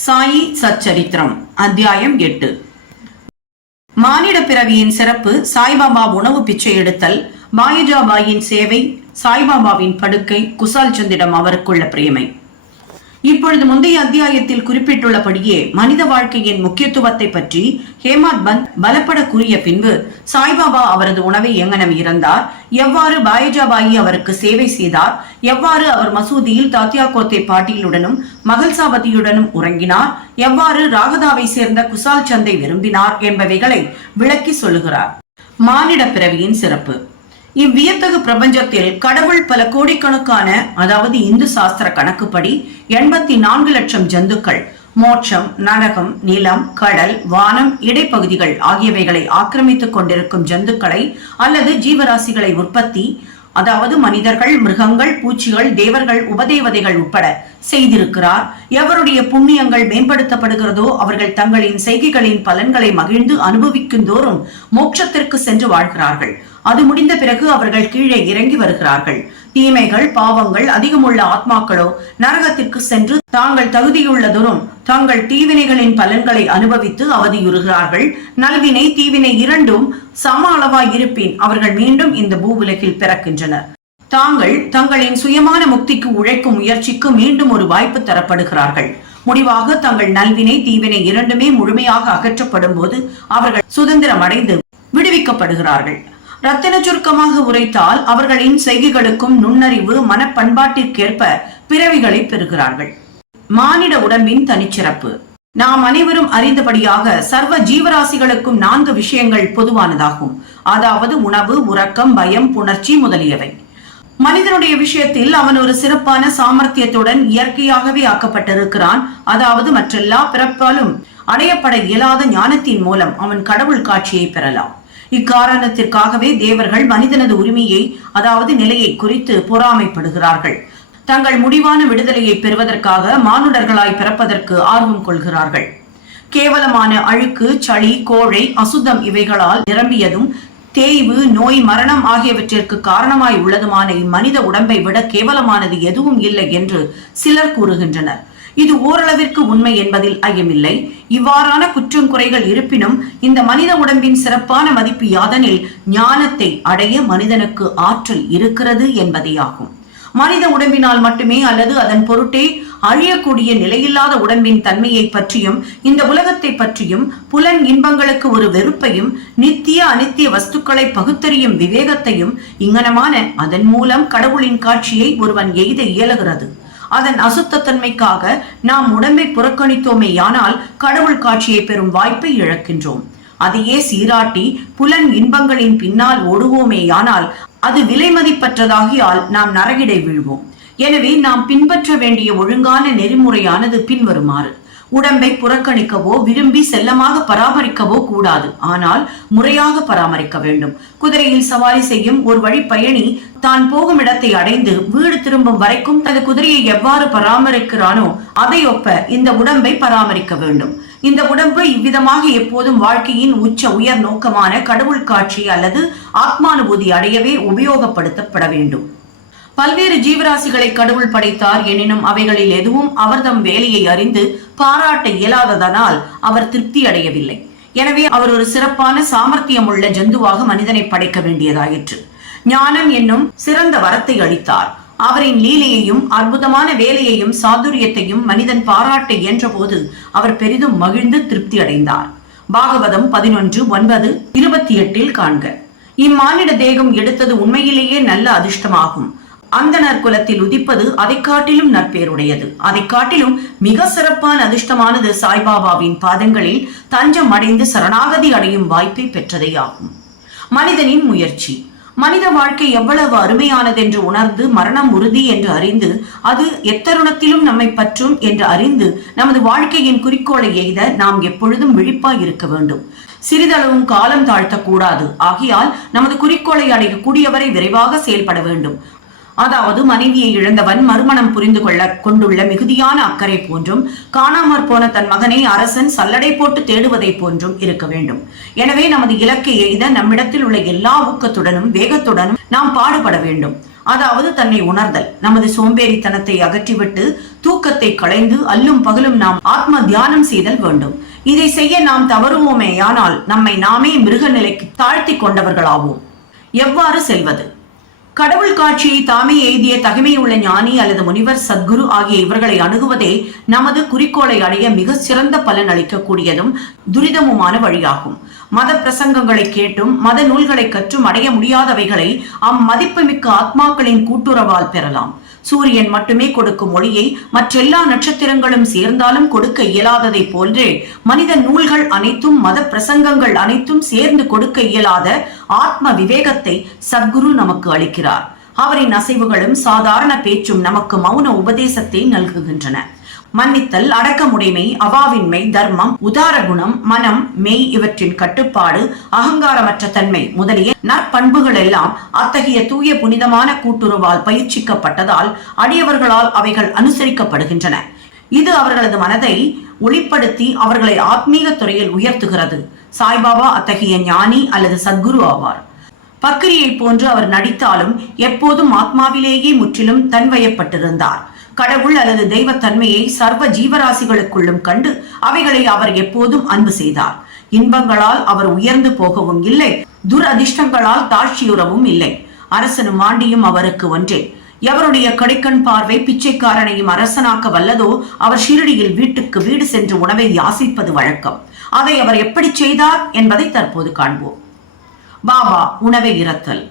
சாயி சச்சரித்திரம் அத்தியாயம் 8. மானிட பிறவியின் சிறப்பு, சாய்பாபா உணவு பிச்சை எடுத்தல், பாயிஜாபாயின் சேவை, சாய்பாபாவின் படுக்கை, குசால் சந்திடம் அவருக்குள்ள பிரேமை. இப்பொழுது முந்தைய அத்தியாயத்தில் குறிப்பிட்டுள்ளபடியே மனித வாழ்க்கையின் முக்கியத்துவத்தை பற்றி ஹேமாத் பந்த் பலப்பட கூறிய பின்பு சாய்பாபா அவரது உணவை எங்கனம் இறந்தார், எவ்வாறு பாயிஜாபாயி அவருக்கு சேவை செய்தார், எவ்வாறு அவர் மசூதியில் தாத்தியா கோத்தே பாட்டிலுடனும் மகள்சாபதியுடனும் உறங்கினார், எவ்வாறு ராகதாவை சேர்ந்த குசால் சந்தை விரும்பினார் என்பவைகளை விளக்கி சொல்லுகிறார். மானிட பிறவியின் சிறப்பு. இவ்வியத்தகு பிரபஞ்சத்தில் கடவுள் பல கோடிக்கணக்கான, அதாவது இந்து சாஸ்திர கணக்குப்படி 84 லட்சம் ஜந்துக்கள், மோட்சம், நரகம், நிலம், கடல், வானம், இடைப்பகுதிகள் ஆகியவைகளை ஆக்கிரமித்துக் கொண்டிருக்கும் ஜந்துக்களை அல்லது ஜீவராசிகளை உற்பத்தி, அதாவது மனிதர்கள், மிருகங்கள், பூச்சிகள், தேவர்கள், உபதேவதைகள் உட்பட செய்திருக்கிறார். எவருடைய புண்ணியங்கள் மேம்படுத்தப்படுகிறதோ அவர்கள் தங்களின் செய்கைகளின் பலன்களை மகிழ்ந்து அனுபவிக்கும் தோறும் மோட்சத்திற்கு சென்று வாழ்கிறார்கள். அது முடிந்த பிறகு அவர்கள் கீழே இறங்கி வருகிறார்கள். தீமைகள், பாவங்கள் அதிகமுள்ள ஆத்மாக்களோ நரகத்திற்கு சென்று தாங்கள் தகுதியுள்ளதோறும் தாங்கள் தீவினைகளின் பலன்களை அனுபவித்து அவதியுறுகிறார்கள். நல்வினை, தீவினை இரண்டும் சம அளவாய் இருப்பின் அவர்கள் மீண்டும் இந்த பூவுலகில் பிறக்கின்றனர். தங்களின் சுயமான முக்திக்கு உழைக்கும் முயற்சிக்கு மீண்டும் ஒரு வாய்ப்பு தரப்படுகிறார்கள். முடிவாக தங்கள் நல்வினை, தீவினை இரண்டுமே முழுமையாக அகற்றப்படும் போது அவர்கள் சுதந்திரம் அடைந்து விடுவிக்கப்படுகிறார்கள். ரத்தின சுருக்கமாக உரைத்தால் அவர்களின் செய்கைகளுக்கும் நுண்ணறிவு, மனப்பண்பாட்டிற்கேற்ப பிறவிகளை பெறுகிறார்கள். மானிட உடம்பின் தனிச்சிறப்பு. நாம் அனைவரும் அறிந்தபடியாக சர்வ ஜீவராசிகளுக்கும் 4 விஷயங்கள் பொதுவானதாகும். அதாவது உணவு, உறக்கம், பயம், புணர்ச்சி முதலியவை. மனிதனுடைய விஷயத்தில் அவன் ஒரு சிறப்பான சாமர்த்தியத்துடன் இயற்கையாகவே ஆக்கப்பட்டிருக்கிறான். அதாவது மற்றெல்லா பிறப்பாலும் அடையப்பட இயலாத ஞானத்தின் மூலம் அவன் கடவுள் காட்சியை பெறலாம். இக்காரணத்திற்காகவே தேவர்கள் மனிதனது உரிமையை, அதாவது நிலையை குறித்து பொறாமைப்படுகிறார்கள். தங்கள் முடிவான விடுதலையை பெறுவதற்காக மானுடர்களாய் பிறப்பதற்கு ஆர்வம் கொள்கிறார்கள். கேவலமான அழுக்கு, சளி, கோழை, அசுத்தம் இவைகளால் நிரம்பியதும் தேய்வு, நோய், மரணம் ஆகியவற்றிற்கு காரணமாய் உள்ளதுமான இம்மனித உடம்பை விட கேவலமானது எதுவும் இல்லை என்று சிலர் கூறுகின்றனர். இது ஓரளவிற்கு உண்மை என்பதில் ஐயமில்லை. இவ்வாறான குற்றம் குறைகள் இருப்பினும் இந்த மனித உடம்பின் சிறப்பான மதிப்பு யாதனில் ஞானத்தை அடைய மனிதனுக்கு ஆற்றல் இருக்கிறது என்பதே ஆகும். மனித உடம்பினால் மட்டுமே அல்லது அதன் பொருட்டே அழியக்கூடிய நிலையில்லாத உடம்பின் தன்மையை பற்றியும் இந்த உலகத்தை பற்றியும் புலன் இன்பங்களுக்கு ஒரு வெறுப்பையும் நித்திய அனித்திய வஸ்துக்களை பகுத்தறியும் விவேகத்தையும் இங்கனமான அதன் மூலம் கடவுளின் காட்சியை ஒருவன் எய்த இயலுகிறது. அதன் அசுத்தத்தன்மைக்காக நாம் உடம்பை புறக்கணித்தோமேயானால் கடவுள் காட்சியை பெறும் வாய்ப்பை இழக்கின்றோம். அதையே சீராட்டி புலன் இன்பங்களின் பின்னால் ஓடுவோமேயானால் அது விலை மதிப்பற்றதாகியால் நாம் நரகிடை வீழ்வோம். எனவே நாம் பின்பற்ற வேண்டிய ஒழுங்கான நெறிமுறையானது பின்வருமாறு. உடம்பை புறக்கணிக்கவோ விரும்பி செல்லமாக பராமரிக்கவோ கூடாது, ஆனால் முறையாக பராமரிக்க வேண்டும். குதிரையில் சவாரி செய்யும் ஒரு வழி பயணி தான் போகும் இடத்தை அடைந்து வீடு திரும்பும் வரைக்கும் தனது குதிரையை எவ்வாறு பராமரிக்கிறானோ அதை ஒப்ப இந்த உடம்பை பராமரிக்க வேண்டும். இந்த உடம்பு இவ்விதமாக எப்போதும் வாழ்க்கையின் உச்ச உயர் நோக்கமான கடவுள் காட்சி அல்லது ஆத்மானுபூதி அடையவே உபயோகப்படுத்தப்பட வேண்டும். பல்வேறு ஜீவராசிகளை கடவுள் படைத்தார். எனினும் அவைகளில் எதுவும் அவர்தம் வேலையை அறிந்து பாராட்ட இயலாததனால் அவர் திருப்தி அடையவில்லை. எனவே அவர் ஒரு சிறப்பான சாமர்த்தியம் உள்ள ஜந்துவாக மனிதனை படைக்க வேண்டியதாயிற்று. ஞானம் என்னும் சிறந்த வரத்தை அளித்தார். அவரின் லீலையையும் அற்புதமான வேலையையும் சாதுரியத்தையும் மனிதன் பாராட்ட இயன்ற போது அவர் பெரிதும் மகிழ்ந்து திருப்தி அடைந்தார். பாகவதம் 11:9-28 காண்க. இம்மானிட தேகம் எடுத்தது உண்மையிலேயே நல்ல அதிர்ஷ்டமாகும். அந்தனர் குலத்தில் உதிப்பது அதை காட்டிலும் நற்பேருடையது. அதை காட்டிலும் மிக சிறப்பான அதிர்ஷ்டமானது சாய்பாபாவின் பாதங்களில் தஞ்சம் அடைந்து சரணாகதி அடையும் வாய்ப்பை பெற்றதே ஆகும். மனிதனின் முயற்சி. மனித வாழ்க்கை எவ்வளவு அருமையானது என்று உணர்ந்து மரணம் உறுதி என்று அறிந்து அது எத்தருணத்திலும் நம்மை பற்றும் என்று அறிந்து நமது வாழ்க்கையின் குறிக்கோளை எய்த நாம் எப்பொழுதும் விழிப்பாய் இருக்க வேண்டும். சிறிதளவும் காலம் தாழ்த்தக்கூடாது. ஆகையால் நமது குறிக்கோளை அடையக்கூடியவரை விரைவாக செயல்பட வேண்டும். அதாவது மனைவியை இழந்தவன் மறுமணம் புரிந்து கொண்டுள்ள மிகுதியான அக்கறை போன்றும் காணாமற் போன தன் மகனை அரசன் சல்லடை போட்டு தேடுவதை போன்றும் இருக்க வேண்டும். எனவே நமது இலக்கை எய்த நம்மிடத்தில் உள்ள எல்லா ஊக்கத்துடனும் வேகத்துடனும் நாம் பாடுபட வேண்டும். அதாவது தன்னை உணர்தல். நமது சோம்பேறித்தனத்தை அகற்றிவிட்டு தூக்கத்தை களைந்து அல்லும் பகலும் நாம் ஆத்ம தியானம் செய்தல் வேண்டும். இதை செய்ய நாம் தவறுவோமேயானால் நம்மை நாமே மிருக நிலைக்கு தாழ்த்தி கொண்டவர்களாவோம். எவ்வாறு செல்வது? கடவுள் காட்சியை தாமே எய்திய தகைமையுள்ள ஞானி அல்லது முனிவர், சத்குரு ஆகிய இவர்களை அணுகுவதே நமது குறிக்கோளை அடைய மிக சிறந்த பலன் அளிக்கக்கூடியதும் துரிதமுமான வழியாகும். மத பிரசங்கங்களை கேட்டும் மத நூல்களை கற்றும் அடைய முடியாதவைகளை அம்மதிப்புமிக்க ஆத்மாக்களின் கூட்டுறவால் பெறலாம். சூரியன் மட்டுமே கொடுக்கும் ஒளியை மற்றெல்லா நட்சத்திரங்களும் சேர்ந்தாலும் கொடுக்க இயலாததை போன்றே மனித நூல்கள் அனைத்தும் மத பிரசங்கங்கள் அனைத்தும் சேர்ந்து கொடுக்க இயலாத ஆத்ம விவேகத்தை சத்குரு நமக்கு அளிக்கிறார். அவரின் அசைவுகளும் சாதாரண பேச்சும் நமக்கு மௌன உபதேசத்தை நல்குகின்றன. மன்னித்தல், அடக்கமுடைமை, அவாவின்மை, தர்மம், உதார குணம், மனம், மெய் இவற்றின் கட்டுப்பாடு, அகங்காரமற்ற தன்மை முதலிய நற்பண்புகள் எல்லாம் அத்தகைய தூய புனிதமான கூட்டுறவால் பயிற்சிக்கப்பட்டதால் அடியவர்களால் அவைகள் அனுசரிக்கப்படுகின்றன. இது அவர்களது மனதை ஒளிப்படுத்தி அவர்களை ஆத்மீக துறையில் உயர்த்துகிறது. சாய்பாபா அத்தகைய ஞானி அல்லது சத்குரு ஆவார். பக்ரியை போன்று அவர் நடித்தாலும் எப்போதும் ஆத்மாவிலேயே முற்றிலும் தன்வயப்பட்டிருந்தார். கடவுள் அல்லது தெய்வத்தன்மையை சர்வ ஜீவராசிகளுக்குள்ளும் கண்டு அவைகளை அவர் எப்போதும் அன்பு செய்தார். இன்பங்களால் அவர் உயர்ந்து போகவும் இல்லை, துரதிர்ஷ்டங்களால் தாழ்ச்சியுறவும் இல்லை. அரசனும் ஆண்டியும் அவருக்கு ஒன்றே. எவருடைய கடைக்கண் பார்வை பிச்சைக்காரனையும் அரசனாக்க வல்லதோ அவர் ஷிரடியில் வீட்டுக்கு வீடு சென்று உணவை யாசிப்பது வழக்கம். அதை அவர் எப்படி செய்தார் என்பதை தற்போது காண்போம். பாபா உணவை இரத்தல்.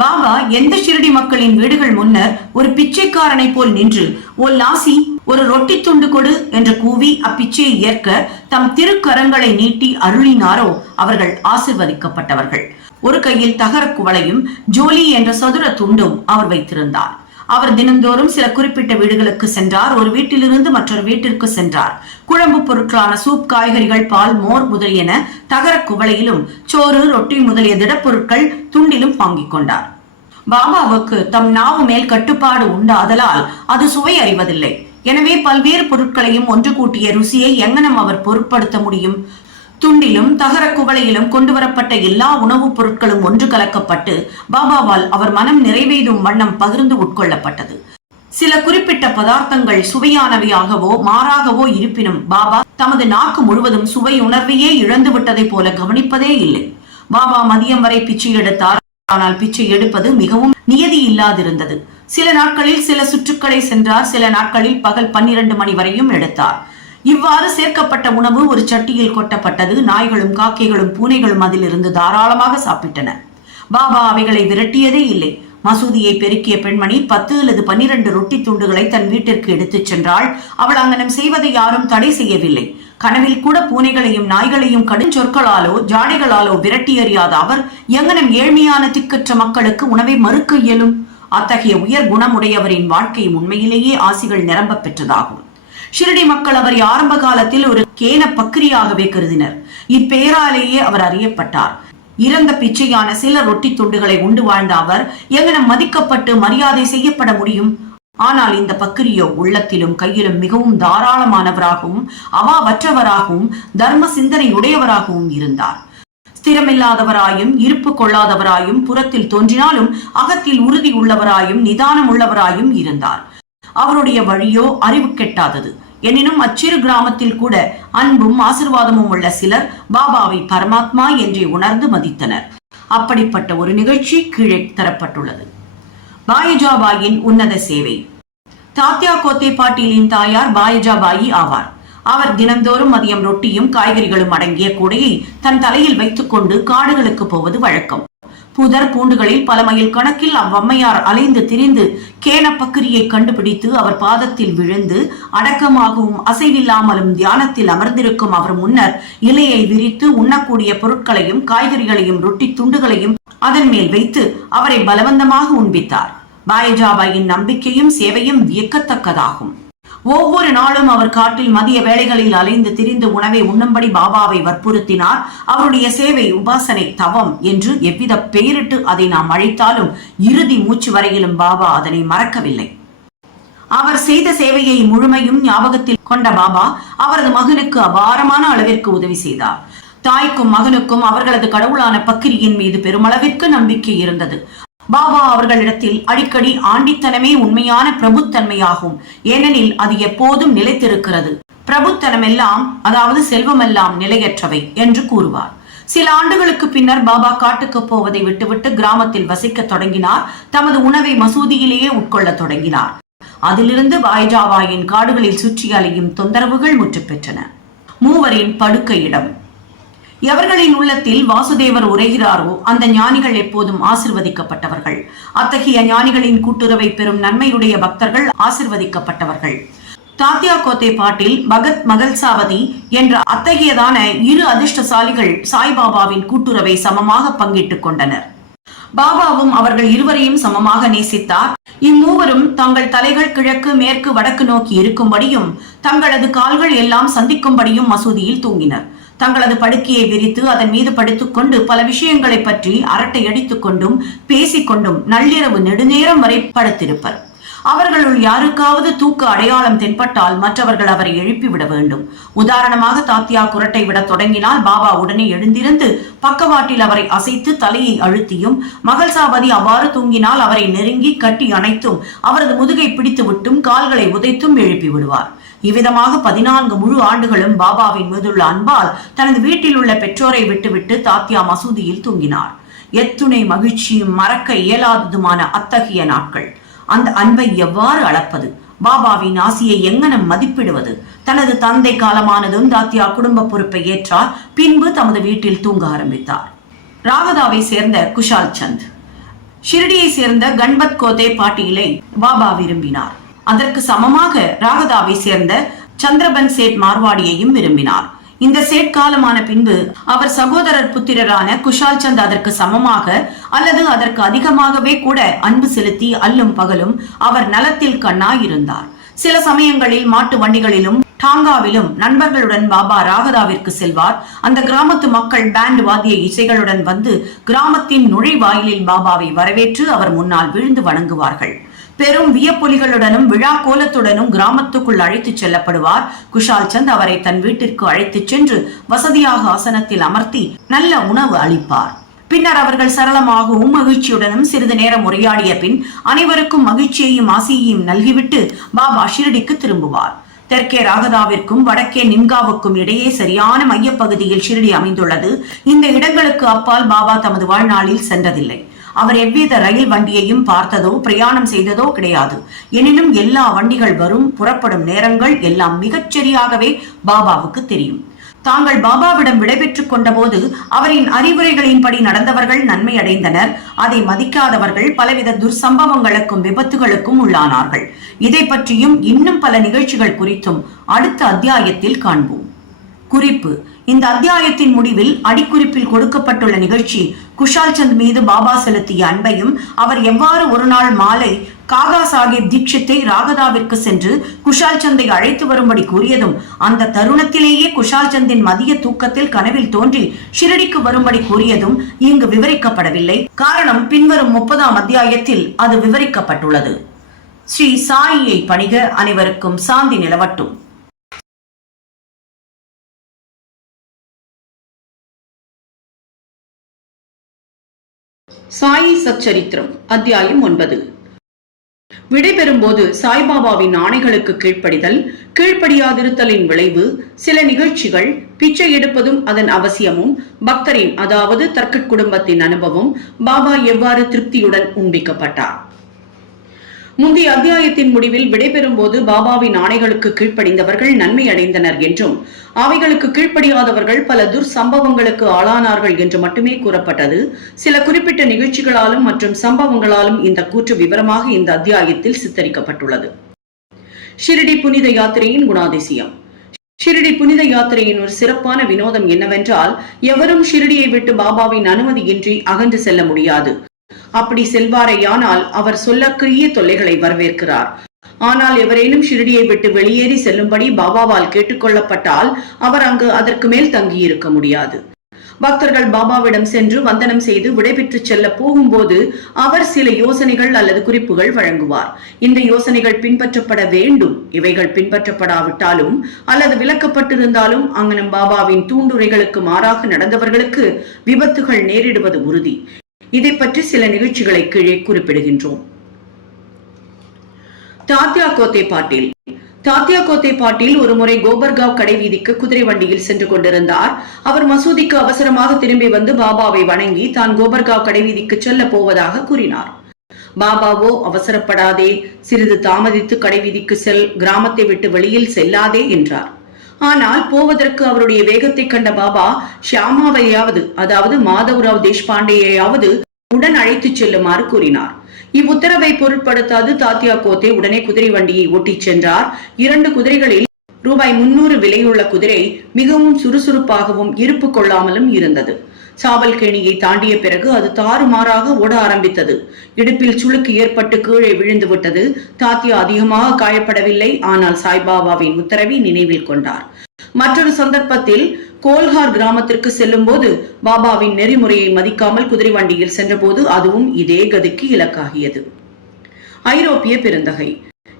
பாபா எந்த ஷிரடி மக்களின் வீடுகள் முன்னர் ஒரு பிச்சைக்காரனை போல் நின்று ஓ லாசி, ஒரு ரொட்டி துண்டு கொடு என்று கூவி அப்பிச்சையை ஏற்க தம் திருக்கரங்களை நீட்டி அருளினாரோ அவர்கள் ஆசிர்வதிக்கப்பட்டவர்கள். ஒரு கையில் தகர குவளையும் ஜோலி என்ற சதுர துண்டும் அவர் வைத்திருந்தார். அவர் தினந்தோறும் சில குறிப்பிட்ட வீடுகளுக்கு சென்றார். ஒரு வீட்டிலிருந்து மற்றொரு வீட்டிற்கு சென்றார். குழம்பு பொருட்களான சூப், காய்கறிகள், பால், மோர் முதலியன தகர குவளையிலும், சோறு, ரொட்டி முதலிய திடப்பொருட்கள் துண்டிலும் வாங்கிக் கொண்டார். பாபாவுக்கு தம் நாவு மேல் கட்டுப்பாடு உண்டாதலால் அது சுவை அறிவதில்லை. எனவே பல்வேறு பொருட்களையும் ஒன்று கூட்டிய ருசியை எங்கனம் அவர் பொருட்படுத்த முடியும்? துண்டிலும் தகர குவளையிலும் கொண்டு வரப்பட்ட எல்லா உணவுப் பொருட்களும் ஒன்று கலக்கப்பட்டு பாபாவால் அவர் மனம் நிறைவேறும் வண்ணம் பகிர்ந்து உட்கொள்ளப்பட்டது. சில குறிப்பிட்ட பதார்த்தங்கள் சுவையானவையாகவோ மாறாகவோ இருப்பினும் பாபா தமது நாக்கு முழுவதும் சுவை உணர்வையே இழந்து விட்டதை போல கவனிப்பதே இல்லை. பாபா மதியம் வரை பிச்சை எடுத்தார். ஆனால் பிச்சை எடுப்பது மிகவும் நியதி இல்லாதிருந்தது. சில நாட்களில் சில சுற்றுக்களை சென்றார். சில நாட்களில் பகல் 12 மணி வரையும் எடுத்தார். இவ்வாறு சேர்க்கப்பட்ட உணவு ஒரு சட்டியில் கொட்டப்பட்டது. நாய்களும் காக்கைகளும் பூனைகளும் அதிலிருந்து தாராளமாக சாப்பிட்டன. பாபா அவைகளை விரட்டியதே இல்லை. மசூதியை பெருக்கிய பெண்மணி 10 அல்லது 12 ரொட்டி துண்டுகளை தன் வீட்டிற்கு எடுத்துச் சென்றாள். அவள் அங்கனம் செய்வதை யாரும் தடை செய்யவில்லை. கனவில் கூட பூனைகளையும் நாய்களையும் கடும் சொற்களாலோ ஜாடைகளாலோ விரட்டி எறியாத அவர் எங்கனம் ஏழ்மையான திக்கற்ற மக்களுக்கு உணவை மறுக்க இயலும்? அத்தகைய உயர் குணமுடையவரின் வாழ்க்கை உண்மையிலேயே ஆசிகள் நிரம்ப பெற்றதாகும். ஷிரடி மக்கள் அவரை ஆரம்ப காலத்தில் ஒரு கேன பக்ரியாகவே கருதினர். இப்பெயராலேயே அவர் அறியப்பட்டார். இறந்த பிச்சையான சில ரொட்டி துண்டுகளை உண்டு வாழ்ந்த அவர் எங்கனம் மதிக்கப்பட்டு மரியாதை செய்யப்பட முடியும்? ஆனால் இந்த பக்ரியோ உள்ளத்திலும் கையிலும் மிகவும் தாராளமானவராகவும் அவாவற்றவராகவும் தர்ம சிந்தனை உடையவராகவும் இருந்தார். ஸ்திரமில்லாதவராயும் இருப்பு கொள்ளாதவராயும் புறத்தில் தோன்றினாலும் அகத்தில் உறுதி உள்ளவராயும் நிதானம் உள்ளவராயும் இருந்தார். அவருடைய வழியோ அறிவு கெட்டாதது. எனினும் அச்சிறு கிராமத்தில் கூட அன்பும் ஆசிர்வாதமும் உள்ள சிலர் பாபாவை பரமாத்மா என்றே உணர்ந்து மதித்தனர். அப்படிப்பட்ட ஒரு நிகழ்ச்சி கீழே தரப்பட்டுள்ளது. பாயஜாபாயின் உன்னத சேவை. தாத்யா கோத்தே பாட்டீலின் தாயார் பாயஜாபாயி ஆவார். அவர் தினந்தோறும் மதியம் ரொட்டியும் காய்கறிகளும் அடங்கிய கூடையை தன் தலையில் வைத்துக் கொண்டு காடுகளுக்கு போவது வழக்கம். புதர் பூண்டுகளில் பல மைல் கணக்கில் அவ்வம்மையார் அலைந்து திரிந்து கேன பக்கிரியை கண்டுபிடித்து அவர் பாதத்தில் விழுந்து அடக்கமாகவும் அசைவில்லாமலும் தியானத்தில் அமர்ந்திருக்கும் அவர் முன்னர் இலையை விரித்து உண்ணக்கூடிய பொருட்களையும் காய்கறிகளையும் ரொட்டி துண்டுகளையும் அதன் மேல் வைத்து அவரை பலவந்தமாக உண்பித்தார். பாயஜாபாயின் நம்பிக்கையும் சேவையும் வியக்கத்தக்கதாகும். ஒவ்வொரு நாளும் அவர் காட்டில் மதிய வேளைகளில் அலைந்து திரிந்து உணவை உண்ணும்படி பாபாவை வற்புறுத்தினார். அவருடைய சேவை, உபாசனை, தவம் என்று எவ்வித பெயரிட்டு அதை நாம் அழைத்தாலும் இறுதி மூச்சு வரையிலும் பாபா அதனை மறக்கவில்லை. அவர் செய்த சேவையை முழுமையும் ஞாபகத்தில் கொண்ட பாபா அவரது மகனுக்கு அபாரமான அளவிற்கு உதவி செய்தார். தாய்க்கும் மகனுக்கும் அவர்களது கடவுளான பக்கிரியின் மீது பெருமளவிற்கு நம்பிக்கை இருந்தது. பாபா அவர்களிடத்தில் அடிக்கடி ஆண்டித்தனமே உண்மையான பிரபுத்தன்மையாகும், ஏனெனில் அது எப்போதும் நிலைத்திருக்கிறது. பிரபுத்தனமெல்லாம், அதாவது செல்வமெல்லாம் நிலையற்றவை என்று கூறுவார். சில ஆண்டுகளுக்கு பின்னர் பாபா காட்டுக்கு போவதை விட்டுவிட்டு கிராமத்தில் வசிக்க தொடங்கினார். தமது உணவை மசூதியிலேயே உட்கொள்ள தொடங்கினார். அதிலிருந்து பாய்ஜாபாயின் காடுகளில் சுற்றி அலையும் தொந்தரவுகள் முற்று பெற்றன. மூவரின் படுக்கையிடம். எவர்களின் உள்ளத்தில் வாசுதேவர் உரைகிறாரோ அந்த ஞானிகள் எப்போதும் ஆசிர்வதிக்கப்பட்டவர்கள். அத்தகைய ஞானிகளின் கூட்டுறவை பெறும் நன்மையுடைய பக்தர்கள் ஆசிர்வதிக்கப்பட்டவர்கள். தாத்தியா கோத்தே பாட்டில் பகத் மகல்சாவதி என்ற அத்தகையதான இரு அதிர்ஷ்டசாலிகள் சாய்பாபாவின் கூட்டுறவை சமமாக பங்கிட்டுக் கொண்டனர். பாபாவும் அவர்கள் இருவரையும் சமமாக நேசித்தார். இம்மூவரும் தங்கள் தலைகள் கிழக்கு மேற்கு வடக்கு நோக்கி இருக்கும்படியும் தங்களது கால்கள் எல்லாம் சந்திக்கும்படியும் மசூதியில் தூங்கினர். தங்களது படுக்கையை விரித்து அதன் மீது படுத்துக்கொண்டு பல விஷயங்களை பற்றி அரட்டை அடித்துக் கொண்டும் பேசிக்கொண்டும் நள்ளிரவு நெடுநேரம் வரை படுத்திருப்பர். அவர்களுள் யாருக்காவது தூக்க அடையாளம் தென்பட்டால் மற்றவர்கள் அவரை எழுப்பிவிட வேண்டும். உதாரணமாக தாத்தியா குரட்டை விட தொடங்கினால் பாபா உடனே எழுந்திருந்து பக்கவாட்டில் அவரை அசைத்து தலையை அழுத்தியும், மகள்சாபதி அவ்வாறு தூங்கினால் அவரை நெருங்கி கட்டி அணைத்தும் அவரது முதுகை பிடித்து விட்டும் கால்களை உதைத்தும் எழுப்பி விடுவார். இவ்விதமாக 14 முழு ஆண்டுகளும் பாபாவின் மீதுள்ள அன்பால் தனது வீட்டில் உள்ள பெற்றோரை விட்டுவிட்டு தாத்தியா மசூதியில் தூங்கினார். எத்துணை மகிழ்ச்சியும் மறக்க இயலாததுமான அத்தகைய நாட்கள். அந்த அன்பை எவ்வாறு அளப்பது? பாபாவின் ஆசியை எங்கனம் மதிப்பிடுவது? தனது தந்தை காலமானதும் தாத்தியா குடும்ப பொறுப்பை ஏற்றார். பின்பு தமது வீட்டில் தூங்க ஆரம்பித்தார். ராகதாவை சேர்ந்த குஷால் சந்த், ஷிரடியை சேர்ந்த கண்பத் கோதே பாட்டீலை பாபா விரும்பினார். அதற்கு சமமாக ராகதாவை சேர்ந்த சந்திரபன் சேட் மார்வாடியையும் விரும்பினார். இந்த சேட் காலமான பின்பு அவர் சகோதரர் புத்திரரான குஷால் சந்த் அதற்கு சமமாக அல்லது அதற்கு அதிகமாகவே கூட அன்பு செலுத்தி அல்லும் பகலும் அவர் நலத்தில் கண்ணாயிருந்தார். சில சமயங்களில் மாட்டு வண்டிகளிலும் டாங்காவிலும் நண்பர்களுடன் பாபா ராகதாவிற்கு செல்வார். அந்த கிராமத்து மக்கள் பேண்ட் வாத்திய இசைகளுடன் வந்து கிராமத்தின் நுழைவாயிலில் பாபாவை வரவேற்று அவர் முன்னால் விழுந்து வணங்குவார்கள். பெரும் வியப்பொலிகளுடனும் விழா கோலத்துடனும் கிராமத்துக்குள் அழைத்துச் செல்லப்படுவார். குஷால் சந்த் அவரை தன் வீட்டிற்கு அழைத்துச் சென்று வசதியாக ஆசனத்தில் அமர்த்தி நல்ல உணவு அளிப்பார். பின்னர் அவர்கள் சரளமாகவும் மகிழ்ச்சியுடனும் சிறிது நேரம் உரையாடிய பின் அனைவருக்கும் மகிழ்ச்சியையும் ஆசியையும் நல்கிவிட்டு பாபா ஷிரடிக்கு திரும்புவார். தெற்கே ராகதாவிற்கும் வடக்கே நிம்காவுக்கும் இடையே சரியான மையப்பகுதியில் ஷிரடி அமைந்துள்ளது. இந்த இடங்களுக்கு அப்பால் பாபா தமது வாழ்நாளில் சென்றதில்லை. அவர் எவ்வித ரயில் வண்டியையும் பார்த்ததோ பிரயாணம் செய்ததோ கிடையாது. எனினும் எல்லா வண்டிகள் வரும் புறப்படும் நேரங்கள் எல்லாம் மிகச்சரியாகவே பாபாவுக்கு தெரியும். தாங்கள் பாபாவிடம் விடைபெற்றுக் கொண்ட போது அவரின் அறிவுரைகளின்படி நடந்தவர்கள் நன்மை அடைந்தனர். அதை மதிக்காதவர்கள் பலவித துர்சம்பவங்களுக்கும் விபத்துகளுக்கும் உள்ளானார்கள். இதை பற்றியும் இன்னும் பல நிகழ்ச்சிகள் குறித்தும் அடுத்த அத்தியாயத்தில் காண்போம். குறிப்பு: இந்த அத்தியாயத்தின் முடிவில் அடிக்குறிப்பில் கொடுக்கப்பட்டுள்ள நிகழ்ச்சி குஷால் சந்த் மீது பாபா செலுத்திய அன்பையும், அவர் எவ்வாறு ஒரு நாள் மாலை காகா சாஹிப் தீட்சித்தை ராகதாவிற்கு சென்று குஷால் சந்தை அழைத்து வரும்படி கூறியதும், அந்த தருணத்திலேயே குஷால் சந்தின் மதிய தூக்கத்தில் கனவில் தோன்றி ஷிரடிக்கு வரும்படி கூறியதும் இங்கு விவரிக்கப்படவில்லை. காரணம் பின்வரும் 30ஆம் அத்தியாயத்தில் அது விவரிக்கப்பட்டுள்ளது. ஸ்ரீ சாயியை பணிக. அனைவருக்கும் சாந்தி நிலவட்டும். சாயி சச்சரித்திரம் அத்தியாயம் 9. விடைபெறும் போது சாய்பாபாவின் ஆணைகளுக்கு கீழ்ப்படிதல், கீழ்ப்படியாதிருத்தலின் விளைவு, சில நிகழ்ச்சிகள், பிச்சை எடுப்பதும் அதன் அவசியமும், பக்தரின் அதாவது தர்கட் குடும்பத்தின் அனுபவம், பாபா எவ்வாறு திருப்தியுடன் உண்பிக்கப்பட்டார். முந்தைய அத்தியாயத்தின் முடிவில் விடைபெறும் போது பாபாவின் ஆணைகளுக்கு கீழ்ப்படிந்தவர்கள் நன்மை அடைந்தனர் என்றும், அவைகளுக்கு கீழ்ப்படியாதவர்கள் பல துர்சம்பவங்களுக்கு ஆளானார்கள் என்று மட்டுமே கூறப்பட்டது. சில குறிப்பிட்ட நிகழ்ச்சிகளாலும் மற்றும் சம்பவங்களாலும் இந்த கூற்று விவரமாக இந்த அத்தியாயத்தில் சித்தரிக்கப்பட்டுள்ளது. ஷிரடி புனித யாத்திரையின் குணாதிசயம். ஷிரடி புனித யாத்திரையின் ஒரு சிறப்பான வினோதம் என்னவென்றால், எவரும் ஷிரடியை விட்டு பாபாவின் அனுமதியின்றி அகன்று செல்ல முடியாது. அப்படி செல்வாரையானால் அவர் சொல்லக்கூடிய தொல்லைகளை வரவேற்கிறார். ஆனால் எவரேனும் ஷிரடியை விட்டு வெளியேறி செல்லும்படி பாபாவால் கேட்டுக்கொள்ளப்பட்டால் அவர் அங்கு அதற்கு மேல் தங்கியிருக்க முடியாது. பக்தர்கள் பாபாவிடம் சென்று வந்தனம் செய்து விடைபெற்று செல்ல போகும்போது அவர் சில யோசனைகள் அல்லது குறிப்புகள் வழங்குவார். இந்த யோசனைகள் பின்பற்றப்பட வேண்டும். இவைகள் பின்பற்றப்படாவிட்டாலும் அல்லது விலக்கப்பட்டிருந்தாலும் அங்கனம் பாபாவின் தூண்டுரைகளுக்கு மாறாக நடந்தவர்களுக்கு விபத்துகள் நேரிடுவது உறுதி. இதை பற்றி சில நிகழ்ச்சிகளை கீழே குறிப்பிடுகின்றோம். தாத்யா கோத்தே பாட்டீல். தாத்யா கோத்தே பாட்டீல் ஒரு முறை கோபர்காவ் கடை வீதிக்கு குதிரை வண்டியில் சென்று கொண்டிருந்தார். அவர் மசூதிக்கு அவசரமாக திரும்பி வந்து பாபாவை வணங்கி தான் கோபர்காவ் கடை வீதிக்கு செல்ல போவதாக கூறினார். பாபாவோ அவசரப்படாதே, சிறிது தாமதித்து கடை வீதிக்கு செல், கிராமத்தை விட்டு வெளியில் செல்லாதே என்றார். ஆனால் போவதற்கு அவருடைய வேகத்தை கண்ட பாபா ஷியாமாவையாவது, அதாவது மாதவராவ் தேஷ்பாண்டேயாவது உடன் அழைத்துச் செல்லுமாறு கூறினார். இவ்வுத்தரவை பொருட்படுத்தாது தாத்யா கோத்தே உடனே குதிரை வண்டியை ஓட்டிச் சென்றார். 2 குதிரைகளில் ரூபாய் 300 விலையுள்ள குதிரை மிகவும் சுறுசுறுப்பாகவும் இருப்பு கொள்ளாமலும் இருந்தது. சாவல்கேணியை தாண்டிய பிறகு அது தாறுமாறாக ஓட ஆரம்பித்தது. இடுப்பில் சுளுக்கு ஏற்பட்டு கீழே விழுந்து விட்டது. தாத்யா அதிகமாக காயப்படவில்லை. ஆனால் சாய்பாபாவின் உத்தரவை நினைவில் கொண்டார். மற்றொரு சந்தர்ப்பத்தில் கோல்ஹார் கிராமத்திற்கு செல்லும் போது பாபாவின் நெறிமுறையை மதிக்காமல் குதிரை வண்டியில் சென்றபோது அதுவும் இதே கதிக்கு இலக்காகியது. ஐரோப்பிய பெருந்தகை.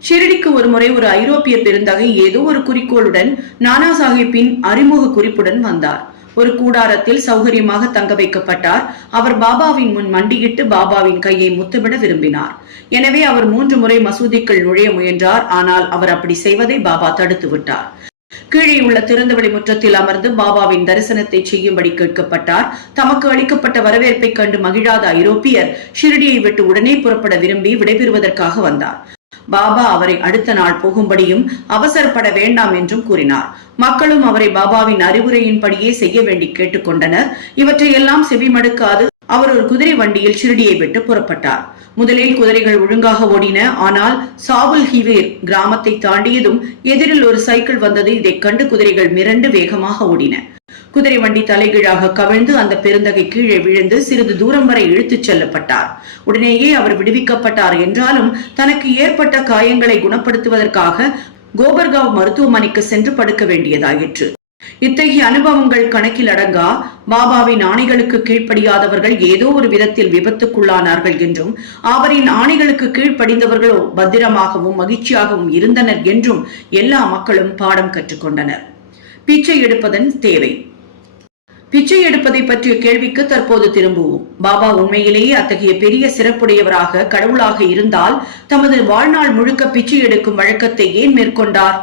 ஷிரடிக்கு ஒருமுறை ஒரு ஐரோப்பிய பெருந்தகை ஏதோ ஒரு குறிக்கோளுடன் நானா சாஹிப்பின் அறிமுக குறிப்புடன் வந்தார். ஒரு கூடாரத்தில் சௌகரியமாக தங்க வைக்கப்பட்டார். அவர் பாபாவின் முன் மண்டியிட்டு பாபாவின் கையை முத்தமிட விரும்பினார். எனவே அவர் 3 முறை மசூதிக்குள் நுழைய முயன்றார். ஆனால் அவர் அப்படி செய்வதை பாபா தடுத்து விட்டார். கீழே உள்ள திறந்தவெளி முற்றத்தில் அமர்ந்து பாபாவின் தரிசனத்தை செய்யும்படி கேட்கப்பட்டார். தமக்கு அளிக்கப்பட்ட வரவேற்பை கண்டு மகிழாத ஐரோப்பியர் ஷிரடியை விட்டு உடனே புறப்பட விரும்பி விடைபெறுவதற்காக வந்தார். பாபா அவரை அடுத்த நாள் போகும்படியும் அவசரப்பட வேண்டாம் என்றும் கூறினார். மக்களும் அவரை பாபாவின் அறிவுரையின்படியே செய்ய வேண்டி கேட்டுக்கொண்டனர். இவற்றையெல்லாம் செவிமடுக்காது அவர் ஒரு குதிரை வண்டியில் ஷிரடியை விட்டு புறப்பட்டார். முதலில் குதிரைகள் ஒழுங்காக ஓடின. ஆனால் சாவுல் ஹிவேர் கிராமத்தை தாண்டியதும் எதிரில் ஒரு சைக்கிள் வந்தது. இதை கண்டு குதிரைகள் மிரண்டு வேகமாக ஓடின. குதிரை வண்டி தலைகீழாக கவிழ்ந்து அந்த பெருந்தகை கீழே விழுந்து சிறிது தூரம் வரை இழுத்துச் செல்லப்பட்டார். உடனேயே அவர் விடுவிக்கப்பட்டார். என்றாலும் தனக்கு ஏற்பட்ட காயங்களை குணப்படுத்துவதற்காக கோபர்காவ் மருத்துவமனைக்கு சென்று படுக்க வேண்டியதாயிற்று. இத்தகைய அனுபவங்கள் கணக்கில் அடங்கா. பாபாவின் ஆணைகளுக்கு கீழ்ப்படியாதவர்கள் ஏதோ ஒரு விதத்தில் விபத்துக்குள்ளானார்கள் என்றும் அவரின் ஆணைகளுக்கு கீழ்ப்படிந்தவர்களோ பத்திரமாகவும் மகிழ்ச்சியாகவும் இருந்தனர் என்றும் எல்லா மக்களும் பாடம் கற்றுக்கொண்டனர். பிச்சை எடுப்பதன் தேவை. பிச்சை எடுப்பதை பற்றிய கேள்விக்கு தற்போது திரும்புவோம். பாபா உண்மையிலேயே அத்தகைய பெரிய சிறப்புடையவராக கடவுளாக இருந்தால் தமது வாழ்நாள் முழுக்க பிச்சை எடுக்கும் வழக்கத்தை ஏன் மேற்கொண்டார்?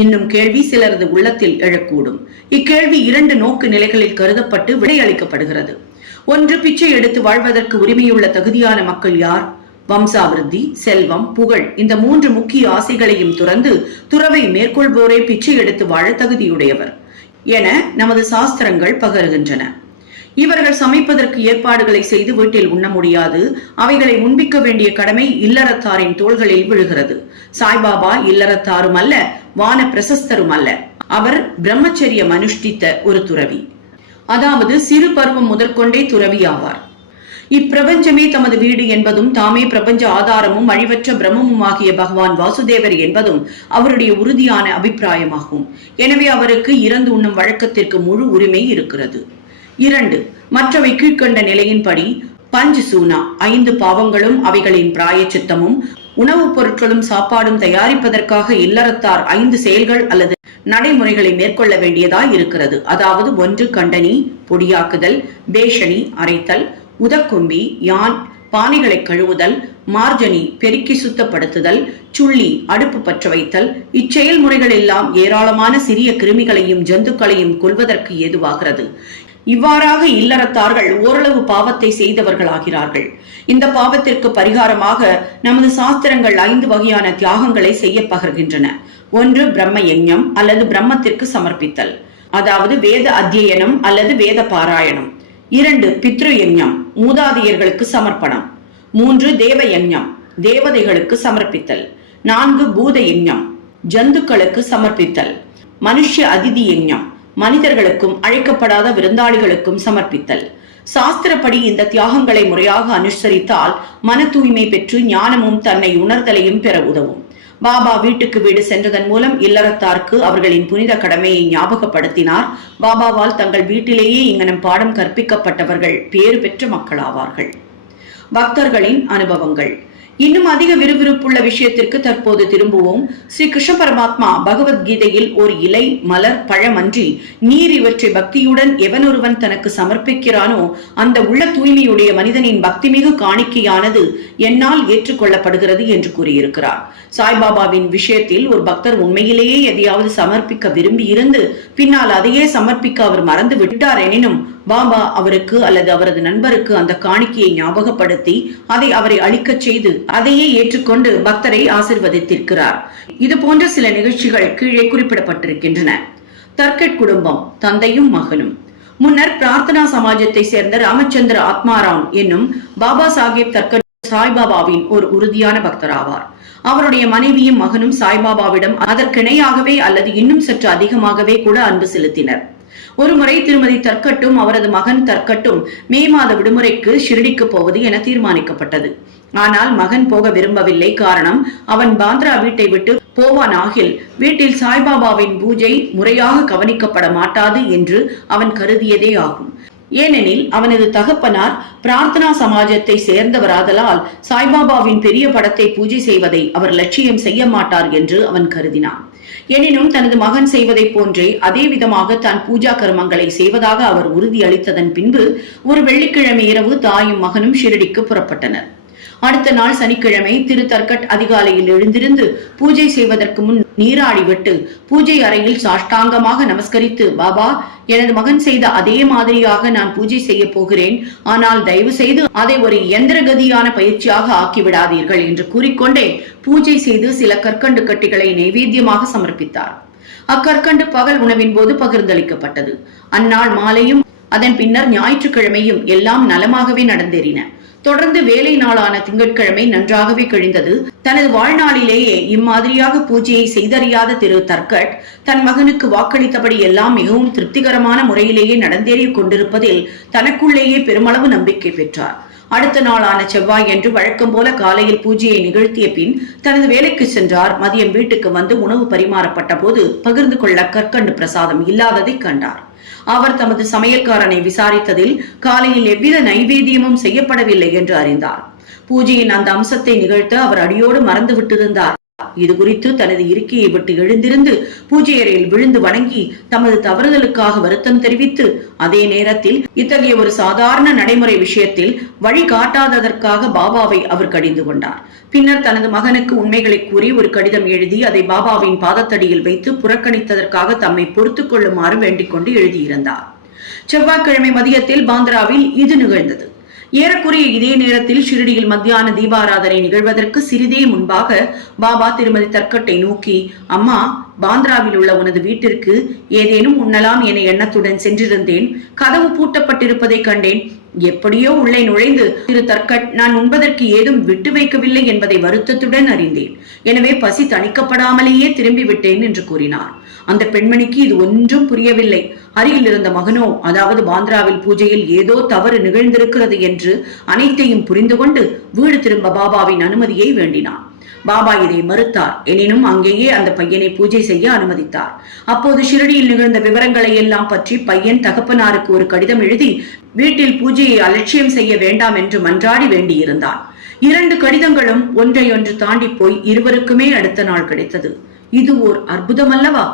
இன்னும் கேள்வி சிலரது உள்ளத்தில் எழக்கூடும். இக்கேள்வி 2 நோக்கு நிலைகளில் கருதப்பட்டு விடையளிக்கப்படுகிறது. ஒன்று, பிச்சை எடுத்து வாழ்வதற்கு உரிமையுள்ள தகுதியான மக்கள் யார்? வம்சாவிருத்தி, செல்வம், புகழ் இந்த 3 முக்கிய ஆசைகளையும் துறந்து துறவை மேற்கொள்வோரே பிச்சை எடுத்து வாழ தகுதியுடையவர் என நமது சாஸ்திரங்கள் பகருகின்றன. இவர்கள் சமைப்பதற்கு ஏற்பாடுகளை செய்து வீட்டில் உண்ண முடியாது. அவைகளை உண்பிக்க வேண்டிய கடமை இல்லறத்தாரின் தோள்களில் விழுகிறது. சாய்பாபா இல்லறத்தாரும் அல்ல, வான பிரசஸ்தரும் அல்ல. அவர் பிரம்மச்சரியம் அனுஷ்டித்த ஒரு துறவி, அதாவது சிறு பருவம் முதற்கொண்டே துறவி ஆவார். இப்பிரபஞ்சமே தமது வீடு என்பதும் தாமே பிரபஞ்ச ஆதாரமும் அழிவற்ற பிரம்மமும் ஆகிய பகவான் வாசுதேவர் என்பதும் அவருடைய உறுதியான அபிப்பிராயமாகும். எனவே அவருக்கு இறந்து உண்ணும் வழக்கத்திற்கு முழு உரிமை இருக்கிறது. 2, மற்றவை கீழ்கண்ட நிலையின்படி பஞ்ச சூனா 5 பாவங்களும் அவைகளின் பிராயச்சித்தமும் உணவுப் பொருட்களும் சாப்பாடும் தயாரிப்பதற்காக இல்லறத்தார் 5 செயல்கள் அல்லது நடைமுறைகளை மேற்கொள்ள வேண்டியதாய் இருக்கிறது. அதாவது 1, கண்டனி பொடியாக்குதல், பேஷணி அரைத்தல், உதக்கும்பி யான் பானைகளை கழுவுதல், மார்ஜனி பெருக்கி சுத்தப்படுத்துதல், சுள்ளி அடுப்பு பற்ற வைத்தல். இச்செயல்முறைகள் எல்லாம் ஏராளமான சிறிய கிருமிகளையும் ஜந்துக்களையும் கொல்வதற்கு ஏதுவாகிறது. இவ்வாறாக இல்லறத்தார்கள் ஓரளவு பாவத்தை செய்தவர்களாகிறார்கள். இந்த பாவத்திற்கு பரிகாரமாக நமது சாஸ்திரங்கள் 5 வகையான தியாகங்களை செய்ய பகர்கின்றன. 1, பிரம்ம யஜ்ஞம் அல்லது பிரம்மத்திற்கு சமர்ப்பித்தல், அதாவது வேத அத்தியனம் அல்லது வேத பாராயணம். 2, பித்ரு யஜ்ஞம் மூதாதையர்களுக்கு சமர்ப்பணம். 3, தேவ யஜ்ஞம் தேவதைகளுக்கு சமர்ப்பித்தல். 4, பூத யஜ்ஞம் ஜந்துக்களுக்கு சமர்ப்பித்தல். மனுஷ்ய அதிதி யஜ்ஞம் மனிதர்களுக்கும் அழைக்கப்படாத விருந்தாளிகளுக்கும் சமர்ப்பித்தல். சாஸ்திரப்படி இந்த தியாகங்களை முறையாக அனுசரித்தால் மன தூய்மை பெற்று ஞானமும் தன்னை உணர்தலையும் பெற உதவும். பாபா வீட்டுக்கு வீடு சென்றதன் மூலம் இல்லறத்தார்க்கு அவர்களின் புனித கடமையை ஞாபகப்படுத்தினார். பாபாவால் தங்கள் வீட்டிலேயே இங்கனம் பாடம் கற்பிக்கப்பட்டவர்கள் பேறு பெற்ற மக்களாவார்கள். பக்தர்களின் அனுபவங்கள். இன்னும் அதிக விறுவிறுப்புள்ள விஷயத்திற்கு தற்போது திரும்புவோம். ஸ்ரீ கிருஷ்ண பரமாத்மா பகவத்கீதையில் ஒரு இலை, மலர், பழமன்றி நீர் இவற்றை பக்தியுடன் எவனொருவன் தனக்கு சமர்ப்பிக்கிறானோ அந்த உள்ள தூய்மையுடைய மனிதனின் பக்திமிகு காணிக்கையானது என்னால் ஏற்றுக்கொள்ளப்படுகிறது என்று கூறியிருக்கிறார். சாய்பாபாவின் விஷயத்தில் ஒரு பக்தர் உண்மையிலேயே எதையாவது சமர்ப்பிக்க விரும்பி இருந்து பின்னால் அதையே சமர்ப்பிக்க அவர் மறந்து விட்டார் எனினும் பாபா அவருக்கு அல்லது அவரது நண்பருக்கு அந்த காணிக்கையை ஞாபகப்படுத்தி அதை அவரை அளிக்கச் செய்து அதையே ஏற்றுக்கொண்டு பக்தரை ஆசிர்வதித்திருக்கிறார். இது போன்ற சில நிகழ்ச்சிகள் கீழே குறிப்பிடப்பட்டிருக்கின்றன. தர்கட் குடும்பம், தந்தையும் மகனும். முன்னர் பிரார்த்தனா சமாஜத்தை சேர்ந்த ராமச்சந்திர ஆத்மாராம் என்னும் பாபா சாஹேப் தர்கட் சாய்பாபாவின் ஒரு உறுதியான பக்தராவார். அவருடைய மனைவியும் மகனும் சாய்பாபாவிடம் அதற்கிணையாகவே அல்லது இன்னும் சற்று அதிகமாகவே கூட அன்பு செலுத்தினர். ஒருமுறை திருமதி தர்கட்டும் அவரது மகன் தர்கட்டும் மே மாத விடுமுறைக்கு ஷிரடிக்கு போவது என தீர்மானிக்கப்பட்டது. ஆனால் மகன் போக விரும்பவில்லை. காரணம், அவன் பாந்திரா வீட்டை விட்டு போவானாகில் வீட்டில் சாய்பாபாவின் பூஜை முறையாக கவனிக்கப்பட மாட்டாது என்று அவன் கருதியதே ஆகும். ஏனெனில் அவனது தகப்பனார் பிரார்த்தனா சமாஜத்தை சேர்ந்தவராதலால் சாய்பாபாவின் பெரிய படத்தை பூஜை செய்வதை அவர் லட்சியம் செய்ய மாட்டார் என்று அவன் கருதினான். எனினும் தனது மகன் செய்வதை போன்றே அதே விதமாக தான் பூஜா கர்மங்களை செய்வதாக அவர் உறுதி அளித்ததன் பின்பு ஒரு வெள்ளிக்கிழமை இரவு தாயும் மகனும் ஷிரடிக்கு புறப்பட்டனர். அடுத்த நாள் சனிக்கிழமை திரு தர்கட் அதிகாலையில் எழுந்திருந்து பூஜை செய்வதற்கு முன் நீராடி விட்டு பூஜை அறையில் சாஷ்டாங்கமாக நமஸ்கரித்து, பாபா, எனது மகன் செய்த அதே மாதிரியாக நான் பூஜை செய்ய போகிறேன். ஆனால் தயவு செய்து அதை ஒரு இயந்திரகதியான பயிற்சியாக ஆக்கிவிடாதீர்கள் என்று கூறிக்கொண்டே பூஜை செய்து சில கற்கண்டு கட்டிகளை நைவேத்தியமாக சமர்ப்பித்தார். அக்கற்கண்டு பகல் உணவின் போது பகிர்ந்தளிக்கப்பட்டது. அந்நாள் மாலையும் அதன் பின்னர் ஞாயிற்றுக்கிழமையும் எல்லாம் நலமாகவே நடந்தேறின. தொடர்ந்து வேலை நாளான திங்கட்கிழமை நன்றாகவே கழிந்தது. தனது வாழ்நாளிலேயே இம்மாதிரியாக பூஜையை செய்தறியாத திரு தர்கட் தன் மகனுக்கு வாக்களித்தபடி எல்லாம் மிகவும் திருப்திகரமான முறையிலேயே நடந்தேறி கொண்டிருப்பதில் தனக்குள்ளேயே பெருமளவு நம்பிக்கை பெற்றார். அடுத்த நாளான செவ்வாய் என்று வழக்கம் போல காலையில் பூஜையை நிகழ்த்திய பின் தனது வேலைக்கு சென்றார். மதியம் வீட்டுக்கு வந்து உணவு பரிமாறப்பட்ட போது பகிர்ந்து கொள்ள கற்கண்டு பிரசாதம் இல்லாததை கண்டார். அவர் தமது சமையல்காரனை விசாரித்ததில் காலையில் எவ்வித நைவேத்தியமும் செய்யப்படவில்லை என்று அறிந்தார். பூஜையின் அந்த அம்சத்தை நிகழ்த்த அவர் அடியோடு மறந்து விட்டிருந்தார். இது குறித்து தனது இருக்கையை விட்டு எழுந்திருந்து பூஜை அறையில் விழுந்து வணங்கி தமது தவறுதலுக்காக வருத்தம் தெரிவித்து, அதே நேரத்தில் இத்தகைய ஒரு சாதாரண நடைமுறை விஷயத்தில் வழிகாட்டாததற்காக பாபாவை அவர் கடிந்து கொண்டார். பின்னர் தனது மகனுக்கு உண்மைகளை கூறி ஒரு கடிதம் எழுதி அதை பாபாவின் பாதத்தடியில் வைத்து புறக்கணித்ததற்காக தம்மை பொறுத்துக் கொள்ளுமாறு வேண்டிக் கொண்டு எழுதியிருந்தார். செவ்வாய்க்கிழமை மதியத்தில் பாந்திராவில் இது நிகழ்ந்தது. ஏறக்குறைய இதே நேரத்தில் ஷிரடியில் மத்தியான தீபாராதனை நிகழ்வதற்கு சிறிதே முன்பாக பாபா திருமதி தர்கட்டை நோக்கி, அம்மா, பாந்திராவில் உள்ள உனது வீட்டிற்கு ஏதேனும் உண்ணலாம் என எண்ணத்துடன் சென்றிருந்தேன். கதவு பூட்டப்பட்டிருப்பதை கண்டேன். எப்படியோ உள்ளே நுழைந்து திரு தர்கட் நான் உண்பதற்கு ஏதும் விட்டு வைக்கவில்லை என்பதை வருத்தத்துடன் அறிந்தேன். எனவே பசி தணிக்கப்படாமலேயே திரும்பி விட்டேன் என்று கூறினார். அந்த பெண்மணிக்கு இது ஒன்றும் புரியவில்லை. அருகில் இருந்த மகனோ, அதாவது பாந்திராவில் பூஜையில் ஏதோ தவறு நிகழ்ந்திருக்கிறது என்று அனைத்தையும் புரிந்து கொண்டு வீடு திரும்ப பாபாவின் அனுமதியை வேண்டினான். பாபா இதை மறுத்தார். எனினும் அங்கேயே அந்த பையனை பூஜை செய்ய அனுமதித்தார். அப்போது ஷிரடியில் நிகழ்ந்த விவரங்களை எல்லாம் பற்றி பையன் தகப்பனாருக்கு ஒரு கடிதம் எழுதி வீட்டில் பூஜையை அலட்சியம் செய்ய வேண்டாம் என்று மன்றாடி வேண்டியிருந்தான். 2 கடிதங்களும் ஒன்றையொன்று தாண்டி போய் இருவருக்குமே அடுத்த நாள் கிடைத்தது. இது ஓர் அற்புதம் அல்லவா?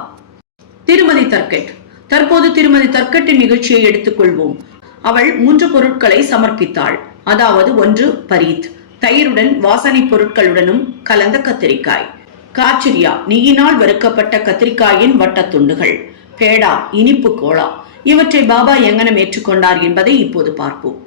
திருமதி தர்கட். தற்போது திருமதி தர்கட்டின் நிகழ்ச்சியை எடுத்துக்கொள்வோம். அவள் 3 பொருட்களை சமர்ப்பித்தாள். அதாவது 1 பரீத், தயிருடன் வாசனை பொருட்களுடனும் கலந்த கத்திரிக்காய், காச்சிரியா, நெய்யினால் வறுக்கப்பட்ட கத்திரிக்காயின் வட்டத்துண்டுகள், பேடா, இனிப்பு கோலா. இவற்றை பாபா எங்கனம் ஏற்றுக்கொண்டார் என்பதை இப்போது பார்ப்போம்.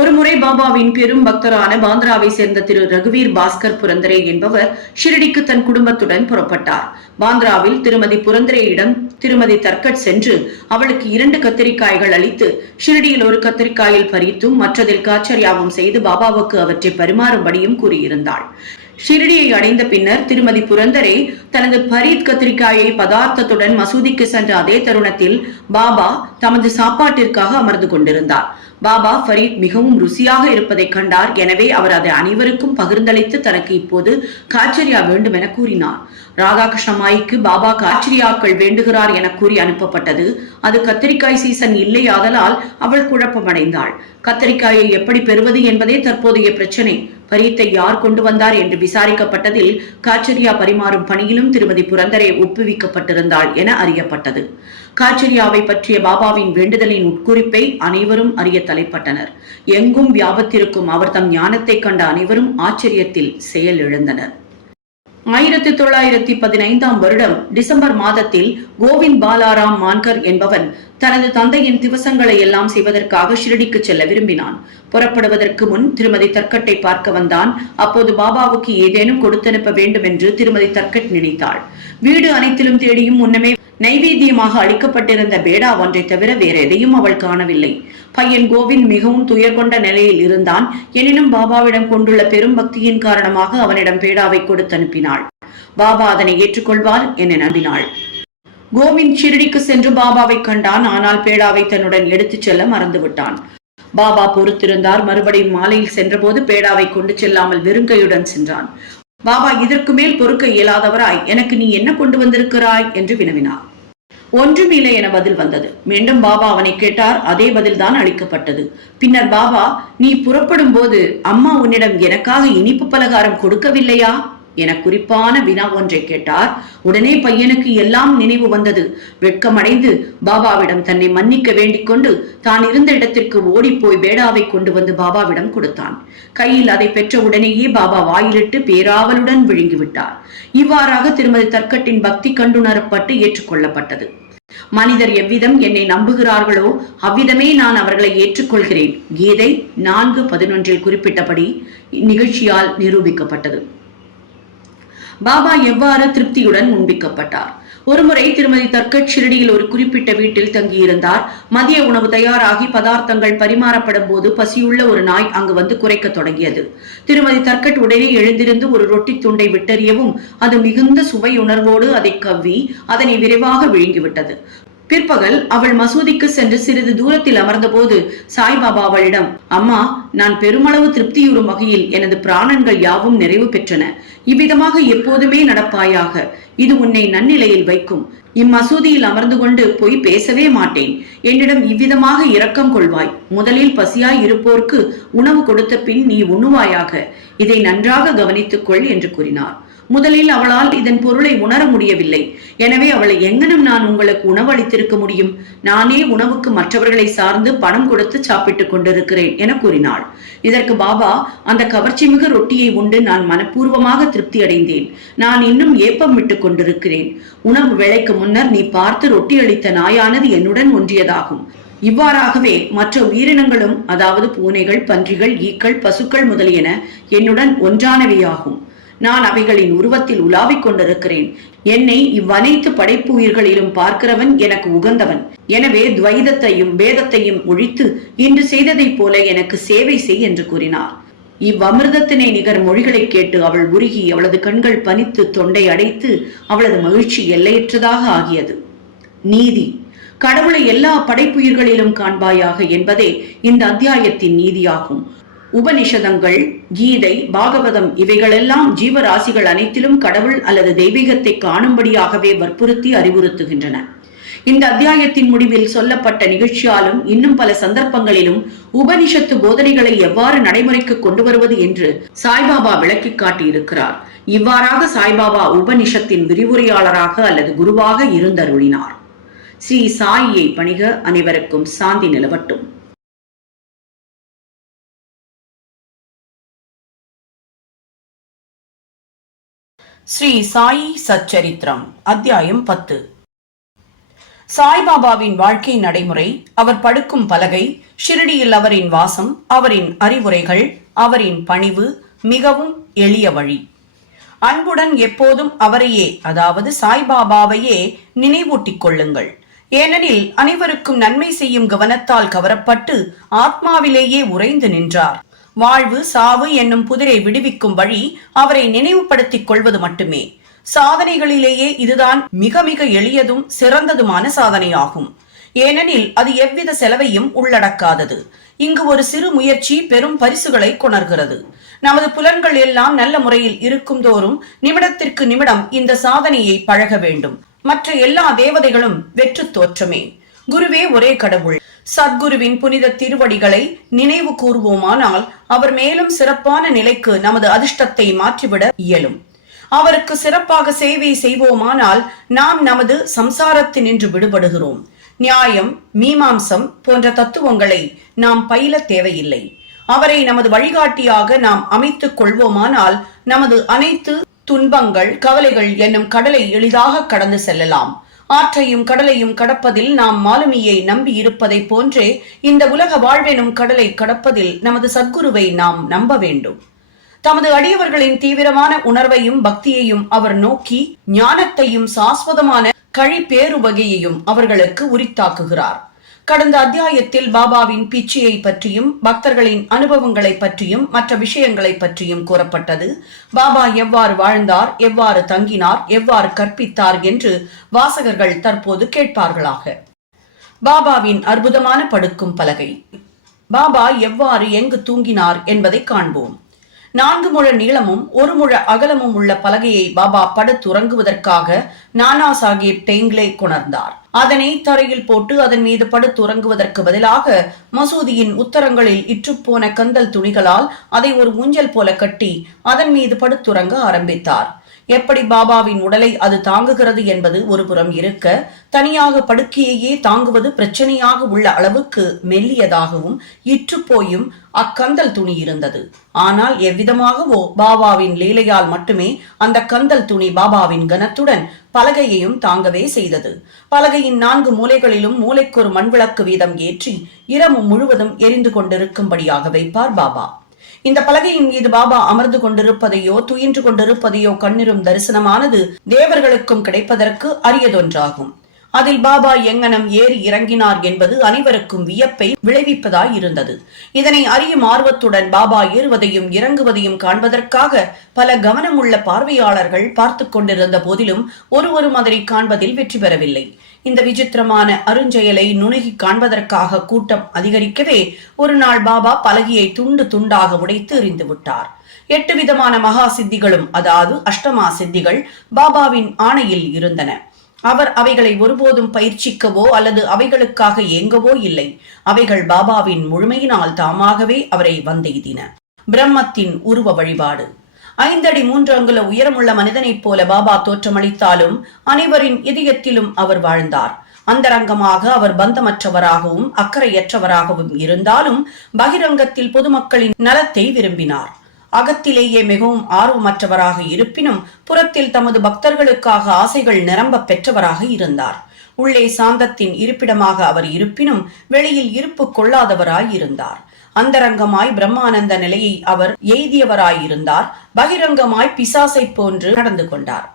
ஒருமுறை பாபாவின் பெரும் பக்தரான பாந்திராவை சேர்ந்த திரு ரகுவீர் பாஸ்கர் புரந்தரே என்பவர் ஷிரடிக்கு தன் குடும்பத்துடன் புறப்பட்டார். பாந்திராவில் திருமதி புரந்தரேயிடம் திருமதி தர்கட் சென்று அவளுக்கு 2 கத்திரிக்காய்கள் அளித்து ஷிரடியில் ஒரு கத்திரிக்காயில் பறித்தும் மற்றதில் காச்சரியாவும் செய்து பாபாவுக்கு அவற்றை பரிமாறும்படியும் கூறியிருந்தாள். ஷிரடியை அடைந்த பின்னர் திருமதி புரந்தரே தனது பரீத் கத்திரிக்காயை பதார்த்தத்துடன் மசூதிக்கு சென்ற அதே தருணத்தில் பாபா தமது சாப்பாட்டிற்காக அமர்ந்து கொண்டிருந்தார். பாபா ஃபரீத் மிகவும் ருசியாக இருப்பதை கண்டார். எனவே அவர் அதை அனைவருக்கும் பகிர்ந்தளித்து தனக்கு இப்போது காச்சரியா வேண்டும் என கூறினார். ராதாகிருஷ்ணமாய்க்கு பாபா காச்சரியாக்கள் வேண்டுகிறார் என கூறி அனுப்பப்பட்டது. அது கத்தரிக்காய் சீசன் இல்லை, ஆதலால் அவள் குழப்பமடைந்தாள். கத்தரிக்காயை எப்படி பெறுவது என்பதே தற்போதைய பிரச்சனை. பரீத்தை யார் கொண்டு வந்தார் என்று விசாரிக்கப்பட்டதில் காச்சரியா பரிமாறும் பணியிலும் திருமதி புரந்தரே ஒப்புவிக்கப்பட்டிருந்தாள் என அறியப்பட்டது. காச்சரியாவை பற்றிய பாபாவின் வேண்டுதலின் உட்குறிப்பை அனைவரும் அறிய தலைப்பட்டனர். எங்கும் வியாபத்திருக்கும் அவர் தம் ஞானத்தை கண்ட அனைவரும் ஆச்சரியத்தில் செயல் இழந்தனர். 1915 வருடம் டிசம்பர் மாதத்தில் கோவிந்த் பாலாராம் மான்கர் என்பவன் தனது தந்தையின் திவசங்களை எல்லாம் செய்வதற்காக ஷிரடிக்கு செல்ல விரும்பினான். புறப்படுவதற்கு முன் திருமதி தர்கட்டை பார்க்க வந்தான். அப்போது பாபாவுக்கு ஏதேனும் கொடுத்தனுப்ப வேண்டும் என்று திருமதி தர்கட் நினைத்தாள். வீடு அனைத்திலும் தேடியும் முன்னமே நைவேத்தியமாக அளிக்கப்பட்டிருந்த பேடா ஒன்றை தவிர வேற எதையும் அவள் காணவில்லை. பையன் கோவிந்த் மிகவும் துயர் கொண்ட நிலையில் இருந்தான். எனினும் பாபாவிடம் கொண்டுள்ள பெரும் பக்தியின் காரணமாக அவனிடம் பேடாவை கொடுத்து அனுப்பினாள். பாபா அதனை ஏற்றுக்கொள்வார் என நம்பினாள். கோவிந்த் ஷிரடிக்கு சென்று பாபாவை கண்டான். ஆனால் பேடாவை தன்னுடன் எடுத்துச் செல்ல மறந்துவிட்டான். பாபா பொறுத்திருந்தார். மறுபடியும் மாலையில் சென்றபோது பேடாவை கொண்டு செல்லாமல் வெறுங்கையுடன் சென்றான். பாபா இதற்கு மேல் பொறுக்க இயலாதவராய், எனக்கு நீ என்ன கொண்டு வந்திருக்கிறாய் என்று வினவினார். ஒன்றுமில்லை என பதில் வந்தது. மீண்டும் பாபா அவனை கேட்டார். அதே பதில் தான் அளிக்கப்பட்டது. பின்னர் பாபா, நீ புறப்படும் போது அம்மா உன்னிடம் எனக்காக இனிப்பு பலகாரம் கொடுக்கவில்லையா என குறிப்பான வினா ஒன்றை கேட்டார். உடனே பையனுக்கு எல்லாம் நினைவு வந்தது. வெட்கமடைந்து பாபாவிடம் தன்னை மன்னிக்க வேண்டிக் கொண்டு தான் இருந்த இடத்திற்கு ஓடிப்போய் பேடாவை கொண்டு வந்து பாபாவிடம் கொடுத்தான். கையில் அதை பெற்ற உடனேயே பாபா வாயிலிட்டு பேராவலுடன் விழுங்கிவிட்டார். இவ்வாறாக திருமதி தர்கட்டின் பக்தி கண்டுணரப்பட்டு ஏற்றுக்கொள்ளப்பட்டது. மனிதர் எவ்விதம் என்னை நம்புகிறார்களோ அவ்விதமே நான் அவர்களை ஏற்றுக்கொள்கிறேன். கீதை 4:11 குறிப்பிட்டபடி நிகழ்ச்சியால் நிரூபிக்கப்பட்டது. பாபா எவ்வாறு திருப்தியுடன் முன்பிக்கப்பட்டார். ஒருமுறை திருமதி தர்கட் ஷிரடியில் ஒரு குறிப்பிட்ட வீட்டில் தங்கியிருந்தார். மதிய உணவு தயாராகி பதார்த்தங்கள் பரிமாறப்படும் போது பசியுள்ள ஒரு நாய் அங்கு வந்து குறைக்க தொடங்கியது. திருமதி தர்கட் உடனே எழுந்திருந்து ஒரு ரொட்டி துண்டை விட்டறியவும் அது மிகுந்த சுவை உணர்வோடு அதை கவ்வி அதனை விரைவாக விழுங்கிவிட்டது. பிற்பகல் அவள் மசூதிக்கு சென்று சிறிது தூரத்தில் அமர்ந்த போது சாய்பாபா அவளிடம், அம்மா, நான் பெருமளவு திருப்தியுறும் வகையில் எனது பிராணன்கள் யாவும் நிறைவு பெற்றன. இவ்விதமாக எப்போதுமே நடப்பாயாக. இது உன்னை நன்னிலையில் வைக்கும். இம்மசூதியில் அமர்ந்து கொண்டு போய் பேசவே மாட்டேன். என்னிடம் இவ்விதமாக இரக்கம் கொள்வாய். முதலில் பசியாய் இருப்போர்க்கு உணவு கொடுத்த பின் நீ உண்ணுவாயாக. இதை நன்றாக கவனித்துக் கொள் என்று கூறினார். முதலில் அவளால் இதன் பொருளை உணர முடியவில்லை. எனவே அவளை எங்கனும் நான் உங்களுக்கு உணவு அளித்திருக்க முடியும்? நானே உணவுக்கு மற்றவர்களை சார்ந்து பணம் கொடுத்து சாப்பிட்டுக் கொண்டிருக்கிறேன் என கூறினாள். இதற்கு பாபா, அந்த கவர்ச்சிமிகு ரொட்டியை உண்டு நான் மனப்பூர்வமாக திருப்தி அடைந்தேன். நான் இன்னும் ஏப்பம் விட்டுக் கொண்டிருக்கிறேன். உணவு வேளைக்கு முன்னர் நீ பார்த்து ரொட்டி அளித்த நாயானது என்னுடன் ஒன்றியதாகும். இவ்வாறாகவே மற்ற உயிரினங்களும், அதாவது பூனைகள், பன்றிகள், ஈக்கள், பசுக்கள் முதலியன என்னுடன் ஒன்றானவையாகும். நான் அவைகளின் உருவத்தில் உலாவிக் கொண்டிருக்கிறேன். என்னை இவ்வனைத்து படைப்பு உயிர்களிலும் பார்க்கிறவன் எனக்கு உகந்தவன். எனவே துவைதத்தையும் பேதத்தையும் ஒழித்து இன்று செய்ததைப் போல எனக்கு சேவை செய் என்று கூறினார். இவ்வமிர்தத்தினை நிகர் மொழிகளை கேட்டு அவள் உருகி அவளது கண்கள் பனித்து தொண்டை அடைத்து அவளது மகிழ்ச்சி எல்லையற்றதாக ஆகியது. நீதி. கடவுளை எல்லா படைப்புயிர்களிலும் காண்பாயாக என்பதே இந்த அத்தியாயத்தின் நீதியாகும். உபனிஷதங்கள், கீதை, பாகவதம் இவைகளெல்லாம் ஜீவராசிகள் அனைத்திலும் கடவுள் அல்லது தெய்வீகத்தை காணும்படியாகவே வற்புறுத்தி அறிவுறுத்துகின்றன. இந்த அத்தியாயத்தின் முடிவில் சொல்லப்பட்ட நிகழ்ச்சியாலும் இன்னும் பல சந்தர்ப்பங்களிலும் உபனிஷத்து போதனைகளை எவ்வாறு நடைமுறைக்கு கொண்டு வருவது என்று சாய்பாபா விளக்கி காட்டியிருக்கிறார். இவ்வாறாக சாய்பாபா உபனிஷத்தின் விரிவுரையாளராக அல்லது குருவாக இருந்தருளினார். ஸ்ரீ சாயியை பணிக. அனைவருக்கும் சாந்தி நிலவட்டும். ஸ்ரீ சாயி சச்சரித்திரம் அத்தியாயம் 10. சாய்பாபாவின் வாழ்க்கை நடைமுறை, அவர் படுக்கும் பலகை, ஷிரடியில் அவரின் வாசம், அவரின் அறிவுரைகள், அவரின் பணிவு, மிகவும் எளிய வழி. அன்புடன் எப்போதும் அவரையே, அதாவது சாய்பாபாவையே நினைவூட்டிக் கொள்ளுங்கள். ஏனெனில் அனைவருக்கும் நன்மை செய்யும் கவனத்தால் கவரப்பட்டு ஆத்மாவிலேயே உறைந்து நின்றார். வாழ்வு சாவு என்னும் புதிரை விடுவிக்கும் வழி அவரை நினைவுபடுத்திக் கொள்வது மட்டுமே. சாதனைகளிலேயே இதுதான் மிக மிக எளியதும் சிறந்ததுமான சாதனையாகும். ஏனெனில் அது எவ்வித செலவையும் உள்ளடக்காதது. இங்கு ஒரு சிறு முயற்சி பெரும் பரிசுகளை கொணர்கிறது. நமது புலன்கள் எல்லாம் நல்ல முறையில் இருக்கும் தோறும் நிமிடத்திற்கு நிமிடம் இந்த சாதனையை பழக வேண்டும். மற்ற எல்லா தேவதைகளும் வெற்று தோற்றமே. குருவே ஒரே கடவுள். சத்குருவின் புனித திருவடிகளை நினைவு கூறுவோமானால் அவர் மேலும் சிறப்பான நிலைக்கு நமது அதிர்ஷ்டத்தை மாற்றிவிட இயலும். அவருக்கு சிறப்பாக சேவை செய்வோமானால் நாம் நமது சம்சாரத்தினின்று விடுபடுகிறோம். நியாயம், மீமாம்சம் போன்ற தத்துவங்களை நாம் பயில தேவையில்லை. அவரை நமது வழிகாட்டியாக நாம் அமைத்துக் கொள்வோமானால் நமது அனைத்து துன்பங்கள், கவலைகள் என்னும் கடலை எளிதாக கடந்து செல்லலாம். ஆற்றையும் கடலையும் கடப்பதில் நாம் மாலுமியை நம்பி இருப்பதை போன்றே இந்த உலக வாழ்வெனும் கடலை கடப்பதில் நமது சத்குருவை நாம் நம்ப வேண்டும். தமது அடியவர்களின் தீவிரமான உணர்வையும் பக்தியையும் அவர் நோக்கி ஞானத்தையும் சாஸ்வதமான கழிப்பேறு வகையையும் அவர்களுக்கு உரித்தாக்குகிறார். கடந்த அத்தியாயத்தில் பாபாவின் பிச்சையை பற்றியும் பக்தர்களின் அனுபவங்களை பற்றியும் மற்ற விஷயங்களை பற்றியும் கூறப்பட்டது. பாபா எவ்வாறு வாழ்ந்தார், எவ்வாறு தங்கினார், எவ்வாறு கற்பித்தார் என்று வாசகர்கள் தற்போது கேட்பார்களாக. பாபாவின் அற்புதமான படுக்கும் பலகை. பாபா எவ்வாறு எங்கு தூங்கினார் என்பதை காண்போம். 4 முழ நீளமும் 1 முழ அகலமும் உள்ள பலகையை பாபா படுத்துறங்குவதற்காக நானா சாஹிப் டெங்லே கொணர்ந்தார். அதனை தரையில் போட்டு அதன் மீது படுத்துறங்குவதற்கு பதிலாக மசூதியின் உத்தரங்களில் இற்றுப்போன கந்தல் துணிகளால் அதை ஒரு ஊஞ்சல் போல கட்டி அதன் மீது படுத்துறங்க ஆரம்பித்தார். எப்படி பாபாவின் உடலை அது தாங்குகிறது என்பது ஒரு புறம் இருக்க, தனியாக படுக்கையையே தாங்குவது பிரச்சனையாக உள்ள அளவுக்கு மெல்லியதாகவும் இற்றுப்போயும் அக்கந்தல் துணி இருந்தது. ஆனால் எவ்விதமாகவோ பாபாவின் லீலையால் மட்டுமே அந்த கந்தல் துணி பாபாவின் கனத்துடன் பலகையையும் தாங்கவே செய்தது. பலகையின் 4 மூலைகளிலும் மூலைக்கொரு மண்விளக்கு வீதம் ஏற்றி இரவு முழுவதும் எரிந்து கொண்டிருக்கும்படியாக வைப்பார் பாபா. இந்த பலகையின் மீது பாபா அமர்ந்து கொண்டிருப்பதையோ துயின்று கொண்டிருப்பதையோ கண்ணிரும் தரிசனமானது தேவர்களுக்கும் கிடைப்பதற்கு அரியதொன்றாகும். அதில் பாபா எங்கனம் ஏறி இறங்கினார் என்பது அனைவருக்கும் வியப்பை விளைவிப்பதாய் இருந்தது. இதனை அறியும் ஆர்வத்துடன் பாபா ஏறுவதையும் இறங்குவதையும் காண்பதற்காக பல கவனமுள்ள பார்வையாளர்கள் பார்த்து கொண்டிருந்த போதிலும் ஒருவரும் அதனை காண்பதில் வெற்றி பெறவில்லை. இந்த விசித்திரமான அருஞ்செயலை நுணுகி காண்பதற்காக கூட்டம் அதிகரிக்கவே ஒரு நாள் பாபா பலகையை துண்டு துண்டாக உடைத்து எறிந்து விட்டார். 8 விதமான மகா சித்திகளும், அதாவது அஷ்டமா சித்திகள் பாபாவின் ஆணையில் இருந்தன. அவர் அவைகளை ஒருபோதும் பயிற்சிக்கவோ அல்லது அவைகளுக்காக ஏங்கவோ இல்லை. அவைகள் பாபாவின் முழுமையினால் தாமாகவே அவரை வந்தெய்தின. பிரம்மத்தின் உருவ வழிபாடு. 5 அடி 3 அங்குல உயரமுள்ள மனிதனைப் போல பாபா தோற்றமளித்தாலும் அனைவரின் இதயத்திலும் அவர் வாழ்ந்தார். அந்தரங்கமாக அவர் பந்தமற்றவராகவும் அக்கறையற்றவராகவும் இருந்தாலும் பகிரங்கத்தில் பொதுமக்களின் நலத்தை விரும்பினார். அகத்திலேயே மிகவும் ஆர்வமற்றவராக இருப்பினும் புறத்தில் தமது பக்தர்களுக்காக ஆசைகள் நிரம்ப பெற்றவராக இருந்தார். உள்ளே சாந்தத்தின் இருப்பிடமாக அவர் இருப்பினும் வெளியில் இருப்பு கொள்ளாதவராய் இருந்தார். அந்தரங்கமாய் பிரம்மானந்த நிலையை அவர் எய்தியவராயிருந்தார். பகிரங்கமாய் பிசாசை போன்று நடந்து கொண்டார்.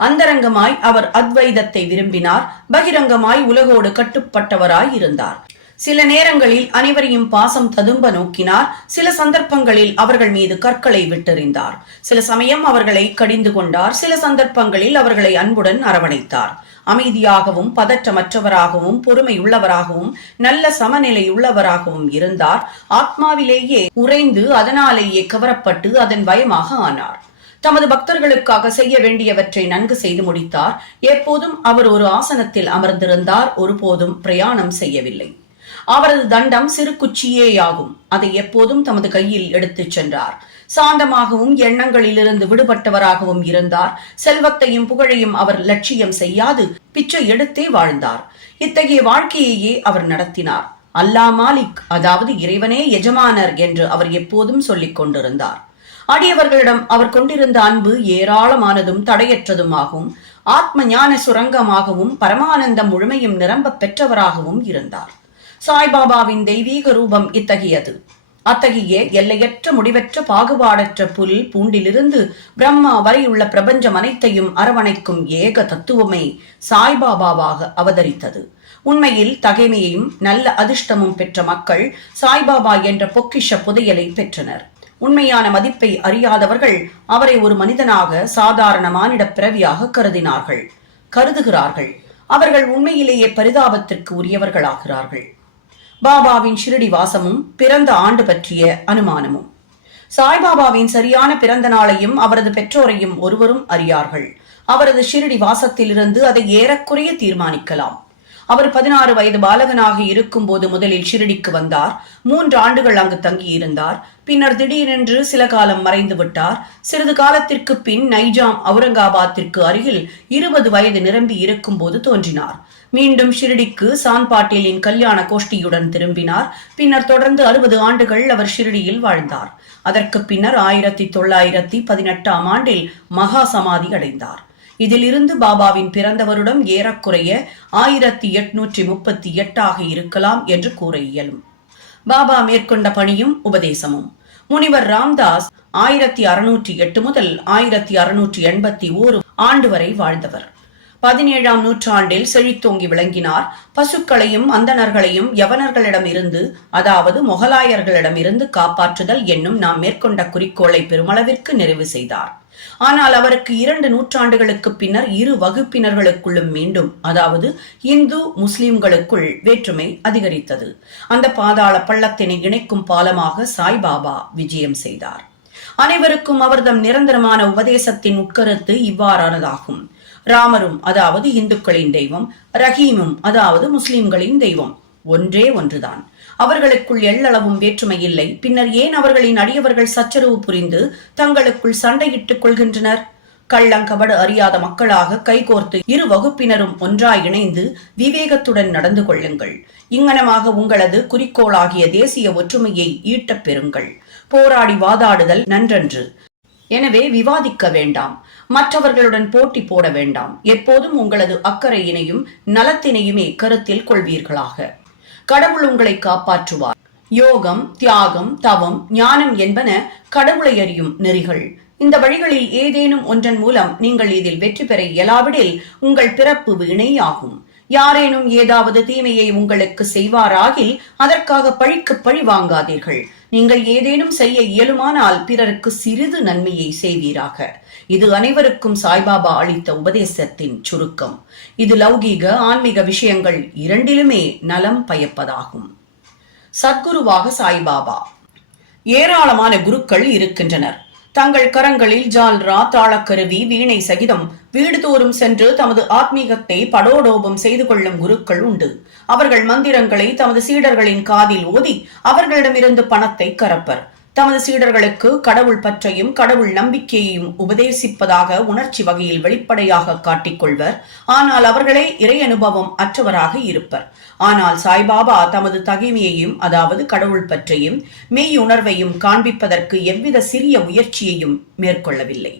அந்தரங்கமாய் அவர் அத்வைதத்தை விரும்பினார். பகிரங்கமாய் உலகோடு கட்டுப்பட்டவராய் இருந்தார். சில நேரங்களில் அனைவரையும் பாசம் ததும்ப நோக்கினார். சில சந்தர்ப்பங்களில் அவர்கள் மீது கற்களை விட்டெறிந்தார். சில சமயம் அவர்களை கடிந்து கொண்டார். சில சந்தர்ப்பங்களில் அவர்களை அன்புடன் அரவணைத்தார். அமைதியாகவும் பதற்றமற்றவராகவும் பொறுமையுள்ளவராகவும் நல்ல சமநிலையுள்ளவராகவும் இருந்தார். ஆத்மாவிலேயே உறைந்து அதனாலேயே கவரப்பட்டு அதன் பயமாக ஆனார். தமது பக்தர்களுக்காக செய்ய வேண்டியவற்றை நன்கு செய்து முடித்தார். எப்போதும் அவர் ஒரு ஆசனத்தில் அமர்ந்திருந்தார். ஒருபோதும் பிரயாணம் செய்யவில்லை. அவரது தண்டம் சிறு குச்சியேயாகும். அதை எப்போதும் தமது கையில் எடுத்துச் சென்றார். சாந்தமாகவும் எண்ணங்களிலிருந்து விடுபட்டவராகவும் இருந்தார். செல்வத்தையும் புகழையும் அவர் லட்சியம் செய்யாது பிச்சை எடுத்தே வாழ்ந்தார். இத்தகைய வாழ்க்கையையே அவர் நடத்தினார். அல்லா மாலிக், அதாவது இறைவனே எஜமானர் என்று அவர் எப்போதும் சொல்லிக் கொண்டிருந்தார். அடியவர்களிடம் அவர் கொண்டிருந்த அன்பு ஏராளமானதும் தடையற்றதுமாகவும் ஆத்ம ஞான சுரங்கமாகவும் பரமானந்தம் முழுமையும் நிரம்ப பெற்றவராகவும் இருந்தார். சாய்பாபாவின் தெய்வீக ரூபம் இத்தகையது. அத்தகைய எல்லையற்ற முடிவற்ற பாகுபாடற்ற புல் பூண்டிலிருந்து பிரம்மா வரையுள்ள பிரபஞ்சம் அனைத்தையும் அரவணைக்கும் ஏக தத்துவமே சாய்பாபாவாக அவதரித்தது. உண்மையில் தகைமையையும் நல்ல அதிர்ஷ்டமும் பெற்ற மக்கள் சாய்பாபா என்ற பொக்கிஷ புதையலை பெற்றனர். உண்மையான மதிப்பை அறியாதவர்கள் அவரை ஒரு மனிதனாக சாதாரண மானிட பிறவியாக கருதுகிறார்கள். அவர்கள் உண்மையிலேயே பரிதாபத்திற்கு உரியவர்களாகிறார்கள். பாபாவின் ஷிரடி வாசமும் பிறந்த ஆண்டு பற்றிய அனுமானமும். சாய்பாபாவின் சரியான பிறந்த நாளையும் அவரது பெற்றோரையும் ஒருவரும் அறியார்கள். அவரது ஷிரடி வாசத்திலிருந்து அதை ஏறக்குறைய தீர்மானிக்கலாம். அவர் 16 வயது பாலகனாக இருக்கும் போது முதலில் ஷிரடிக்கு வந்தார். 3 ஆண்டுகள் அங்கு தங்கியிருந்தார். பின்னர் திடீரென்று சில காலம் மறைந்து விட்டார். சிறிது காலத்திற்கு பின் நைஜாம் அவுரங்காபாத்திற்கு அருகில் 20 வயது நிரம்பி இருக்கும் போது தோன்றினார். மீண்டும் ஷிரடிக்கு சான் பாட்டீலின் கல்யாண கோஷ்டியுடன் திரும்பினார். பின்னர் தொடர்ந்து 60 ஆண்டுகள் அவர் ஷிரடியில் வாழ்ந்தார். அதற்கு பின்னர் 1918ஆம் ஆண்டில் மகா சமாதி அடைந்தார். இதிலிருந்து பாபாவின் பிறந்த வருடம் ஏறக்குறைய 1838 இருக்கலாம் என்று கூற இயலும். பாபா மேற்கொண்ட பணியும் உபதேசமும். முனிவர் ராம்தாஸ் 1608 முதல் 1681 ஆண்டு வரை வாழ்ந்தவர். 17ஆம் நூற்றாண்டில் செழித்தோங்கி விளங்கினார். பசுக்களையும் அந்தணர்களையும் யவனர்களிடம் இருந்து, அதாவது மொகலாயர்களிடம் இருந்து காப்பாற்றுதல் என்னும் நாம் மேற்கொண்ட குறிக்கோளை பெருமளவிற்கு நிறைவு செய்தார். ஆனால் அவருக்கு 2 நூற்றாண்டுகளுக்கு பின்னர் 2 வகுப்பினர்களுக்குள்ளும் மீண்டும், அதாவது இந்து முஸ்லிம்களுக்குள் வேற்றுமை அதிகரித்தது. அந்த பாதாள பள்ளத்தினை இணைக்கும் பாலமாக சாய்பாபா விஜயம் செய்தார். அனைவருக்கும் அவர்தம் நிரந்தரமான உபதேசத்தின் உட்கருத்து இவ்வாறானதாகும். ராமரும், அதாவது இந்துக்களின் தெய்வம், ரஹீமும், அதாவது முஸ்லிம்களின் தெய்வம் ஒன்றே ஒன்றுதான். அவர்களுக்குள் எள்ளளவும் வேற்றுமை இல்லை. பின்னர் ஏன் அவர்களின் அடியவர்கள் சச்சரவு புரிந்து தங்களுக்குள் சண்டையிட்டுக் கொள்கின்றனர்? கள்ளங்கபடு அறியாத மக்களாக கைகோர்த்து 2 வகுப்பினரும் ஒன்றாய் இணைந்து விவேகத்துடன் நடந்து கொள்ளுங்கள். இங்கனமாக உங்களது குறிக்கோளாகிய தேசிய ஒற்றுமையை ஈட்டப் பெறுங்கள். போராடி வாதாடுதல் நன்றன்று. எனவே விவாதிக்க வேண்டாம். மற்றவர்களுடன் போட்டி போட வேண்டாம். எப்போதும் உங்களது அக்கறையினையும் நலத்தினையுமே கருத்தில் கொள்வீர்களாக. கடவுள் உங்களை காப்பாற்றுவார். யோகம், தியாகம், தவம், ஞானம் என்பன கடவுளை அறியும் நெறிகள். இந்த வழிகளில் ஏதேனும் ஒன்றன் மூலம் நீங்கள் இதில் வெற்றி பெற இயலாவிடில் உங்கள் பிறப்பு வீணே ஆகும். யாரேனும் ஏதாவது தீமையை உங்களுக்கு செய்வாராகில் அதற்காக பழிக்கு பழி வாங்காதீர்கள். நீங்கள் ஏதேனும் செய்ய இயலுமானால் பிறருக்கு சிறிது நன்மையை செய்வீராக. இது அனைவருக்கும் சாய்பாபா அளித்த உபதேசத்தின் சுருக்கம். இது லௌகீக ஆன்மீக விஷயங்கள் இரண்டிலுமே நலம் பயப்பதாகும். சத்குருவாக சாய்பாபா. ஏராளமான குருக்கள் இருக்கின்றனர். தங்கள் கரங்களில் ஜால்ரா, தாளக்கருவி, வீணை சகிதம் வீடுதோறும் சென்று தமது ஆத்மீகத்தை படோடோபம் செய்து கொள்ளும் குருக்கள் உண்டு. அவர்கள் மந்திரங்களை தமது சீடர்களின் காதில் ஓதி அவர்களிடமிருந்து பணத்தை கறப்பர். தமது சீடர்களுக்கு கடவுள் பற்றையும் கடவுள் நம்பிக்கையையும் உபதேசிப்பதாக உணர்ச்சி வகையில் வெளிப்படையாக காட்டிக்கொள்வர். ஆனால் அவர்களே இறை அனுபவம் அற்றவராக இருப்பர். ஆனால் சாய்பாபா தமது தகைமையையும், அதாவது கடவுள் பற்றையும் மெய் உணர்வையும் காண்பிப்பதற்கு எவ்வித சிறிய முயற்சியையும் மேற்கொள்ளவில்லை.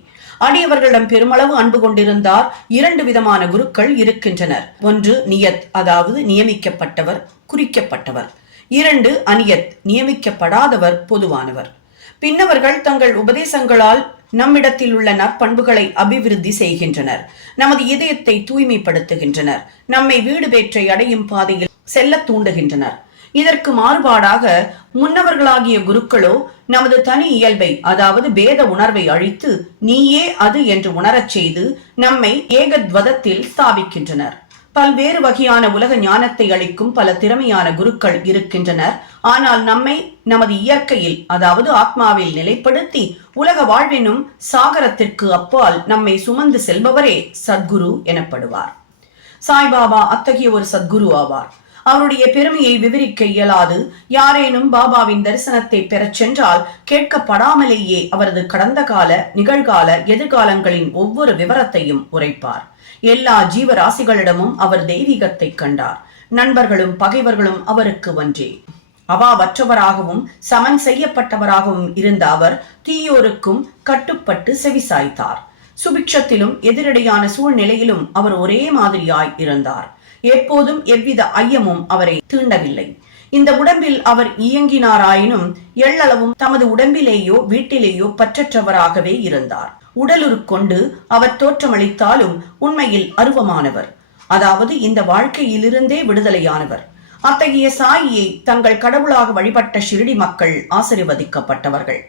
அடியவர்களிடம் பெருமளவு அன்பு கொண்டிருந்தார். 2 விதமான குருக்கள் இருக்கின்றனர். ஒன்று நியத், அதாவது நியமிக்கப்பட்டவர், குறிக்கப்பட்டவர். 2 அநியத், நியமிக்கப்படாதவர், பொதுவானவர். பின்னவர்கள் தங்கள் உபதேசங்களால் நம்மிடத்தில் உள்ள நற்பண்புகளை அபிவிருத்தி செய்கின்றனர். நமது இதயத்தை தூய்மைப்படுத்துகின்றனர். நம்மை வீடு பேற்றை அடையும் பாதையில் செல்ல தூண்டுகின்றனர். இதற்கு மாறுபாடாக முன்னவர்களாகிய குருக்களோ நமது தனி இயல்பை, அதாவது பேத உணர்வை அழித்து நீயே அது என்று உணரச் செய்து நம்மை ஏகத்வதத்தில் ஸ்தாபிக்கின்றனர். பல்வேறு வகையான உலக ஞானத்தை அளிக்கும் பல திறமையான குருக்கள் இருக்கின்றனர். ஆனால் நம்மை நமது இயற்கையில், அதாவது ஆத்மாவில் நிலைப்படுத்தி உலக வாழ்வினும் சாகரத்திற்கு அப்பால் நம்மை சுமந்து செல்பவரே சத்குரு எனப்படுவார். சாய்பாபா அத்தகைய ஒரு சத்குரு ஆவார். அவருடைய பெருமையை விவரிக்க இயலாது. யாரேனும் பாபாவின் தரிசனத்தை பெறச் சென்றால் கேட்கப்படாமலேயே அவரது கடந்த கால, நிகழ்கால, எதிர்காலங்களின் ஒவ்வொரு விவரத்தையும் உரைப்பார். எல்லா ஜீவராசிகளிடமும் அவர் தெய்வீகத்தை கண்டார். நண்பர்களும் பகைவர்களும் அவருக்கு ஒன்றே. அவாவற்றவராகவும் சமன் செய்யப்பட்டவராகவும் இருந்த அவர் தீயோருக்கும் கட்டுப்பட்டு செவிசாய்த்தார். சுபிக்ஷத்திலும் எதிரடையான சூழ்நிலையிலும் அவர் ஒரே மாதிரியாய் இருந்தார். எப்போதும் எவ்வித ஐயமும் அவரை தீண்டவில்லை. இந்த உடம்பில் அவர் இயங்கினாராயினும் எள்ளளவும் தமது உடம்பிலேயோ வீட்டிலேயோ பற்றற்றவராகவே இருந்தார். உடலுருக்கொண்டு அவர் தோற்றமளித்தாலும் உண்மையில் அருவமானவர், அதாவது இந்த வாழ்க்கையிலிருந்தே விடுதலையானவர். அத்தகைய சாயியை தங்கள் கடவுளாக வழிபட்ட ஷிரடி மக்கள் ஆசீர்வதிக்கப்பட்டவர்கள்.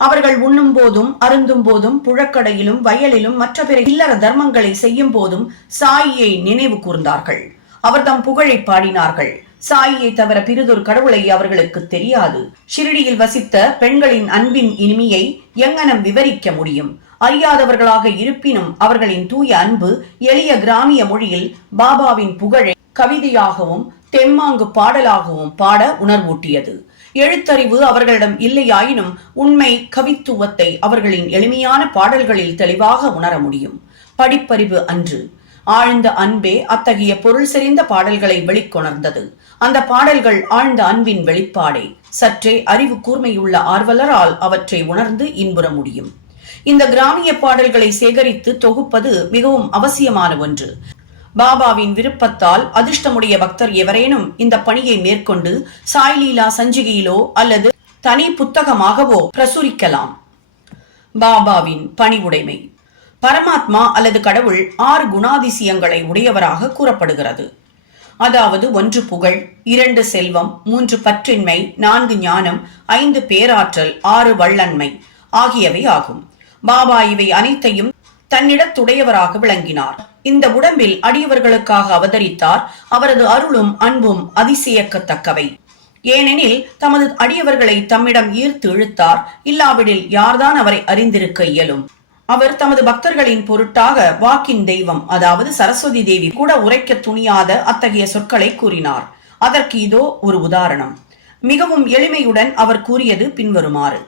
அவர்கள் உண்ணும் போதும் அருந்தும் போதும் புழக்கடையிலும் வயலிலும் மற்ற பிற இல்லற தர்மங்களை செய்யும் போதும் சாயியை நினைவு கூர்ந்தார்கள். அவர் தம் புகழை பாடினார்கள். சாயியை தவிர பிறிதொரு கடவுளை அவர்களுக்கு தெரியாது. ஷிரடியில் வசித்த பெண்களின் அன்பின் இனிமையை எங்கனம் விவரிக்க முடியும்? அறியாதவர்களாக இருப்பினும் அவர்களின் தூய அன்பு எளிய கிராமிய மொழியில் பாபாவின் புகழை கவிதையாகவும் தெம்மாங்கு பாடலாகவும் பாட உணர்வூட்டியது. எழுத்தறிவு அவர்களிடம் இல்லையாயினும் உண்மை கவித்துவத்தை அவர்களின் எளிமையான பாடல்களில் தெளிவாக உணர முடியும். படிப்பறிவு அன்று, ஆழ்ந்த அன்பே அத்தகைய பொருள் செறிந்த பாடல்களை வெளிக்கொணர்ந்தது. அந்த பாடல்கள் ஆழ்ந்த அன்பின் வெளிப்பாடே. சற்றே அறிவு கூர்மையுள்ள ஆர்வலரால் அவற்றை உணர்ந்து இன்புற முடியும். இந்த கிராமிய பாடல்களை சேகரித்து தொகுப்பது மிகவும் அவசியமான ஒன்று. பாபாவின் விருப்பத்தால் அதிர்ஷ்டமுடைய பக்தர் எவரேனும் இந்த பணியை மேற்கொண்டு சாய்லீலா சஞ்சிகையிலோ அல்லது தனி புத்தகமாகவோ பிரசுரிக்கலாம். பாபாவின் பணிவுடைமை. பரமாத்மா அல்லது கடவுள் 6 குணாதிசயங்களை உடையவராக கூறப்படுகிறது. அதாவது 1 புகழ், 2 செல்வம், 3 பற்றின்மை, 4 ஞானம், 5 பேராற்றல், 6 வள்ளன்மை ஆகியவை ஆகும். பாபா இவை அனைத்தையும் தன்னிடத்துடையவராக விளங்கினார். இந்த உடம்பில் அடியவர்களுக்காக அவதரித்தார். அவரது அருளும் அன்பும் அதிசயக்கத்தக்கவை. ஏனெனில் தமது அடியவர்களை தம்மிடம் ஈர்த்து இழுத்தார். இல்லாவிடில் யார்தான் அவரை அறிந்திருக்க இயலும்? அவர் தமது பக்தர்களின் பொருட்டாக வாக்கின் தெய்வம், அதாவது சரஸ்வதி தேவி கூட உரைக்க துணியாத அத்தகைய சொற்களை கூறினார். அதற்கு இதோ ஒரு உதாரணம். மிகவும் எளிமையுடன் அவர் கூறியது பின்வருமாறு: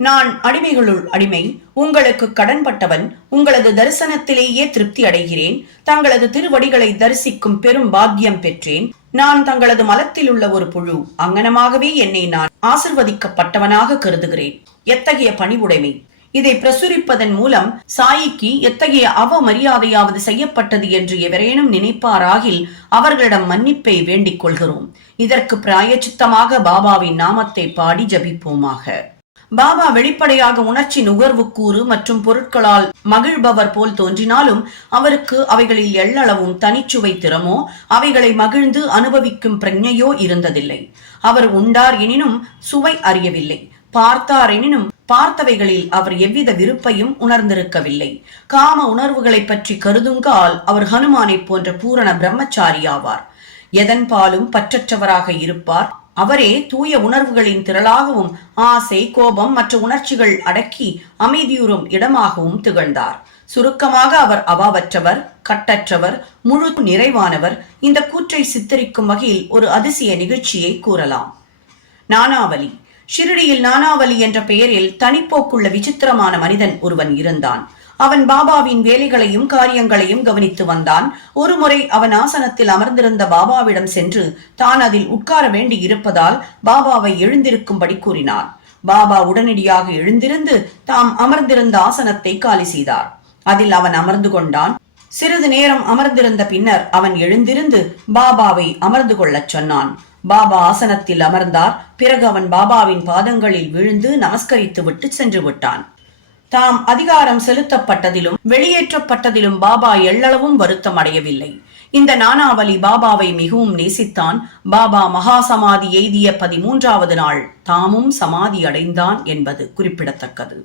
நான் அடிமைகளுள் அடிமை, உங்களுக்கு கடன்பட்டவன், உங்களது தரிசனத்திலேயே திருப்தி அடைகிறேன். தங்களது திருவடிகளை தரிசிக்கும் பெரும் பாக்கியம் பெற்றேன். நான் தங்களது மலத்தில் உள்ள ஒரு புழு. அங்கனமாகவே என்னை நான் ஆசிர்வதிக்கப்பட்டவனாக கருதுகிறேன். எத்தகைய பணிவுடைமை! இதை பிரசுரிப்பதன் மூலம் சாயிக்கு எத்தகைய அவமரியாதையாவது செய்யப்பட்டது என்று எவரேனும் நினைப்பாராகில் அவர்களிடம் மன்னிப்பை வேண்டிக் கொள்கிறோம். இதற்கு பிராயச்சித்தமாக பாபாவின் நாமத்தை பாடி ஜபிப்போமாக. பாபா வெளிப்படையாக உணர்ச்சி நுகர்வுக்கூறு மற்றும் பொருட்களால் மகிழ்பவர் போல் தோன்றினாலும் அவருக்கு அவைகளில் எள்ளளவும் தனிச்சுவை திறமோ அவைகளை மகிழ்ந்து அனுபவிக்கும் பிரஞையோ இருந்ததில்லை. அவர் உண்டார் எனினும் சுவை அறியவில்லை, பார்த்தார் எனினும் பார்த்தவைகளில் அவர் எவ்வித விருப்பையும் உணர்ந்திருக்கவில்லை. காம உணர்வுகளை பற்றி கருதுங்கால் அவர் ஹனுமானை போன்ற பூரண பிரம்மச்சாரி ஆவார். எதன் பாலும் பற்றற்றவராக இருப்பார். அவரே தூய உணர்வுகளின் திரளாகவும் ஆசை, கோபம் மற்ற உணர்ச்சிகள் அடக்கி அமைதியுறும் இடமாகவும் திகழ்ந்தார். சுருக்கமாக அவர் அவாவற்றவர், கட்டற்றவர், முழு நிறைவானவர். இந்த கூற்றை சித்தரிக்கும் வகையில் ஒரு அதிசய நிகழ்ச்சியை கூறலாம். நானாவலி. ஷிரடியில் நானாவலி என்ற பெயரில் தனிப்போக்குள்ள விசித்திரமான மனிதன் ஒருவன் இருந்தான். அவன் பாபாவின் வேலைகளையும் காரியங்களையும் கவனித்து வந்தான். ஒருமுறை அவன் ஆசனத்தில் அமர்ந்திருந்த பாபாவிடம் சென்று தான் அதில் உட்கார வேண்டி இருப்பதால் பாபாவை எழுந்திருக்கும்படி கூறினான். பாபா உடனடியாக எழுந்திருந்து தாம் அமர்ந்திருந்த ஆசனத்தை காலி செய்தார். அதில் அவன் அமர்ந்து கொண்டான். சிறிது நேரம் அமர்ந்திருந்த பின்னர் அவன் எழுந்திருந்து பாபாவை அமர்ந்து கொள்ளச் சொன்னான். பாபா ஆசனத்தில் அமர்ந்தார். பிறகு அவன் பாபாவின் பாதங்களில் விழுந்து நமஸ்கரித்து விட்டு சென்று விட்டான். தாம் அதிகாரம் செலுத்தப்பட்டதிலும் வெளியேற்றப்பட்டதிலும் பாபா எள்ளளவும் வருத்தம் அடையவில்லை. இந்த நானாவலி பாபாவை மிகவும் நேசித்தான். பாபா மகா சமாதி எய்திய 13வது நாள் தாமும் சமாதி அடைந்தான் என்பது குறிப்பிடத்தக்கது.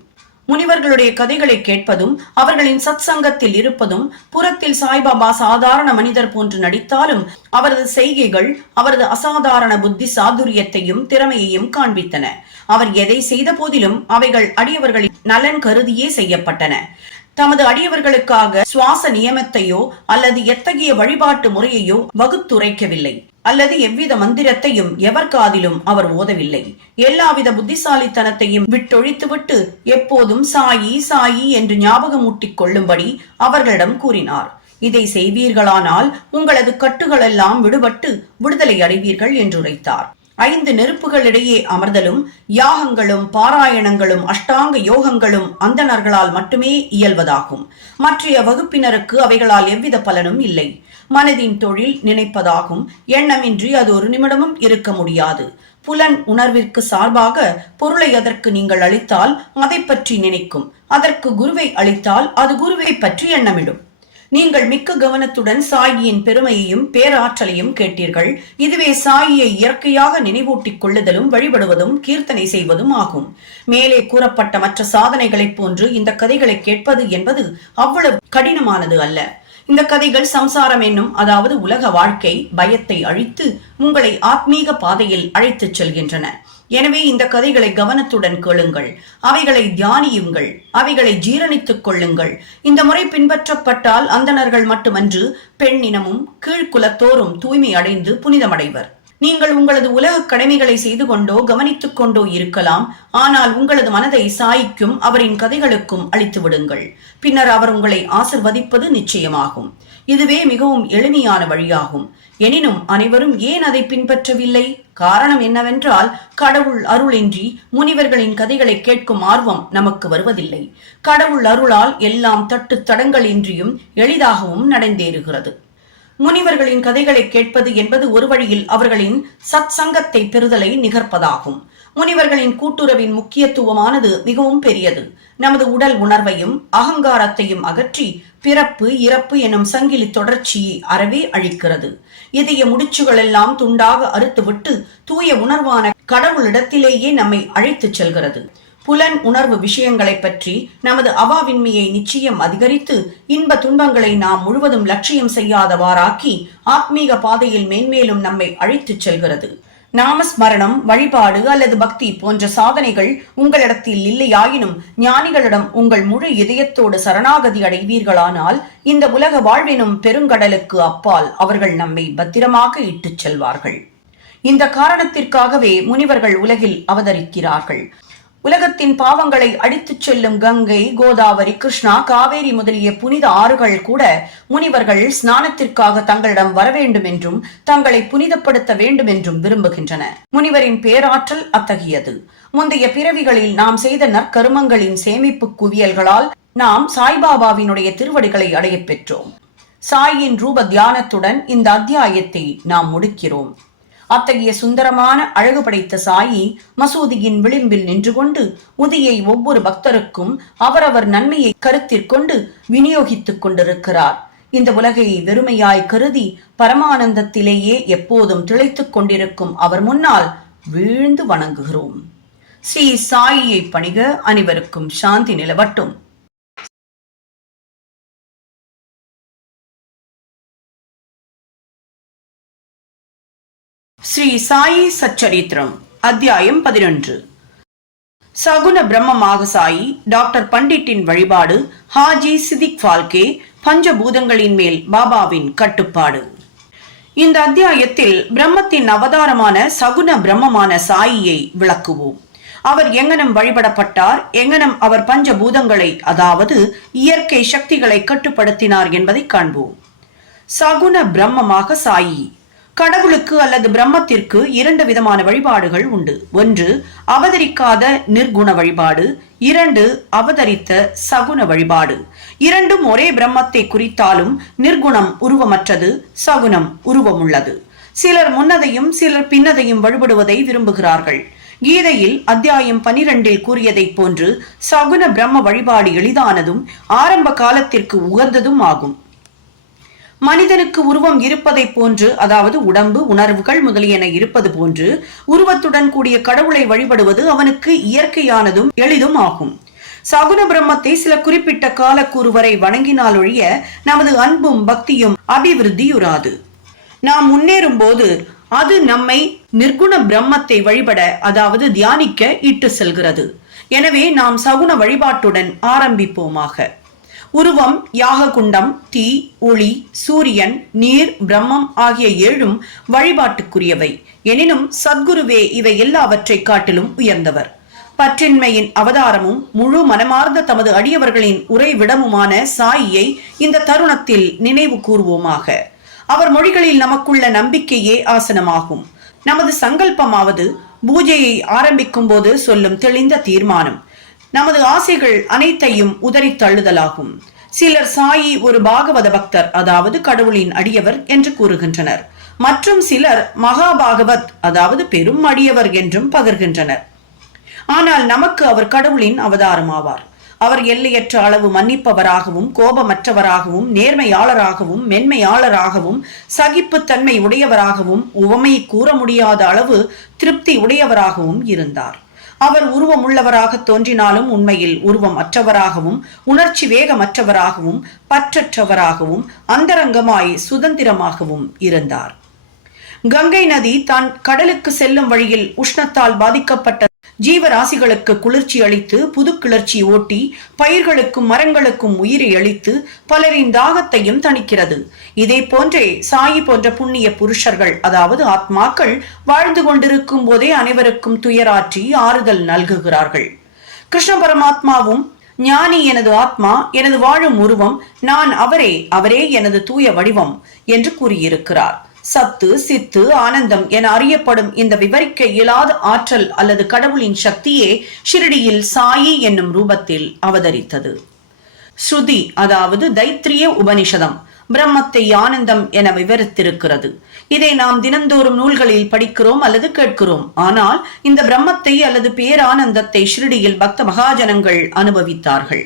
முனிவர்களுடைய கதைகளை கேட்பதும் அவர்களின் சத் சங்கத்தில் இருப்பதும் புறத்தில் சாய்பாபா சாதாரண மனிதர் போன்று நடித்தாலும் அவரது செய்கைகள் அவரது அசாதாரண புத்தி சாதுரியத்தையும் திறமையையும் காண்பித்தன. அவர் எதை செய்த போதிலும் அவைகள் அடியவர்களின் நலன் கருதியே செய்யப்பட்டன. தமது அடியவர்களுக்காக சுவாச நியமத்தையோ அல்லது எத்தகைய வழிபாட்டு முறையையோ வகுத்துரைக்கவில்லை, அல்லது எவ்வித மந்திரத்தையும் எவர் காதிலும் அவர் ஓதவில்லை. எல்லாவித புத்திசாலித்தனத்தையும் விட்டொழித்துவிட்டு எப்போதும் சாயி சாயி என்று ஞாபகமூட்டிக் கொள்ளும்படி அவர்களிடம் கூறினார். இதை செய்வீர்களானால் உங்களது கட்டுகளெல்லாம் விடுபட்டு விடுதலை அடைவீர்கள் என்று உரைத்தார். 5 நெருப்புகளிடையே அமர்தலும் யாகங்களும் பாராயணங்களும் அஷ்டாங்க யோகங்களும் அந்தணர்களால் மட்டுமே இயல்வதாகும். மற்றைய வகுப்பினருக்கு அவைகளால் எவ்வித பலனும் இல்லை. மனதின் தொழில் நினைப்பதாகும். எண்ணமின்றி அது ஒரு நிமிடமும் இருக்க முடியாது. புலன் உணர்விற்கு சார்பாக பொருளை அதற்கு நீங்கள் அளித்தால் அதை பற்றி நினைக்கும். அதற்கு குருவை அளித்தால் அது குருவை பற்றி எண்ணமிடும். நீங்கள் மிக்க கவனத்துடன் சாயியின் பெருமையையும் பேராற்றலையும் கேட்டீர்கள். இதுவே சாயியை இயற்கையாக நினைவூட்டிக் கொள்ளுதலும் வழிபடுவதும் கீர்த்தனை செய்வதும் ஆகும். மேலே கூறப்பட்ட மற்ற சாதனைகளைப் போன்று இந்த கதைகளை கேட்பது என்பது அவ்வளவு கடினமானது அல்ல. இந்த கதைகள் சம்சாரம் என்னும் அதாவது உலக வாழ்க்கை பயத்தை அழித்து உங்களை ஆத்மீக பாதையில் அழைத்துச் செல்கின்றன. எனவே இந்த கதைகளை கவனத்துடன் கேளுங்கள், அவைகளை தியானியுங்கள், அவைகளை ஜீரணித்துக் கொள்ளுங்கள். இந்த முறை பின்பற்றப்பட்டால் அந்தணர்கள் மட்டுமன்று பெண்ணினமும் கீழ்குலத்தோரும் தூய்மை அடைந்து புனிதமடைவர். நீங்கள் உங்களது உலக கடமைகளை செய்து கொண்டோ கவனித்துக் கொண்டோ இருக்கலாம். ஆனால் உங்களது மனதை சாய்க்கும் அவரின் கதைகளுக்கும் அளித்து விடுங்கள். பின்னர் அவர் உங்களை ஆசிர்வதிப்பது நிச்சயமாகும். இதுவே மிகவும் எளிமையான வழியாகும். எனினும் அனைவரும் ஏன் அதை பின்பற்றவில்லை? காரணம் என்னவென்றால் கடவுள் அருளின்றி முனிவர்களின் கதைகளை கேட்கும் ஆர்வம் நமக்கு வருவதில்லை. கடவுள் அருளால் எல்லாம் தட்டு தடங்களின்றியும் எளிதாகவும் நடந்தேறுகிறது. முனிவர்களின் கதைகளை கேட்பது என்பது ஒரு வழியில் அவர்களின் சத் சங்கத்தை பெறுதலை நிகர்ப்பதாகும். முனிவர்களின் கூட்டுறவின் முக்கியத்துவமானது மிகவும் பெரியது. நமது உடல் உணர்வையும் அகங்காரத்தையும் அகற்றி பிறப்பு இறப்பு எனும் சங்கிலி தொடர்ச்சியை அறவே அழிக்கிறது. இதய முடிச்சுகள் எல்லாம் துண்டாக அறுத்துவிட்டு தூய உணர்வான கடவுளிடத்திலேயே நம்மை அழைத்துச் செல்கிறது. புலன் உணர்வு விஷயங்களை பற்றி நமது அவாவின்மையை நிச்சயம் அதிகரித்து இன்ப துன்பங்களை நாம் முழுவதும் லட்சியம் செய்யாதவாறாக்கி ஆத்மீக பாதையில் மேன்மேலும் நம்மை அழைத்துச் செல்கிறது. நாமஸ்மரணம், வழிபாடு அல்லது பக்தி போன்ற சாதனைகள் உங்களிடத்தில் இல்லையாயினும் ஞானிகளிடம் உங்கள் முழு இதயத்தோடு சரணாகதி அடைவீர்களானால் இந்த உலக வாழ்வினும் பெருங்கடலுக்கு அப்பால் அவர்கள் நம்மை பத்திரமாக இட்டுச் செல்வார்கள். இந்த காரணத்திற்காகவே முனிவர்கள் உலகில் அவதரிக்கிறார்கள். உலகத்தின் பாவங்களை அடித்துச் செல்லும் கங்கை, கோதாவரி, கிருஷ்ணா, காவேரி முதலிய புனித ஆறுகள் கூட முனிவர்கள் ஸ்நானத்திற்காக தங்களிடம் வர வேண்டும் என்றும் தங்களை புனிதப்படுத்த வேண்டும் என்றும் விரும்புகின்றன. முனிவரின் பேராற்றல் அத்தகையது. முந்தைய பிறவிகளில் நாம் செய்த நற்கருமங்களின் சேமிப்பு குவியல்களால் நாம் சாய்பாபாவினுடைய திருவடிகளை அடைய பெற்றோம். சாயின் ரூப தியானத்துடன் இந்த அத்தியாயத்தை நாம் முடிக்கிறோம். அத்தகைய சுந்தரமான அழகு படைத்த சாயி மசூதியின் விளிம்பில் நின்று கொண்டு உதியை ஒவ்வொரு பக்தருக்கும் அவரவர் நன்மையை கருத்திற்கொண்டு விநியோகித்துக் கொண்டிருக்கிறார். இந்த உலகை வெறுமையாய் கருதி பரமானந்தத்திலேயே எப்போதும் திளைத்துக் கொண்டிருக்கும் அவர் முன்னால் வீழ்ந்து வணங்குகிறோம். ஸ்ரீ சாயியை பணிக. அனைவருக்கும் சாந்தி நிலவட்டும். ஸ்ரீ சாயி சச்சரித்திரம் அத்தியாயம் 11. சகுன பிரம்மமாக சாயி, டாக்டர் பண்டிட்டின் வழிபாடு, ஹாஜி சிதிக் ஃபால்கே, பஞ்சபூதங்களின் மேல் பாபாவின் கட்டுப்பாடு. இந்த அத்தியாயத்தில் பிரம்மத்தின் அவதாரமான சகுன பிரம்மமான சாயியை விளக்குவோம். அவர் எங்கனம் வழிபடப்பட்டார், எங்கனம் அவர் பஞ்சபூதங்களை அதாவது இயற்கை சக்திகளை கட்டுப்படுத்தினார் என்பதை காண்போம். சகுன பிரம்மமாக சாயி. கடவுளுக்கு அல்லது பிரம்மத்திற்கு 2 விதமான வழிபாடுகள் உண்டு. 1 அவதரிக்காத நிர்குண வழிபாடு, 2 அவதரித்த சகுன வழிபாடு. இரண்டும் ஒரே பிரம்மத்தை குறித்தாலும் நிர்குணம் உருவமற்றது, சகுனம் உருவமுள்ளது. சிலர் முன்னதையும் சிலர் பின்னதையும் வழிபடுவதை விரும்புகிறார்கள். கீதையில் அத்தியாயம் 12 கூறியதைப் போன்று சகுன பிரம்ம வழிபாடு எளிதானதும் ஆரம்ப காலத்திற்கு உகந்ததும் ஆகும். மனிதனுக்கு உருவம் இருப்பதை போன்று, அதாவது உடம்பு, உணர்வுகள் முதலியன இருப்பது போன்று உருவத்துடன் கூடிய கடவுளை வழிபடுவது அவனுக்கு இயற்கையானதும் எளிதும் ஆகும். சகுன பிரம்மத்தை சில குறிப்பிட்ட காலக்கூறு வரை வணங்கினால் ஒழிய நமது அன்பும் பக்தியும் அபிவிருத்தியுறாது. நாம் முன்னேறும் போது அது நம்மை நிர்குண பிரம்மத்தை வழிபட அதாவது தியானிக்க இட்டு செல்கிறது. எனவே நாம் சகுன வழிபாட்டுடன் ஆரம்பிப்போமாக. உருவம், யாக குண்டம், தீ, ஒளி, சூரியன், நீர், பிரம்மம் ஆகிய 7ம் வழிபாட்டுக்குரியவை. எனினும் சத்குருவே இவை எல்லாவற்றை காட்டிலும் உயர்ந்தவர். பற்றின்மையின் அவதாரமும் முழு மனமார்ந்த தமது அடியவர்களின் உறைவிடமுமான சாயியை இந்த தருணத்தில் நினைவு கூறுவோமாக. அவர் மொழிகளில் நமக்குள்ள நம்பிக்கையே ஆசனமாகும். நமது சங்கல்பமாவது பூஜையை ஆரம்பிக்கும் போது சொல்லும் தெளிந்த தீர்மானம், நமது ஆசைகள் அனைத்தையும் உதறி தள்ளுதலாகும். சிலர் சாயி ஒரு பாகவத பக்தர், அதாவது கடவுளின் அடியவர் என்று கூறுகின்றனர். மற்றும் சிலர் மகாபாகவத், அதாவது பெரும் அடியவர் என்றும் பகர்கின்றனர். ஆனால் நமக்கு அவர் கடவுளின் அவதாரம் ஆவார். அவர் எல்லையற்ற அளவு மன்னிப்பவராகவும் கோபமற்றவராகவும் நேர்மையாளராகவும் மென்மையாளராகவும் சகிப்புத்தன்மை உடையவராகவும் உவமை கூற முடியாத அளவு திருப்தி உடையவராகவும் இருந்தார். அவர் உருவம் உள்ளவராக தோன்றினாலும் உண்மையில் உருவம் அற்றவராகவும் உணர்ச்சி வேகமற்றவராகவும் பற்றற்றவராகவும் அந்தரங்கமாய் சுதந்திரமாகவும் இருந்தார். கங்கை நதி தான் கடலுக்கு செல்லும் வழியில் உஷ்ணத்தால் பாதிக்கப்பட்ட ஜீவராசிகளுக்கு குளிர்ச்சி அளித்து புது கிளர்ச்சி ஓட்டி பயிர்களுக்கும் மரங்களுக்கும் உயிரை அளித்து பலரின் தாகத்தையும் தணிக்கிறது. இதே போன்றே சாயி போன்ற புண்ணிய புருஷர்கள், அதாவது ஆத்மாக்கள், வாழ்ந்து கொண்டிருக்கும் போதே அனைவருக்கும் துயராற்றி ஆறுதல் நல்குகிறார்கள். கிருஷ்ண பரமாத்மாவும் ஞானி எனது ஆத்மா, எனது வாழும் உருவம், நான் அவரே எனது தூய வடிவம் என்று கூறியிருக்கிறார். சத்து, சித்து, ஆனந்தம் என அறியப்படும் இந்த விவரிக்க இயலாத ஆற்றல் அல்லது கடவுளின் சக்தியே ஷிரடியில் சாயி என்னும் ரூபத்தில் அவதரித்தது. ஸ்ருதி, அதாவது தைத்திரிய உபனிஷதம், பிரம்மத்தை ஆனந்தம் என விவரித்திருக்கிறது. இதை நாம் தினந்தோறும் நூல்களில் படிக்கிறோம் அல்லது கேட்கிறோம். ஆனால் இந்த பிரம்மத்தை அல்லது பேரானந்தத்தை ஷிரடியில் பக்த மகாஜனங்கள் அனுபவித்தார்கள்.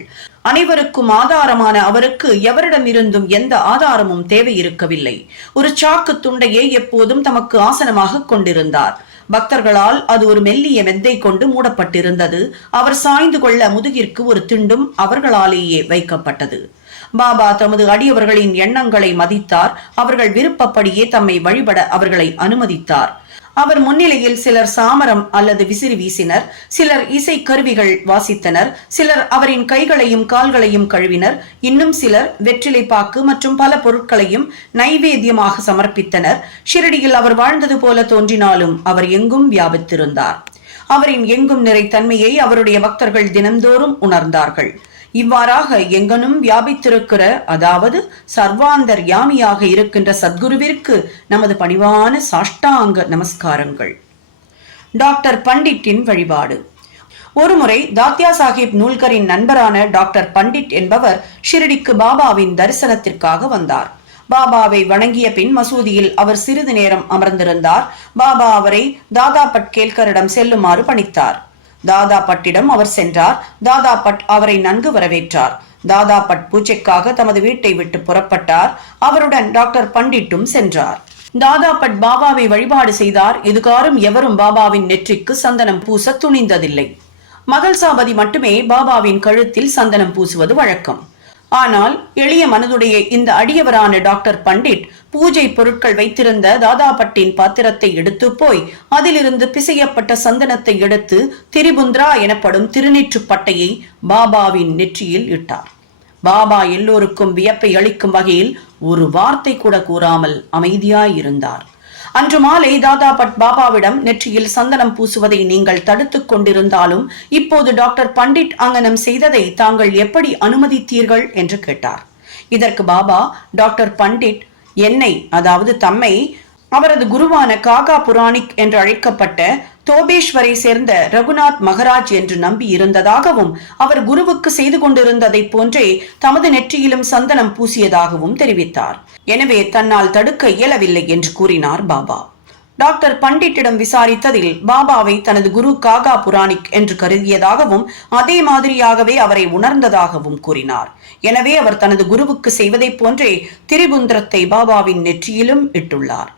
அனைவருக்கும் ஆதாரமான அவருக்கு எவரிடமிருந்தும் எந்த ஆதாரமும் தேவை இருக்கவில்லை. ஒரு சாக்கு துண்டையே எப்போதும் தமக்கு ஆசனமாக கொண்டிருந்தார். பக்தர்களால் அது ஒரு மெல்லிய மெத்தை கொண்டு மூடப்பட்டிருந்தது. அவர் சாய்ந்து கொள்ள முதுகிற்கு ஒரு திண்டும் அவர்களாலேயே வைக்கப்பட்டது. பாபா தமது அடியவர்களின் எண்ணங்களை மதித்தார். அவர்கள் விருப்பப்படியே தம்மை வழிபட அவர்களை அனுமதித்தார். அவர் முன்னிலையில் சிலர் சாமரம் அல்லது விசிறி வீசினர், சிலர் இசை கருவிகள் வாசித்தனர், சிலர் அவரின் கைகளையும் கால்களையும் கழுவினர், இன்னும் சிலர் வெற்றிலை பாக்கு மற்றும் பல பொருட்களையும் நைவேத்தியமாக சமர்ப்பித்தனர். ஷிரடியில் அவர் வாழ்ந்தது போல தோன்றினாலும் அவர் எங்கும் வியாபித்திருந்தார். அவரின் எங்கும் நிறைத்தன்மையை அவருடைய பக்தர்கள் தினந்தோறும் உணர்ந்தார்கள். இவ்வாறாக எங்கனும் வியாபித்திருக்கிற, அதாவது சர்வாந்தர் யாமியாக இருக்கின்ற சத்குருவிற்கு நமது பணிவான சாஷ்டாங்க நமஸ்காரங்கள். டாக்டர் பண்டிட்டின் வழிபாடு. ஒருமுறை தாத்யா சாஹிப் நூல்கரின் நண்பரான டாக்டர் பண்டிட் என்பவர் ஷிரடிக்கு பாபாவின் தரிசனத்திற்காக வந்தார். பாபாவை வணங்கிய பின் மசூதியில் அவர் சிறிது நேரம் அமர்ந்திருந்தார். பாபா அவரை தாதா பட்கேல்கரிடம் செல்லுமாறு பணித்தார். தாதா பட்டிடம் அவர் சென்றார். தாதா பட் அவரை நன்கு வரவேற்றார். தாதா பட் பூஜைக்காக தமது வீட்டை விட்டு புறப்பட்டார். அவருடன் டாக்டர் பண்டிட்டும் சென்றார். தாதா பட் பாபாவை வழிபாடு செய்தார். இதுகாரும் எவரும் பாபாவின் நெற்றிக்கு சந்தனம் பூச துணிந்ததில்லை. மகள் சாபதி மட்டுமே பாபாவின் கழுத்தில் சந்தனம் பூசுவது வழக்கம். ஆனால் எளிய மனதுடைய இந்த அடியவரான டாக்டர் பண்டிட் பூஜை பொருட்கள் வைத்திருந்த தாதா பட்டின் பாத்திரத்தை எடுத்து போய் அதிலிருந்து பிசையப்பட்ட சந்தனத்தை எடுத்து திரிபுந்திரா எனப்படும் திருநீற்று பட்டையை பாபாவின் நெற்றியில் இட்டார். பாபா எல்லோருக்கும் வியப்பை அளிக்கும் வகையில் ஒரு வார்த்தை கூட கூறாமல் அமைதியாயிருந்தார். அன்று மாலை தாதா பட் பாபாவிடம், நெற்றியில் சந்தனம் பூசுவதை நீங்கள் தடுத்துக் கொண்டிருந்தாலும் இப்போது டாக்டர் பண்டிட் அங்கனம் செய்ததை தாங்கள் எப்படி அனுமதித்தீர்கள் என்று கேட்டார். இதற்கு பாபா, டாக்டர் பண்டிட் என்னை, அதாவது தம்மை, அவரது குருவான காகா புராணிக் என்று அழைக்கப்பட்ட தோபேஸ்வரை சேர்ந்த ரகுநாத் மகராஜ் என்று நம்பி இருந்ததாகவும் அவர் குருவுக்கு செய்து கொண்டிருந்ததை போன்றே தமது நெற்றியிலும் சந்தனம் பூசியதாகவும் தெரிவித்தார். எனவே தன்னால் தடுக்க இயலவில்லை என்று கூறினார் பாபா. டாக்டர் பண்டிட்டிடம் விசாரித்ததில் பாபாவை தனது குரு காகா புராணிக் என்று கருதியதாகவும் அதே மாதிரியாகவே அவரை உணர்ந்ததாகவும் கூறினார். எனவே அவர் தனது குருவுக்கு செய்வதைப் போன்றே திரிபுந்திரத்தை பாபாவின் நெற்றியிலும் இட்டுள்ளார்.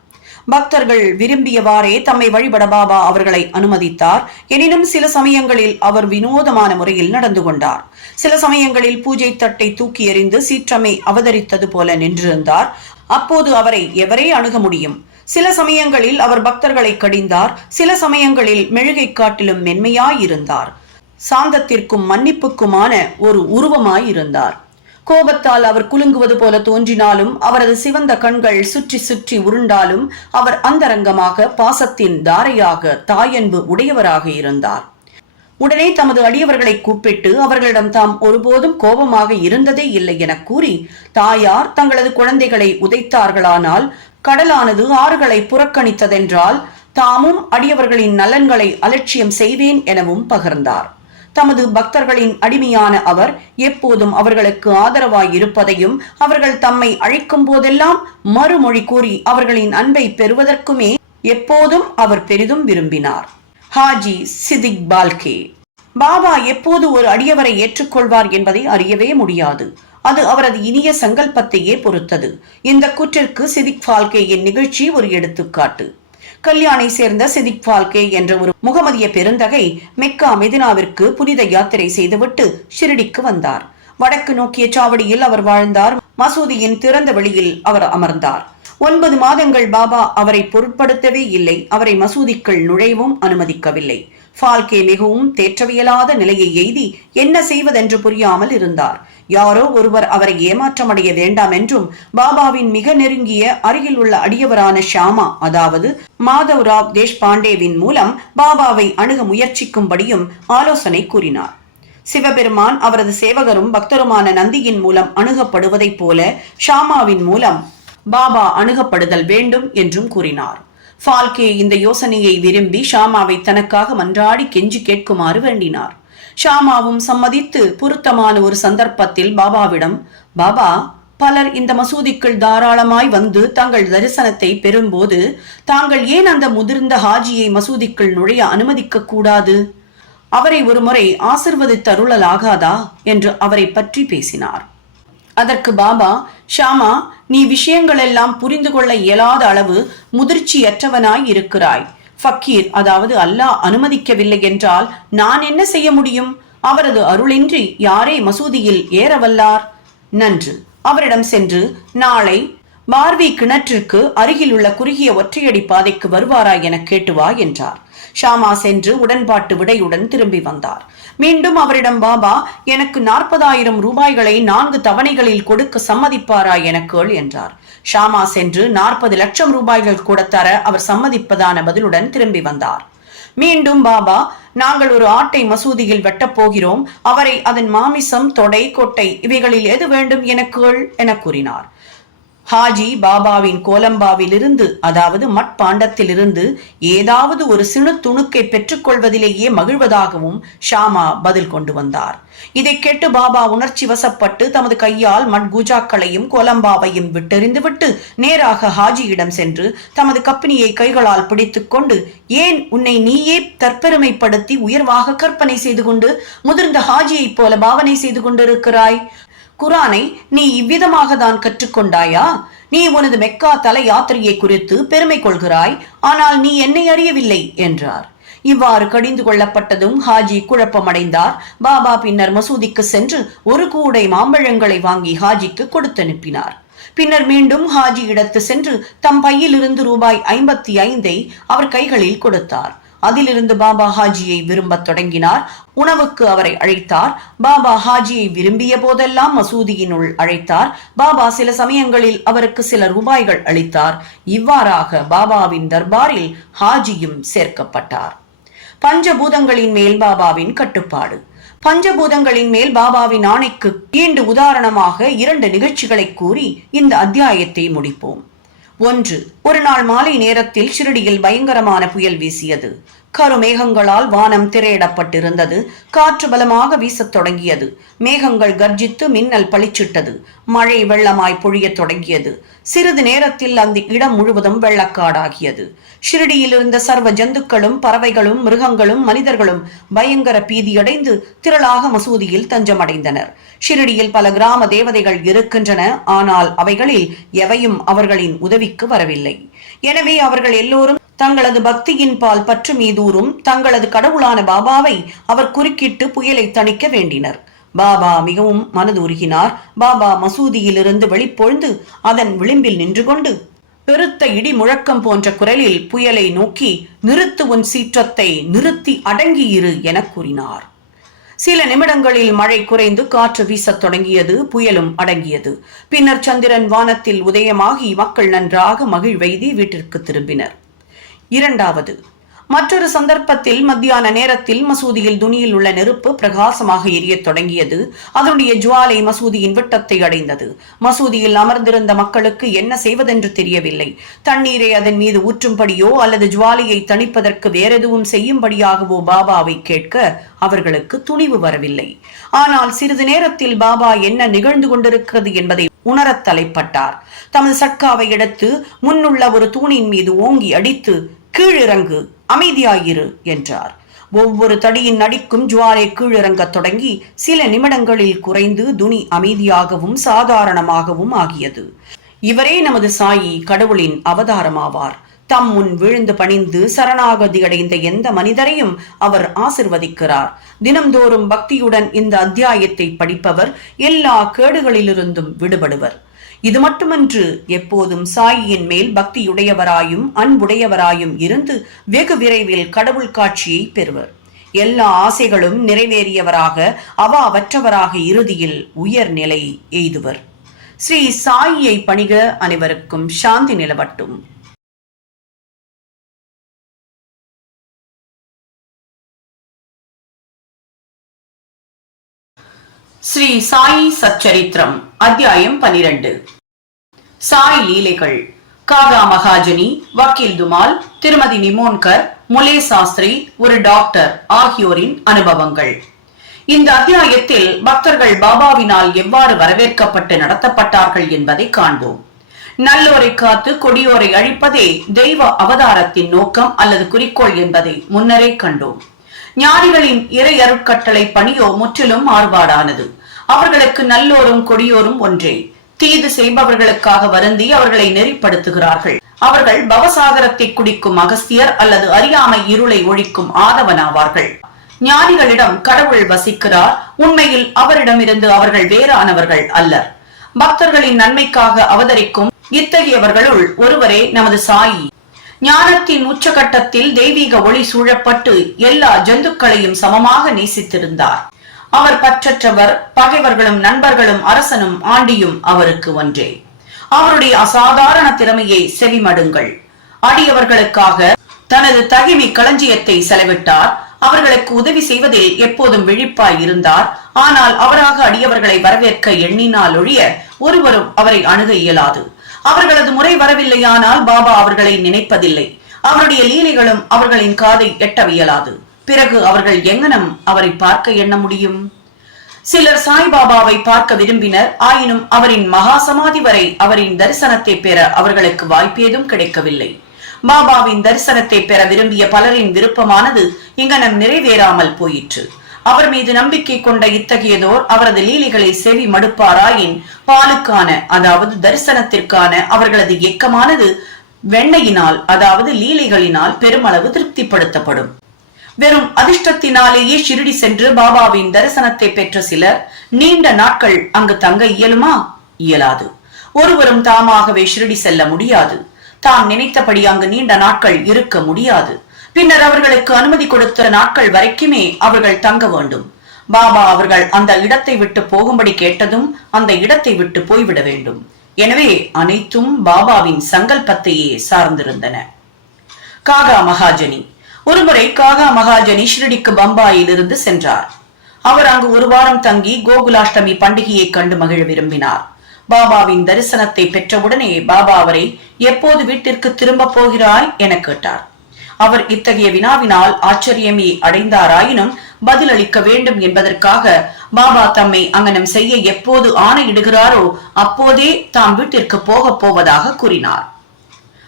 பக்தர்கள் விரும்பியவாறே தம்மை வழிபட பாபா அவர்களை அனுமதித்தார். எனினும் சில சமயங்களில் அவர் வினோதமான முறையில் நடந்து கொண்டார். சில சமயங்களில் பூஜை தட்டை தூக்கி எறிந்து சீற்றமை அவதரித்தது போல நின்றிருந்தார். அப்போது அவரை எவரே அணுக முடியும்? சில சமயங்களில் அவர் பக்தர்களை கடிந்தார். சில சமயங்களில் மெழுகை காட்டிலும் மென்மையாயிருந்தார். சாந்தத்திற்கும் மன்னிப்புக்குமான ஒரு உருவமாயிருந்தார். கோபத்தால் அவர் குலுங்குவது போல தோன்றினாலும், அவரது சிவந்த கண்கள் சுற்றி சுற்றி உருண்டாலும், அவர் அந்தரங்கமாக பாசத்தின் தாரையாக தாயன்பு உடையவராக இருந்தார். உடனே தமது அடியவர்களை கூப்பிட்டு அவர்களிடம் தாம் ஒருபோதும் கோபமாக இருந்ததே இல்லை என கூறி, தாயார் தங்களது குழந்தைகளை உதைத்தார்களானால், கடலானது ஆறுகளை புறக்கணித்ததென்றால் தாமும் அடியவர்களின் நலன்களை அலட்சியம் செய்வேன் எனவும் பகிர்ந்தார். தமது பக்தர்களின் அடிமையான அவர் எப்போதும் அவர்களுக்கு ஆதரவாய் இருப்பதையும், அவர்கள் தம்மை அழைக்கும் போதெல்லாம் மறுமொழி கூறி அவர்களின் அன்பை பெறுவதற்குமே எப்போதும் அவர் பெரிதும் விரும்பினார். ஹாஜி சிதிக் பால்கே. பாபா எப்போது ஒரு அடியவரை ஏற்றுக்கொள்வார் என்பதை அறியவே முடியாது. அது அவரது இனிய சங்கல்பத்தையே பொறுத்தது. இந்த கூற்றிற்கு சிதிக் ஃபால்கேயின் நிகழ்ச்சி ஒரு எடுத்துக்காட்டு. கல்யாணை சேர்ந்த சிதிக் ஃபால்கே என்ற ஒரு முகமதிய பெருந்தகை மெக்கா மெதினாவிற்கு புனித யாத்திரை செய்துவிட்டு ஷிரடிக்கு வந்தார். வடக்கு நோக்கிய சாவடியில் அவர் வாழ்ந்தார். மசூதியின் திறந்த வெளியில் அவர் அமர்ந்தார். 9 மாதங்கள் பாபா அவரை பொருட்படுத்தவே இல்லை. அவரை மசூதிக்குள் நுழைவும் அனுமதிக்கவில்லை. ஃபால்கே மிகவும் தேற்றவியலாத நிலையை எய்தி என்ன செய்வதென்று புரியாமல் இருந்தார். யாரோ ஒருவர் அவரை ஏமாற்றமடைய வேண்டாம் என்றும் பாபாவின் மிக நெருங்கிய அருகில் உள்ள அடியவரான ஷாமா, அதாவது மாதவ்ராவ் தேஷ்பாண்டேவின் மூலம் பாபாவை அணுக முயற்சிக்கும்படியும் ஆலோசனை கூறினார். சிவபெருமான் அவரது சேவகரும் பக்தருமான நந்தியின் மூலம் அணுகப்படுவதைப் போல ஷாமாவின் மூலம் பாபா அணுகப்படுதல் வேண்டும் என்றும் கூறினார். ஃபால்கே இந்த யோசனையை விரும்பி ஷாமாவை தனக்காக மன்றாடி கெஞ்சி கேட்குமாறு வேண்டினார். ஷாமாவும் சம்மதித்து பொருத்தமான ஒரு சந்தர்ப்பத்தில் பாபாவிடம், பாபா, பலர் இந்த மசூதிக்குள் தாராளமாய் வந்து தங்கள் தரிசனத்தை பெறும்போது தாங்கள் ஏன் அந்த முதிர்ந்த ஹாஜியை மசூதிக்குள் நுழைய அனுமதிக்க கூடாது? அவரை ஒருமுறை ஆசிர்வதித்தருளலாகாதா என்று அவரை பற்றி பேசினார். அதற்கு பாபா, ஷாமா, நீ விஷயங்கள் எல்லாம் புரிந்து கொள்ள இயலாத அளவு முதிர்ச்சியற்றவனாய் இருக்கிறாய். ஃபக்கீர், அதாவது அல்லாஹ் அனுமதிக்கவில்லை என்றால் நான் என்ன செய்ய முடியும்? அவரது அருளின்றி யாரே மசூதியில் ஏறவல்லார்? நன்று, அவரிடம் சென்று நாளை பார்வி கிணற்றிற்கு அருகில் உள்ள குறுகிய ஒற்றையடி பாதைக்கு வருவாராய் என கேட்டு வா என்றார். ஷாமா சென்று உடன்பாட்டு விடையுடன் திரும்பி வந்தார். மீண்டும் அவரிடம் பாபா, எனக்கு 40,000 ரூபாய்களை 4 தவணைகளில் கொடுக்க சம்மதிப்பாராய் என கேள் என்றார். ஷாமா சென்று 40 லட்சம் ரூபாய்கள் கூட தர அவர் சம்மதிப்பதான பதிலுடன் திரும்பி வந்தார். மீண்டும் பாபா, நாங்கள் ஒரு ஆட்டை மசூதியில் வெட்டப் போகிறோம். அவரை அதன் மாமிசம், தொடை, கொட்டை இவைகளில் எது வேண்டும் என கேள் என கூறினார். ஹாஜி பாபாவின் கோலம்பாவிலிருந்து, அதாவது மட்பாண்டத்திலிருந்து ஏதாவது ஒரு சிறு துணுக்கை பெற்றுக்கொள்வதிலேயே மகிழ்வதாகவும் ஷாமா பதில் கொண்டு வந்தார். இதை கேட்டு பாபா உணர்ச்சி வசப்பட்டு தமது கையால் மட்கூஜாக்களையும் கோலம்பாவையும் விட்டெறிந்துவிட்டு நேராக ஹாஜியிடம் சென்று தமது கப்பினியை கைகளால் பிடித்துக் கொண்டு, ஏன் உன்னை நீயே தற்பெருமைப்படுத்தி உயர்வாக கற்பனை செய்து கொண்டு முதிர்ந்த ஹாஜியைப் போல பாவனை செய்து கொண்டிருக்கிறாய்? குரானை நீ இவ்விதமாக தான் கற்றுக்கொண்டாயா? நீ உனது மெக்கா தல யாத்திரையை குறித்து பெருமை கொள்கிறாய், ஆனால் நீ என்னை அறியவில்லை என்றார். இவ்வாறு கடிந்து கொள்ளப்பட்டதும் ஹாஜி குழப்பமடைந்தார். பாபா பின்னர் மசூதிக்கு சென்று ஒரு கூடை மாம்பழங்களை வாங்கி ஹாஜிக்கு கொடுத்து அனுப்பினார். பின்னர் மீண்டும் ஹாஜி இடத்து சென்று தம் பையிலிருந்து ரூபாய் 55 அவர் கைகளில் கொடுத்தார். அதிலிருந்து பாபா ஹாஜியை விரும்பத் தொடங்கினார். உணவுக்கு அவரை அழைத்தார். பாபா ஹாஜியை விரும்பிய போதெல்லாம் மசூதியினுள் அழைத்தார். பாபா சில சமயங்களில் அவருக்கு சில ரூபாய்கள் அளித்தார். இவ்வாறாக பாபாவின் தர்பாரில் ஹாஜியும் சேர்க்கப்பட்டார். பஞ்சபூதங்களின் மேல் பாபாவின் கட்டுப்பாடு. பஞ்சபூதங்களின் மேல் பாபாவின் ஆணைக்கு ஈண்டு உதாரணமாக 2 நிகழ்ச்சிகளை கூறி இந்த அத்தியாயத்தை முடிப்போம். 1. ஒரு நாள் மாலை நேரத்தில் ஷிரடியில் பயங்கரமான புயல் வீசியது. கருமேகங்களால் வானம் திரையிடப்பட்டிருந்தது. காற்று பலமாக வீசத் தொடங்கியது. மேகங்கள் கர்ஜித்து மின்னல் பளிச்சிட்டது. மழை வெள்ளமாய் பொழியத் தொடங்கியது. சிறிது நேரத்தில் அந்த இடம் முழுவதும் வெள்ளக்காடாகியது. ஷிரடியில் இருந்த சர்வ ஜந்துக்களும் பறவைகளும் மிருகங்களும் மனிதர்களும் பயங்கர பீதியடைந்து திரளாக மசூதியில் தஞ்சமடைந்தனர். ஷிரடியில் பல கிராம தேவதைகள் இருக்கின்றன. ஆனால் அவைகளில் எவையும் அவர்களின் உதவிக்கு வரவில்லை. எனவே அவர்கள் எல்லோரும் தங்களது பக்தியின் பால் பற்று மீதூறும் தங்களது கடவுளான பாபாவை அவர் குறுக்கிட்டு புயலை தணிக்க வேண்டினர். பாபா மிகவும் மனதுருகினார். பாபா மசூதியிலிருந்து வெளிப்பொழுந்து அதன் விளிம்பில் நின்று கொண்டு பெருத்த இடி முழக்கம் போன்ற குரலில் புயலை நோக்கி, நிறுத்து உன் சீற்றத்தை, நிறுத்தி அடங்கியிரு என கூறினார். சில நிமிடங்களில் மழை குறைந்து காற்று வீசத் தொடங்கியது. புயலும் அடங்கியது. பின்னர் சந்திரன் வானத்தில் உதயமாகி மக்கள் நன்றாக மகிழ்வெய்தி வீட்டிற்கு திரும்பினர். 2. மற்றொரு சந்தர்ப்பத்தில் மத்தியான நேரத்தில் மசூதியில் துணியில் உள்ள நெருப்பு பிரகாசமாக எரியத் தொடங்கியது. அதனுடைய ஜுவாலை மசூதியின் விட்டத்தை அடைந்தது. மசூதியில் அமர்ந்திருந்த மக்களுக்கு என்ன செய்வதென்று தெரியவில்லை. தண்ணீரை அதன் மீது ஊற்றும்படியோ அல்லது ஜுவாலையை தணிப்பதற்கு வேறெதுவும் செய்யும்படியாகவோ பாபாவை கேட்க அவர்களுக்கு துணிவு வரவில்லை. ஆனால் சிறிது நேரத்தில் பாபா என்ன நிகழ்ந்து கொண்டிருக்கிறது என்பதை உணரத் தலைப்பட்டார். தமது சட்காவை எடுத்து முன்னுள்ள ஒரு தூணின் மீது ஓங்கி அடித்து, கீழிறங்கு, அமைதியாயிரு என்றார். ஒவ்வொரு தடியின் நடிக்கும் ஜுவாலை கீழிறங்கத் தொடங்கி சில நிமிடங்களில் குறைந்து துனி அமைதியாகவும் சாதாரணமாகவும் ஆகியது. இவரே நமது சாயி கடவுளின் அவதாரமாவார். தம் முன் விழுந்து பணிந்து சரணாகதி அடைந்த எந்த மனிதரையும் அவர் ஆசிர்வதிக்கிறார். தினம்தோறும் பக்தியுடன் இந்த அத்தியாயத்தை படிப்பவர் எல்லா கேடுகளிலிருந்தும் விடுபடுவர். இது மட்டுமன்று, எப்போதும் சாயியின் மேல் பக்தியுடையவராயும் அன்புடையவராயும் இருந்து வெகு விரைவில் கடவுள் காட்சியை பெறுவர். எல்லா ஆசைகளும் நிறைவேறியவராக அவாவற்றவராக இறுதியில் உயர்நிலை எய்துவர். ஸ்ரீ சாயியை பணிக. அனைவருக்கும் சாந்தி நிலவட்டும். ஸ்ரீ சாயி சச்சரித்திரம் அத்தியாயம் 12. சாய் லீலைகள். காகா மகாஜனி, வக்கீல் துமால், திருமதி நிமோன்கர், முலே சாஸ்திரி, ஒரு டாக்டர் ஆகியோரின் அனுபவங்கள். இந்த அத்தியாயத்தில் பக்தர்கள் பாபாவினால் எவ்வாறு வரவேற்கப்பட்டு நடத்தப்பட்டார்கள் என்பதை காண்போம். நல்லோரை காத்து கொடியோரை அழிப்பதே தெய்வ அவதாரத்தின் நோக்கம் அல்லது குறிக்கோள் என்பதை முன்னரே கண்டோம். ஞானிகளின் இறை அருட்கட்டளை பணியோ முற்றிலும் மாறுபாடானது. அவர்களுக்கு நல்லோரும் கொடியோரும் ஒன்றே. தீது செய்பவர்களுக்காக வருந்தி அவர்களை நெறிப்படுத்துகிறார்கள். அவர்கள் பவசாகரத்தை குடிக்கும் அகஸ்தியர் அல்லது அறியாமை இருளை ஒழிக்கும் ஆதவனாவார்கள். ஞானிகளிடம் கடவுள் வசிக்கிறார். உண்மையில் அவரிடமிருந்து அவர்கள் வேறானவர்கள் அல்லர். பக்தர்களின் நன்மைக்காக அவதரிக்கும் இத்தகையவர்களுள் ஒருவரே நமது சாயி. ஞானத்தின் உச்சகட்டத்தில் தெய்வீக ஒளி சூழப்பட்டு எல்லா ஜந்துக்களையும் சமமாக நேசித்திருந்தார். அவர் பற்றற்றவர். பகைவர்களும் நண்பர்களும் அரசனும் ஆண்டியும் அவருக்கு ஒன்றே. அவருடைய அசாதாரண திறமையை செவிமடுங்கள். அடியவர்களுக்காக தனது தகிமை களஞ்சியத்தை செலவிட்டார். அவர்களுக்கு உதவி செய்வதில் எப்போதும் விழிப்பாய் இருந்தார். ஆனால் அவராக அடியவர்களை வரவேற்க எண்ணினால் ஒழிய ஒருவரும் அவரை அணுக இயலாது. அவர்களது முறை வரவில்லையானால் பாபா அவர்களை நினைப்பதில்லை. அவருடைய லீலைகளும் அவர்களின் காதை எட்டவியலாது. பிறகு அவர்கள் எங்கனம் அவரை பார்க்க எண்ண முடியும்? சிலர் சாய்பாபாவை பார்க்க விரும்பினர். ஆயினும் அவரின் மகா சமாதி வரை அவரின் தரிசனத்தை பெற அவர்களுக்கு வாய்ப்பேதும் கிடைக்கவில்லை. பாபாவின் தரிசனத்தை பெற விரும்பிய பலரின் விருப்பமானது இங்கனம் நிறைவேறாமல் போயிற்று. அவர் மீது நம்பிக்கை கொண்ட இத்தகையதோர் அவரது லீலைகளை செவி மடுப்பாராயின் பாலுக்கான, அதாவது தரிசனத்திற்கான அவர்களது இயக்கமானது வெண்ணையினால், அதாவது லீலைகளினால் பெருமளவு திருப்திப்படுத்தப்படும். வெறும் அதிர்ஷ்டத்தினாலேயே ஷிரடி சென்று பாபாவின் தரிசனத்தை பெற்ற சிலர் நீண்ட நாட்கள் அங்கு தங்க இயலுமா? இயலாது. ஒருவரும் தாமாகவே ஷிரடி செல்ல முடியாது. தாம் நினைத்தபடி அங்கு நீண்ட நாட்கள் இருக்க முடியாது. பின்னர் அவர்களுக்கு அனுமதி கொடுத்த நாட்கள் வரைக்குமே அவர்கள் தங்க வேண்டும். பாபா அவர்கள் அந்த இடத்தை விட்டு போகும்படி கேட்டதும் அந்த இடத்தை விட்டு போய்விட வேண்டும். எனவே அனைத்தும் பாபாவின் சங்கல்பத்தையே சார்ந்திருந்தன. காகா மகாஜனி. ஒருமுறை காகா மகாஜனி ஷிரடிக்கு பம்பாயில் இருந்து சென்றார். அவர் அங்கு ஒரு வாரம் தங்கி கோகுலாஷ்டமி பண்டிகையை கண்டு மகிழ விரும்பினார். பாபாவின் தரிசனத்தை பெற்றவுடனே பாபா அவரை எப்போது வீட்டிற்கு திரும்ப போகிறாய் என கேட்டார். அவர் இத்தகைய வினாவினால் ஆச்சரியமே அடைந்தாராயினும் பதிலளிக்க வேண்டும் என்பதற்காக பாபா தம்மை அங்கனம் செய்ய எப்போது ஆணையிடுகிறாரோ அப்போதே தாம் வீட்டிற்கு போக போவதாக கூறினார்.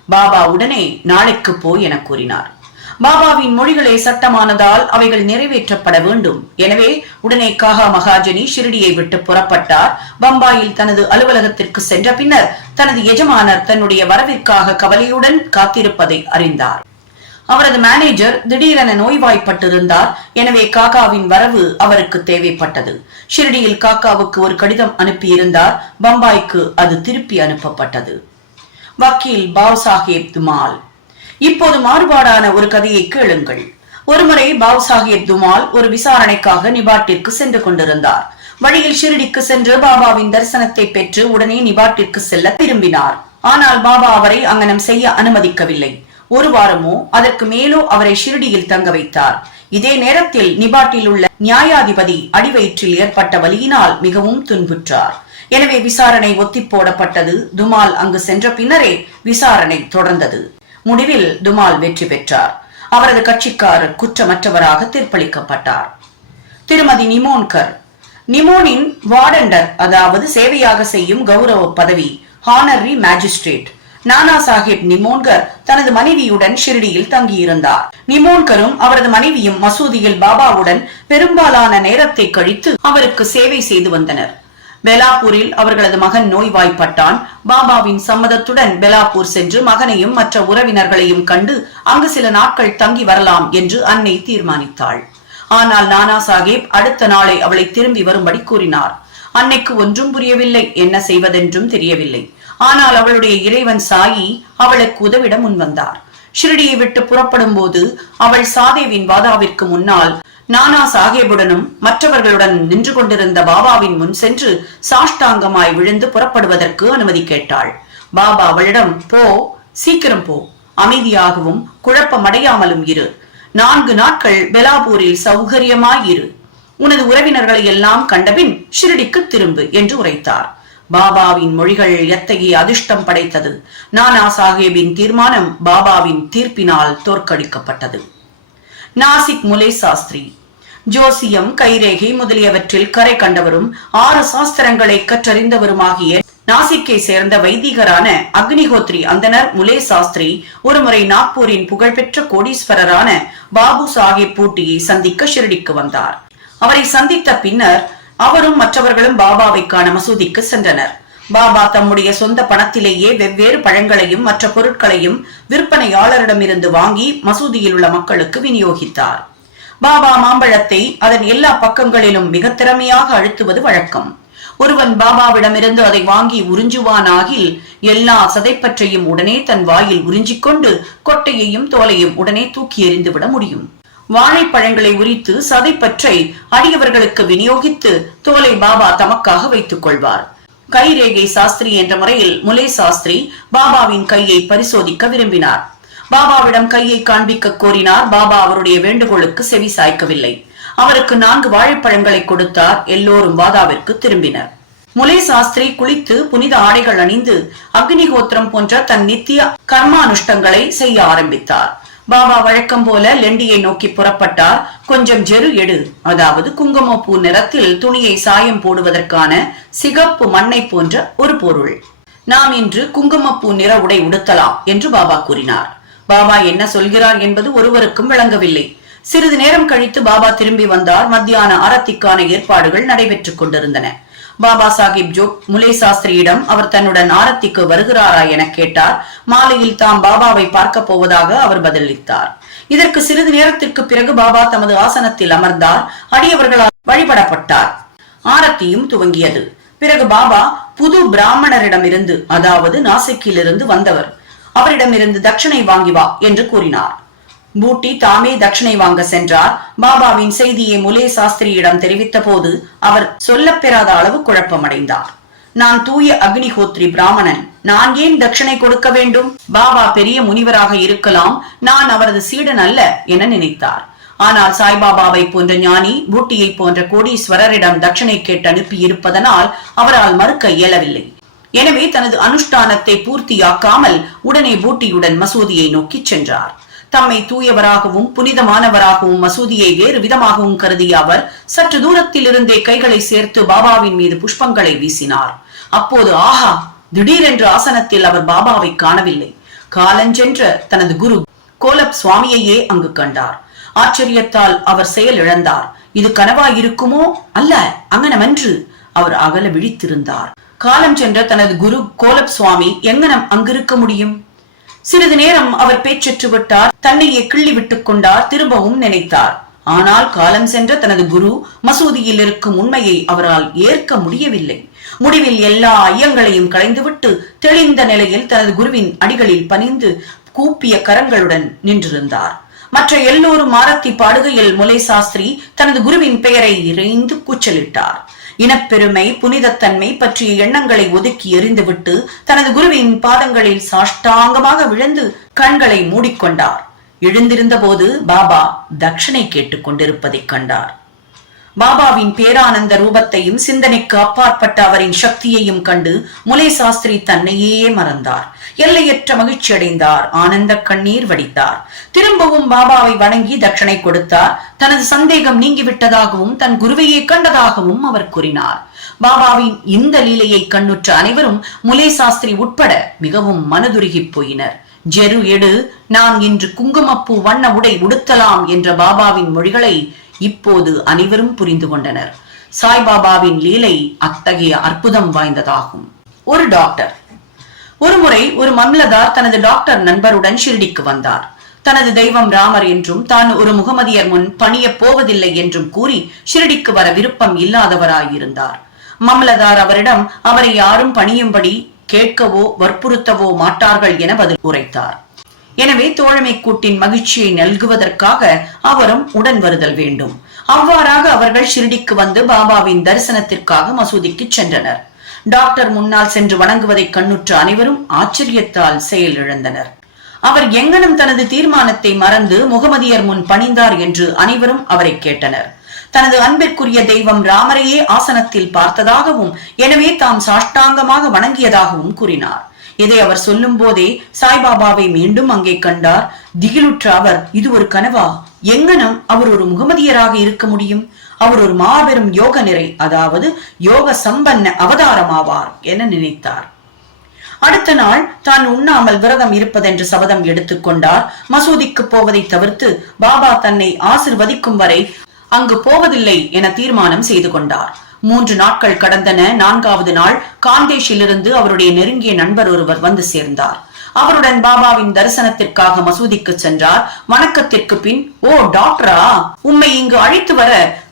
பாபா உடனே நாளைக்கு போய் என கூறினார். பாபாவின் மொழிகளே சட்டமானதால் அவைகள் நிறைவேற்றப்பட வேண்டும். எனவே உடனே காகா மகாஜனி ஷிரடியை விட்டு புறப்பட்டார். பம்பாயில் தனது அலுவலகத்திற்கு சென்ற பின்னர் தனது எஜமானர் தன்னுடைய வரவிற்காக கவலையுடன் காத்திருப்பதை அறிந்தார். அவரது மேனேஜர் திடீரென நோய்வாய்ப்பட்டிருந்தார். எனவே காக்காவின் வரவு அவருக்கு தேவைப்பட்டது. ஷிரடியில் காக்காவுக்கு ஒரு கடிதம் அனுப்பியிருந்தார். பம்பாய்க்கு அது திருப்பி அனுப்பப்பட்டது. வக்கீல் பாவ் சாஹேப் துமால். இப்போது மாறுபாடான ஒரு கதையை கேளுங்கள். ஒருமுறை பாவ் சாஹேப் துமால் ஒரு விசாரணைக்காக நிபாட்டிற்கு சென்று கொண்டிருந்தார். வழியில் ஷிரடிக்கு சென்று பாபாவின் தரிசனத்தை பெற்று உடனே நிபாட்டிற்கு செல்ல விரும்பினார். ஆனால் பாபா அவரை அங்கனம் செய்ய அனுமதிக்கவில்லை. ஒரு வாரமோ அதற்கு மேலோ அவரை ஷிரடியில் தங்க வைத்தார். இதே நேரத்தில் நிபாட்டில் உள்ள நியாயாதிபதி அடிவயிற்றில் ஏற்பட்ட வலியினால் மிகவும் துன்புற்றார். எனவே விசாரணை ஒத்தி போடப்பட்டது. துமால் அங்கு சென்ற பின்னரே விசாரணை தொடர்ந்தது. முடிவில் துமால் வெற்றி பெற்றார். அவரது கட்சிக்காரர் குற்றமற்றவராக தீர்ப்பளிக்கப்பட்டார். திருமதி நிமோன்கர். நிமோனின் வார்டண்டர், அதாவது சேவையாக செய்யும் கௌரவ பதவி, ஹானரி மேஜிஸ்ட்ரேட். நானா சாஹிப் நிமோன்கர் தனது மனைவியுடன் ஷிரடியில் தங்கியிருந்தார். நிமோன்கரும் அவரது மனைவியும் மசூதியில் பாபாவுடன் பெரும்பாலான நேரத்தை கழித்து அவருக்கு சேவை செய்து வந்தனர். பெலாப்பூரில் அவர்களது மகன் நோய்வாய்ப்பட்டான். பாபாவின் சம்மதத்துடன் பெலாப்பூர் சென்று மகனையும் மற்ற உறவினர்களையும் கண்டு அங்கு சில நாட்கள் தங்கி வரலாம் என்று அன்னை தீர்மானித்தாள். ஆனால் நானா சாஹிப் அடுத்த நாளை அவளை திரும்பி வரும்படி கூறினார். அன்னைக்கு ஒன்றும் புரியவில்லை, என்ன செய்வதென்றும் தெரியவில்லை. ஆனால் அவளுடைய இறைவன் சாயி அவளுக்கு உதவிட முன்வந்தார். ஷிரடியை விட்டு புறப்படும் போது அவள் சாதேவின் வாதாவிற்கு முன்னால் நானா சாஹேபுடனும் மற்றவர்களுடன் நின்று கொண்டிருந்த பாபாவின் முன் சென்று சாஷ்டாங்கமாய் விழுந்து புறப்படுவதற்கு அனுமதி கேட்டாள். பாபா அவளிடம், போ, சீக்கிரம் போ, அமைதியாகவும் குழப்பமடையாமலும் இரு. 4 நாட்கள் பெலாப்பூரில் சௌகரியமாயிரு. உனது உறவினர்களை எல்லாம் கண்டபின் ஷிரடிக்கு திரும்பு என்று உரைத்தார். பாபாவின் மொழிகள் எத்தகைய அதிர்ஷ்டம் படைத்தது. நானா சாஹேபின் தீர்மானம் பாபாவின் தீர்ப்பினால் தோற்கடிக்கப்பட்டது. நாசிக் முலே சாஸ்திரி ஜோசியம், கைரேகை முதலியவற்றில் கரை கண்டவரும் 6 சாஸ்திரங்களை கற்றறிந்தவருமாகிய நாசிக்கை சேர்ந்த வைதிகரான அக்னிஹோத்ரி அந்தனர் முலே சாஸ்திரி ஒருமுறை நாக்பூரின் புகழ்பெற்ற கோடீஸ்வரரான பாபு சாஹிப் பூட்டியை சந்திக்க ஷிரடிக்கு வந்தார். அவரை சந்தித்த பின்னர் அவரும் மற்றவர்களும் பாபாவை காண மசூதிக்கு சென்றனர். பாபா தம்முடைய சொந்த பணத்திலேயே வெவ்வேறு பழங்களையும் மற்ற பொருட்களையும் விற்பனையாளரிடமிருந்து வாங்கி மசூதியில் உள்ள மக்களுக்கு விநியோகித்தார். பாபா மாம்பழத்தை அதன் எல்லா பக்கங்களிலும் மிக திறமையாக அழுத்துவது வழக்கம். ஒருவன் பாபாவிடமிருந்து அதை வாங்கி உறிஞ்சுவானாகில் எல்லா சதைப்பற்றையும் உடனே தன் வாயில் உறிஞ்சிக்கொண்டு கொட்டையையும் தோலையும் உடனே தூக்கி எறிந்துவிட முடியும். வாழைப்பழங்களை உரித்து சதைப்பற்றை அடியவர்களுக்கு விநியோகித்து தோலை பாபா தமக்காக வைத்துக் கொள்வார். கைரேகை சாஸ்திரி என்ற முறையில் முலே சாஸ்திரி பாபாவின் கையை பரிசோதிக்க விரும்பினார். பாபாவிடம் கையை காண்பிக்க கோரினார். பாபா அவருடைய வேண்டுகோளுக்கு செவி சாய்க்கவில்லை. அவருக்கு 4 வாழைப்பழங்களை கொடுத்தார். எல்லோரும் வாதாவிற்கு திரும்பினர். முலே சாஸ்திரி குளித்து புனித ஆடைகள் அணிந்து அக்னிஹோத்திரம் போன்ற தன் நித்திய கர்மானுஷ்டங்களை செய்ய ஆரம்பித்தார். பாபா வழக்கம் போல லெண்டியை நோக்கி புறப்பட்டார். கொஞ்சம் ஜெரு எடு, அதாவது குங்குமப்பூ நிறத்தில் துணியை சாயம் போடுவதற்கான சிகப்பு மண்ணை போன்ற ஒரு பொருள். நாம் இன்று குங்குமப்பூ நிற உடை உடுத்தலாம் என்று பாபா கூறினார். பாபா என்ன சொல்கிறார் என்பது ஒருவருக்கும் விளங்கவில்லை. சிறிது நேரம் கழித்து பாபா திரும்பி வந்தார். மத்தியான ஆரத்திக்கான ஏற்பாடுகள் நடைபெற்றுக் கொண்டிருந்தன. பாபா சாஹிப் ஜோக் முலே சாஸ்திரியிடம் அவர் தன்னுடன் ஆரத்திக்கு வருகிறாரா என கேட்டார். மாலையில் தாம் பாபாவை பார்க்க போவதாக அவர் பதிலளித்தார். இதற்கு சிறிது நேரத்திற்கு பிறகு பாபா தமது ஆசனத்தில் அமர்ந்தார். அடியவர்களால் வழிபடப்பட்டார். ஆரத்தியும் துவங்கியது. பிறகு பாபா புது பிராமணரிடமிருந்து, அதாவது நாசிக்கிலிருந்து வந்தவர், அவரிடமிருந்து தட்சணை வாங்கி வா என்று கூறினார். பூட்டி தாமே தட்சணை வாங்க சென்றார். பாபாவின் செய்தியை முலே சாஸ்திரியிடம் தெரிவித்த போது அவர் சொல்லப்பெறாத அளவு குழப்பமடைந்தார். நான் தூய அக்னிஹோத்ரி பிராமணன், நான் ஏன் தட்சணை கொடுக்க வேண்டும்? பாபா பெரிய முனிவராக இருக்கலாம், நான் அவரது சீடன் அல்ல என நினைத்தார். ஆனால் சாய்பாபாவை போன்ற ஞானி, பூட்டியை போன்ற கோடீஸ்வரரிடம் தட்சணை கேட்டு அனுப்பி இருப்பதனால் அவரால் மறுக்க இயலவில்லை. எனவே தனது அனுஷ்டானத்தை பூர்த்தியாக்காமல் உடனே பூட்டியுடன் மசூதியை நோக்கி சென்றார். தம்மை தூயவராகவும் புனிதமானவராகவும் மசூதியை வேறு விதமாகவும் கருதிய அவர் சற்று தூரத்தில் இருந்தே கைகளை சேர்த்து பாபாவின் மீது புஷ்பங்களை வீசினார். அப்போது ஆஹா, திடீரென்று ஆசனத்தில் அவர் பாபாவை காணவில்லை. காலஞ்சென்ற தனது குரு கோலப் சுவாமியையே அங்கு கண்டார். ஆச்சரியத்தால் அவர் செயல் இழந்தார். இது கனவாயிருக்குமோ? அல்ல, அங்கனமென்று அவர் அகல விழித்திருந்தார். காலம் சென்ற தனது குரு கோலப் சுவாமி எங்கனம் அங்கிருக்க முடியும்? சிறிது நேரம் அவர் பேச்சற்று விட்டார். தன்னையே கிள்ளி விட்டுக் கொண்டார். திரும்பவும் நினைத்தார். ஆனால் காலம் சென்ற தனது குரு மசூதியில் இருக்கும் உண்மையை அவரால் ஏற்க முடியவில்லை. முடிவில் எல்லா ஐயங்களையும் களைந்துவிட்டு தெளிந்த நிலையில் தனது குருவின் அடிகளில் பணிந்து கூப்பிய கரங்களுடன் நின்றிருந்தார். மற்ற எல்லோரும் ஆரத்தி பாடுகையில் முலே சாஸ்திரி தனது குருவின் பெயரை இறைந்து கூச்சலிட்டார். இனப்பெருமை, புனிதத்தன்மை பற்றிய எண்ணங்களை ஒதுக்கி எறிந்துவிட்டு தனது குருவின் பாதங்களில் சாஷ்டாங்கமாக விழுந்து கண்களை மூடிக்கொண்டார். எழுந்திருந்த போது பாபா தட்சணை கேட்டுக் கொண்டிருப்பதை கண்டார். பாபாவின் பேரானந்த ரூபத்தையும் சிந்தனைக்கு அப்பாற்பட்ட அவரின் சக்தியையும் கண்டு முலே சாஸ்திரி தன்னையே மறந்தார். எல்லையற்ற மகிழ்ச்சி அடைந்தார். ஆனந்த கண்ணீர் வடித்தார். திரும்பவும் பாபாவை வணங்கி தட்சணை கொடுத்தார். தனது சந்தேகம் நீங்கிவிட்டதாகவும் தன் குருவையே கண்டதாகவும் அவர் கூறினார். பாபாவின் இந்த லீலையை கண்ணுற்ற அனைவரும் முலே சாஸ்திரி உட்பட மிகவும் மனதுருகி போயினர். ஜெரு எடு, நாம் இன்று குங்குமப்பூ வண்ண உடை உடுத்தலாம் என்ற பாபாவின் மொழிகளை இப்போது அனைவரும் புரிந்து கொண்டனர். சாய்பாபாவின் லீலை அத்தகைய அற்புதம் வாய்ந்ததாகும். ஒரு டாக்டர். ஒருமுறை ஒரு மம்லதார் தனது டாக்டர் நண்பருடன் ஷிர்டிக்கு வந்தார். தனது தெய்வம் ராமர் என்றும் தான் ஒரு முகமதியர் முன் பணிய போவதில்லை என்றும் கூறி ஷிர்டிக்கு வர விருப்பம் இல்லாதவராயிருந்தார். மம்லதார் அவரிடம் அவரை யாரும் பணியும்படி கேட்கவோ வற்புறுத்தவோ மாட்டார்கள் என பதில் உரைத்தார். எனவே தோழமை கூட்டின் மகிழ்ச்சியை நல்குவதற்காக அவரும் உடன் வருதல் வேண்டும். அவ்வாறாக அவர்கள் ஷிர்டிக்கு வந்து பாபாவின் தரிசனத்திற்காக மசூதிக்கு சென்றனர். டாக்டர் முன்னால் சென்று வணங்குவதை கண்ணுற்ற அனைவரும் ஆச்சரியத்தால் செயலிழந்தனர். அவர் எங்கனும் தனது தீர்மானத்தை மறந்து முகமதியர் முன் பணிந்தார் என்று அனைவரும் அவரை கேட்டனர். தனது அன்பிற்குரிய தெய்வம் ராமரையே ஆசனத்தில் பார்த்ததாகவும் எனவே தாம் சாஷ்டாங்கமாக வணங்கியதாகவும் கூறினார். இதை அவர் சொல்லும் போதே சாய்பாபாவை மீண்டும் அங்கே கண்டார். திகிலுற்ற அவர், இது ஒரு கனவா? எங்கனும் அவர் ஒரு முகமதியராக இருக்க முடியும்? அவர் ஒரு மாபெரும் யோக நிறை, அதாவது யோக சம்பன்ன அவதாரமாவார் என நினைத்தார். அடுத்த நாள் தான் உண்ணாமல் விரதம் இருப்பதென்று சபதம் எடுத்துக்கொண்டார். மசூதிக்கு போவதை தவிர்த்து பாபா தன்னை ஆசிர்வதிக்கும் வரை அங்கு போவதில்லை என தீர்மானம் செய்து கொண்டார். 3 நாட்கள் கடந்தன. 4வது நாள் காந்தேஷிலிருந்து அவருடைய நெருங்கிய நண்பர் ஒருவர் வந்து சேர்ந்தார். அவருடன் பாபாவின் தரிசனத்திற்காக மசூதிக்கு சென்றார். வணக்கத்திற்கு பின், ஓ டாக்டரா, உம்மை இங்கு அழைத்து வர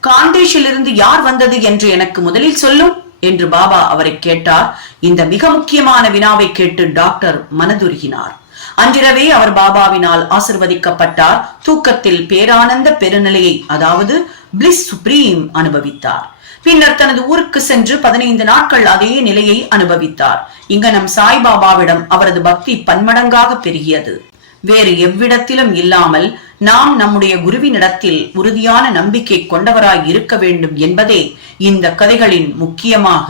காந்தேஷிலிருந்து யார் வந்தது என்று எனக்கு முதலில் சொல்லும் என்று பாபா அவரை கேட்டார். இந்த மிக முக்கியமான வினாவை கேட்டு டாக்டர் மனதுருகினார். அன்றிரவே அவர் பாபாவினால் ஆசிர்வதிக்கப்பட்டார். தூக்கத்தில் பேரானந்த பெருநிலையை, அதாவது பிளிஸ் சுப்ரீம் அனுபவித்தார். பின்னர் தனது ஊருக்கு சென்று 15 நாட்கள் அதே நிலையை அனுபவித்தார். இங்க நம் சாய்பாபாவிடம் அவரது பக்தி பன்மடங்காக பெருகியது. வேறு எவ்விடத்திலும் இல்லாமல் நாம் நம்முடைய குருவினிடத்தில் உறுதியான நம்பிக்கை கொண்டவராய் இருக்க வேண்டும் என்பதே இந்த கதைகளின், முக்கியமாக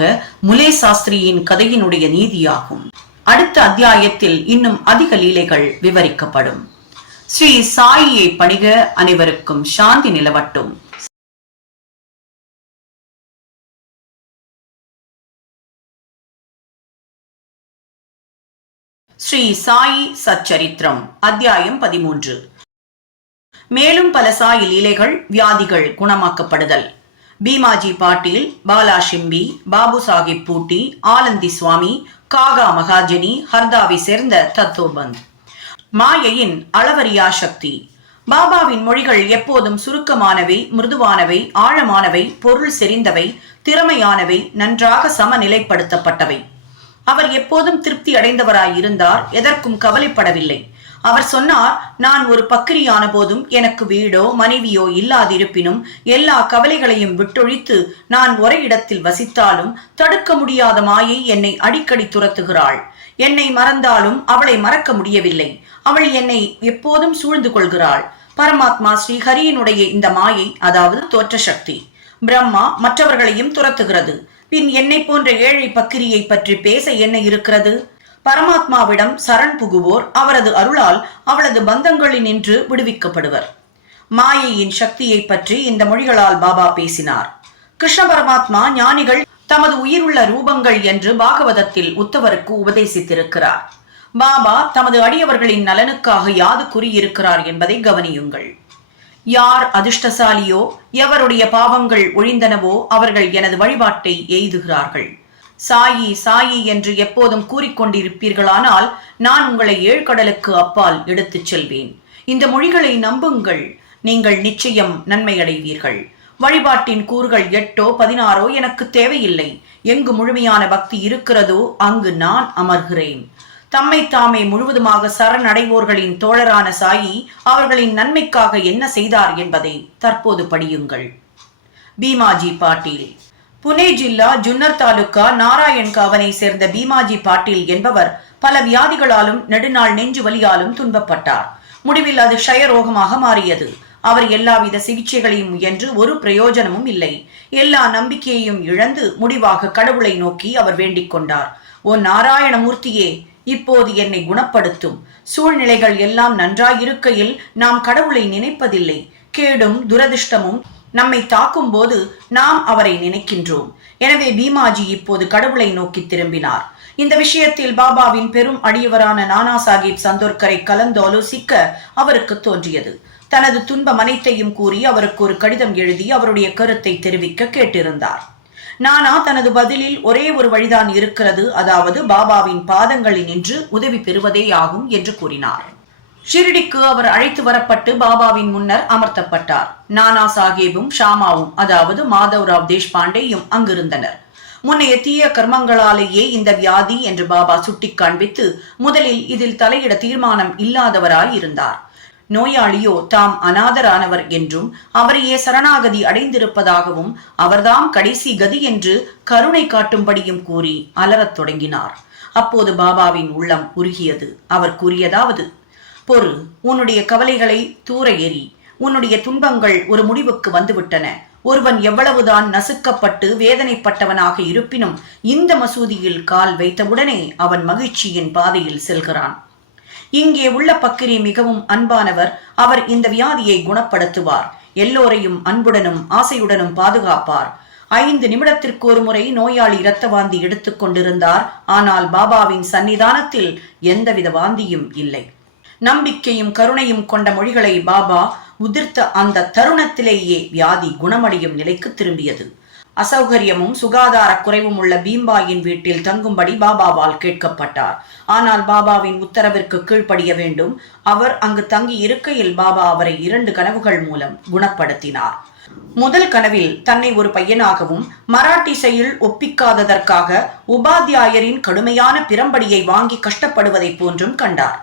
முலே சாஸ்திரியின் கதையினுடைய நீதியாகும். அடுத்த அத்தியாயத்தில் இன்னும் அதிக லீலைகள் விவரிக்கப்படும். ஸ்ரீ சாயியை பணிக. அனைவருக்கும் சாந்தி நிலவட்டும். ஸ்ரீ சாயி சச்சரித்திரம், அத்தியாயம் 13. மேலும் பல சாயி லீலைகள். வியாதிகள் குணமாக்கப்படுதல். பீமாஜி பாட்டீல், பாலா ஷிம்பி, பாபு சாஹிப் பூட்டி, ஆலந்தி சுவாமி, காகா மகாஜனி, ஹர்தாவை சேர்ந்த தத்தோபந்த். மாயையின் அளவரியா சக்தி. பாபாவின் மொழிகள் எப்போதும் சுருக்கமானவை, மிருதுவானவை, ஆழமானவை, பொருள் செறிந்தவை, திறமையானவை, நன்றாக சமநிலைப்படுத்தப்பட்டவை. அவர் எப்போதும் திருப்தி அடைந்தவராயிருந்தார். எதற்கும் கவலைப்படவில்லை. அவர் சொன்னார், நான் ஒரு பக்கிரியான போதும் எனக்கு வீடோ மனைவியோ இல்லாதிருப்பினும் எல்லா கவலைகளையும் விட்டொழித்து நான் ஒரே இடத்தில் வசித்தாலும் தடுக்க முடியாத மாயை என்னை அடிக்கடி துரத்துகிறாள். என்னை மறந்தாலும் அவளை மறக்க முடியவில்லை. அவள் என்னை எப்போதும் சூழ்ந்து கொள்கிறாள். பரமாத்மா ஸ்ரீ ஹரியினுடைய இந்த மாயை, அதாவது தோற்ற சக்தி, பிரம்மா மற்றவர்களையும் துரத்துகிறது. பின் என்னை போன்ற ஏழை பக்கிரியை பற்றி பேச என்ன இருக்கிறது? பரமாத்மாவிடம் சரண் புகுவோர் அவரது அருளால் அவளது பந்தங்களினின்று விடுவிக்கப்படுவர். மாயையின் சக்தியை பற்றி இந்த மொழிகளால் பாபா பேசினார். கிருஷ்ண பரமாத்மா ஞானிகள் தமது உயிருள்ள ரூபங்கள் என்று பாகவதத்தில் உத்தவருக்கு உபதேசித்திருக்கிறார். பாபா தமது அடியவர்களின் நலனுக்காக யாது கூறியிருக்கிறார் என்பதை கவனியுங்கள். யார் அதிர்ஷ்டசாலியோ, எவருடைய பாவங்கள் ஒழிந்தனவோ அவர்கள் எனது வழிபாட்டை எய்துகிறார்கள். சாயி சாயி என்று எப்போதும் கூறிக்கொண்டிருப்பீர்களானால் நான் உங்களை 7 கடலுக்கு அப்பால் எடுத்துச் செல்வேன். இந்த மொழிகளை நம்புங்கள், நீங்கள் நிச்சயம் நன்மை அடைவீர்கள். வழிபாட்டின் கூறுகள் 8ஓ 16ஓ எனக்கு தேவையில்லை. எங்கு முழுமையான பக்தி இருக்கிறதோ அங்கு நான் அமர்கிறேன். தம்மை தாமே முழுவதுமாக சரணடைவோர்களின் தோழரான சாயி அவர்களின் நன்மைக்காக என்ன செய்தார் என்பதை தற்போது படியுங்கள். பீமாஜி பாட்டீல். புனே ஜில்லா ஜுன்னர் தாலுகா நாராயண் காவனை சேர்ந்த பீமாஜி பாட்டீல் என்பவர் பல வியாதிகளாலும் நெடுநாள் நெஞ்சு வலியாலும் துன்பப்பட்டார். முடிவில் அது க்ஷயரோகமாக மாறியது. அவர் எல்லாவித சிகிச்சைகளையும் முயன்று ஒரு பிரயோஜனமும் இல்லை. எல்லா நம்பிக்கையையும் இழந்து முடிவாக கடவுளை நோக்கி அவர் வேண்டிக் கொண்டார். ஓ நாராயணமூர்த்தியே, இப்போது என்னை குணப்படுத்தும். சூழ்நிலைகள் எல்லாம் நன்றாயிருக்கையில் நாம் கடவுளை நினைப்பதில்லை. கேடும் துரதிர்ஷ்டமும் நம்மை தாக்கும் போது நாம் அவரை நினைக்கின்றோம். எனவே பீமாஜி இப்போது கடவுளை நோக்கி திரும்பினார். இந்த விஷயத்தில் பாபாவின் பெரும் அடியவரான நானா சாஹிப் சந்தோர்கரை கலந்து ஆலோசிக்க அவருக்கு தோன்றியது. தனது துன்பம் அனைத்தையும் கூறி அவருக்கு ஒரு கடிதம் எழுதி அவருடைய கருத்தை தெரிவிக்க கேட்டிருந்தார். நானா தனது பதிலில் ஒரே ஒரு வழிதான் இருக்கிறது, அதாவது பாபாவின் பாதங்களில் நின்று உதவி பெறுவதே ஆகும் என்று கூறினார். ஷிரடிக்கு அவர் அழைத்து வரப்பட்டு பாபாவின் முன்னர் அமர்த்தப்பட்டார். நானா சாஹேபும் ஷாமாவும், அதாவது மாதவ்ராவ் தேஷ்பாண்டேயும் அங்கிருந்தனர். முன்னைய தீய கர்மங்களாலேயே இந்த வியாதி என்று பாபா சுட்டி காண்பித்து முதலில் இதில் தலையிட தீர்மானம் இல்லாதவராய் இருந்தார். நோயாளியோ தாம் அநாதரானவர் என்றும் அவரையே சரணாகதி அடைந்திருப்பதாகவும் அவர்தாம் கடைசி கதி என்று கருணை காட்டும்படியும் கூறி அலறத் தொடங்கினார். அப்போது பாபாவின் உள்ளம் உருகியது. அவர் கூறியதாவது: பொறு, உன்னுடைய கவலைகளை தூர எறி. உன்னுடைய துன்பங்கள் ஒரு முடிவுக்கு வந்துவிட்டன. ஒருவன் எவ்வளவுதான் நசுக்கப்பட்டு வேதனைப்பட்டவனாக இருப்பினும் இந்த மசூதியில் கால் வைத்தவுடனே அவன் மகிழ்ச்சியின் பாதையில் செல்கிறான். இங்கே உள்ள பக்கிரி மிகவும் அன்பானவர். அவர் இந்த வியாதியை குணப்படுத்துவார். எல்லோரையும் அன்புடனும் ஆசையுடனும் பாதுகாப்பார். 5 நிமிடத்திற்கு ஒரு முறை நோயாளி இரத்த வாந்தி எடுத்துக் கொண்டிருந்தார். ஆனால் பாபாவின் சன்னிதானத்தில் எந்தவித வாந்தியும் இல்லை. நம்பிக்கையும் கருணையும் கொண்ட மொழிகளை பாபா உதிர்த்த அந்த தருணத்திலேயே வியாதி குணமடையும் நிலைக்கு திரும்பியது. அசௌகரியமும் சுகாதார குறைவும் உள்ள பீம்பாயின் வீட்டில் தங்கும்படி பாபாவால் கேட்கப்பட்டார். ஆனால் பாபாவின் உத்தரவிற்கு கீழ்ப்படிய வேண்டும். அவர் அங்கு தங்கி இருக்கையில் பாபா அவரை 2 கனவுகள் மூலம் குணப்படுத்தினார். முதல் கனவில் தன்னை ஒரு பையனாகவும் மராட்டி செயல் ஒப்பிக்காததற்காக உபாத்தியாயரின் கடுமையான பிரம்படியை வாங்கி கஷ்டப்படுவதை போன்றும் கண்டார்.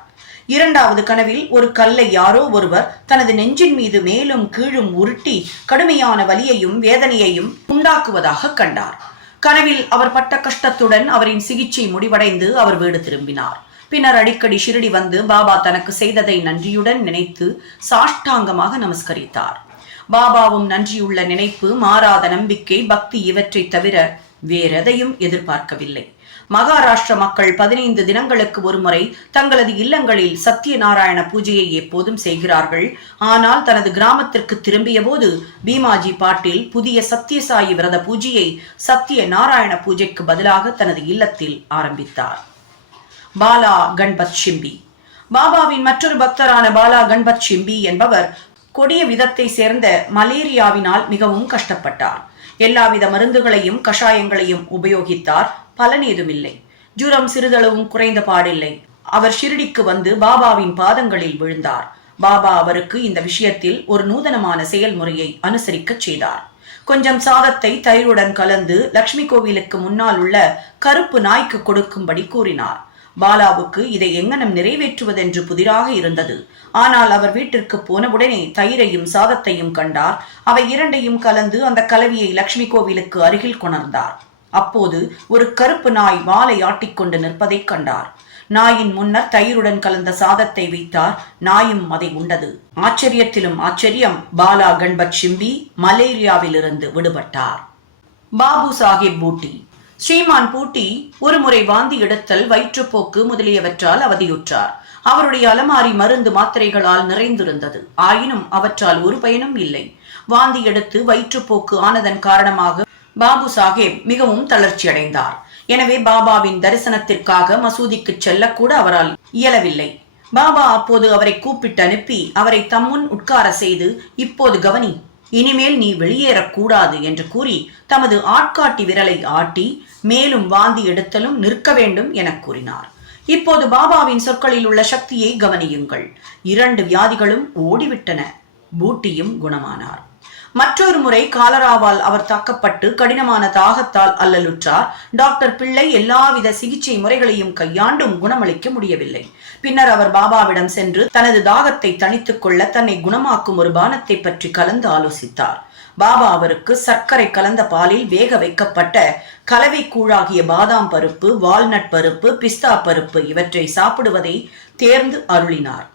2வது கனவில் ஒரு கல்லை யாரோ ஒருவர் தனது நெஞ்சின் மீது மேலும் கீழும் உருட்டி கடுமையான வலியையும் வேதனையையும் உண்டாக்குவதாக கண்டார். கனவில் அவர் பட்ட கஷ்டத்துடன் அவரின் சிகிச்சை முடிவடைந்து அவர் வீடு திரும்பினார். பின்னர் அடிக்கடி ஷிரடி வந்து பாபா தனக்கு செய்ததை நன்றியுடன் நினைத்து சாஷ்டாங்கமாக நமஸ்கரித்தார். பாபாவும் நன்றியுள்ள நினைப்பு, மாறாத நம்பிக்கை, பக்தி இவற்றை தவிர வேறெதையும் எதிர்பார்க்கவில்லை. மகாராஷ்டிர மக்கள் 15 தினங்களுக்கு ஒருமுறை தங்களது இல்லங்களில் சத்யநாராயண பூஜையை எப்போதும் செய்கிறார்கள். ஆனால் தனது கிராமத்திற்கு திரும்பிய போது பீமாஜி பாட்டில் புதிய சத்யசாயி விரத பூஜையை சத்யநாராயண பூஜைக்கு பதிலாக தனது இல்லத்தில் ஆரம்பித்தார். பாலா கண்பத் ஷிம்பி. பாபாவின் மற்றொரு பக்தரான பாலா கண்பத் ஷிம்பி என்பவர் கொடிய விதத்தை சேர்ந்த மலேரியாவினால் மிகவும் கஷ்டப்பட்டார். எல்லாவித மருந்துகளையும் கஷாயங்களையும் உபயோகித்தார். பலன் ஏதுமில்லை. ஜுரம் சிறிதளவும் குறைந்த பாடில்லை. அவர் ஷிரடிக்கு வந்து பாபாவின் பாதங்களில் விழுந்தார். பாபா அவருக்கு இந்த விஷயத்தில் ஒரு நூதனமான செயல்முறையை அனுசரிக்க செய்தார். கொஞ்சம் சாதத்தை தயிருடன் கலந்து லட்சுமி கோவிலுக்கு முன்னால் உள்ள கருப்பு நாய்க்கு கொடுக்கும்படி கூறினார். பாலாவுக்கு இதை எங்கனம் நிறைவேற்றுவதென்று புதிராக இருந்தது. ஆனால் அவர் வீட்டிற்கு போனவுடனே தயிரையும் சாதத்தையும் கண்டார். அவை 2ஐயும் கலந்து அந்த கலவியை லட்சுமி கோவிலுக்கு அருகில் கொணர்ந்தார். அப்போது ஒரு கருப்பு நாய் வாலை ஆட்டிக்கொண்டு நிற்பதை கண்டார். நாயின் முன்னர் தயிருடன் கலந்த சாதத்தை வைத்தார். நாயும் அதை உண்டது. ஆச்சரியத்திலும் ஆச்சரியம், பாலா கண்பத் ஷிம்பி மலேரியாவிலிருந்து விடுபட்டார். பாபு சாஹிப் பூட்டி. ஸ்ரீமான் பூட்டி ஒரு முறை வாந்தி எடுத்தல், வயிற்றுப்போக்கு முதலியவற்றால் அவதியுற்றார். அவருடைய அலமாரி மருந்து மாத்திரைகளால் நிறைந்திருந்தது. ஆயினும் அவற்றால் ஒரு பயனும் இல்லை. வாந்தி எடுத்து வயிற்றுப்போக்கு ஆனதன் காரணமாக பாபு சாஹேப் மிகவும் தளர்ச்சி அடைந்தார். எனவே பாபாவின் தரிசனத்திற்காக மசூதிக்கு செல்லக்கூட அவரால் இயலவில்லை. பாபா அப்போது அவரை கூப்பிட்டு அனுப்பி அவரை தம்முன் உட்கார செய்து, இப்போது கவனி, இனிமேல் நீ வெளியேறக்கூடாது என்று கூறி தமது ஆட்காட்டி விரலை ஆட்டி மேலும் வாந்தி எடுத்தலும் நிற்க வேண்டும் என கூறினார். இப்போது பாபாவின் சொற்களில் உள்ள சக்தியை கவனியுங்கள். 2 வியாதிகளும் ஓடிவிட்டன. பூட்டியும் குணமானார். மற்றொரு முறை காலராவால் அவர் தாக்கப்பட்டு கடினமான தாகத்தால் அல்லலுற்றார். டாக்டர் பிள்ளை எல்லாவித சிகிச்சை முறைகளையும் கையாண்டும் குணமளிக்க முடியவில்லை. பின்னர் அவர் பாபாவிடம் சென்று தனது தாகத்தை தணித்துக் கொள்ள தன்னை குணமாக்கும் ஒரு பானத்தை பற்றி கலந்து ஆலோசித்தார். பாபா அவருக்கு சர்க்கரை கலந்த பாலில் வேக வைக்கப்பட்ட கலவை கூழாகிய பாதாம் பருப்பு, வால்நட் பருப்பு, பிஸ்தா பருப்பு இவற்றை சாப்பிடுவதை தேர்ந்து அருளினார்.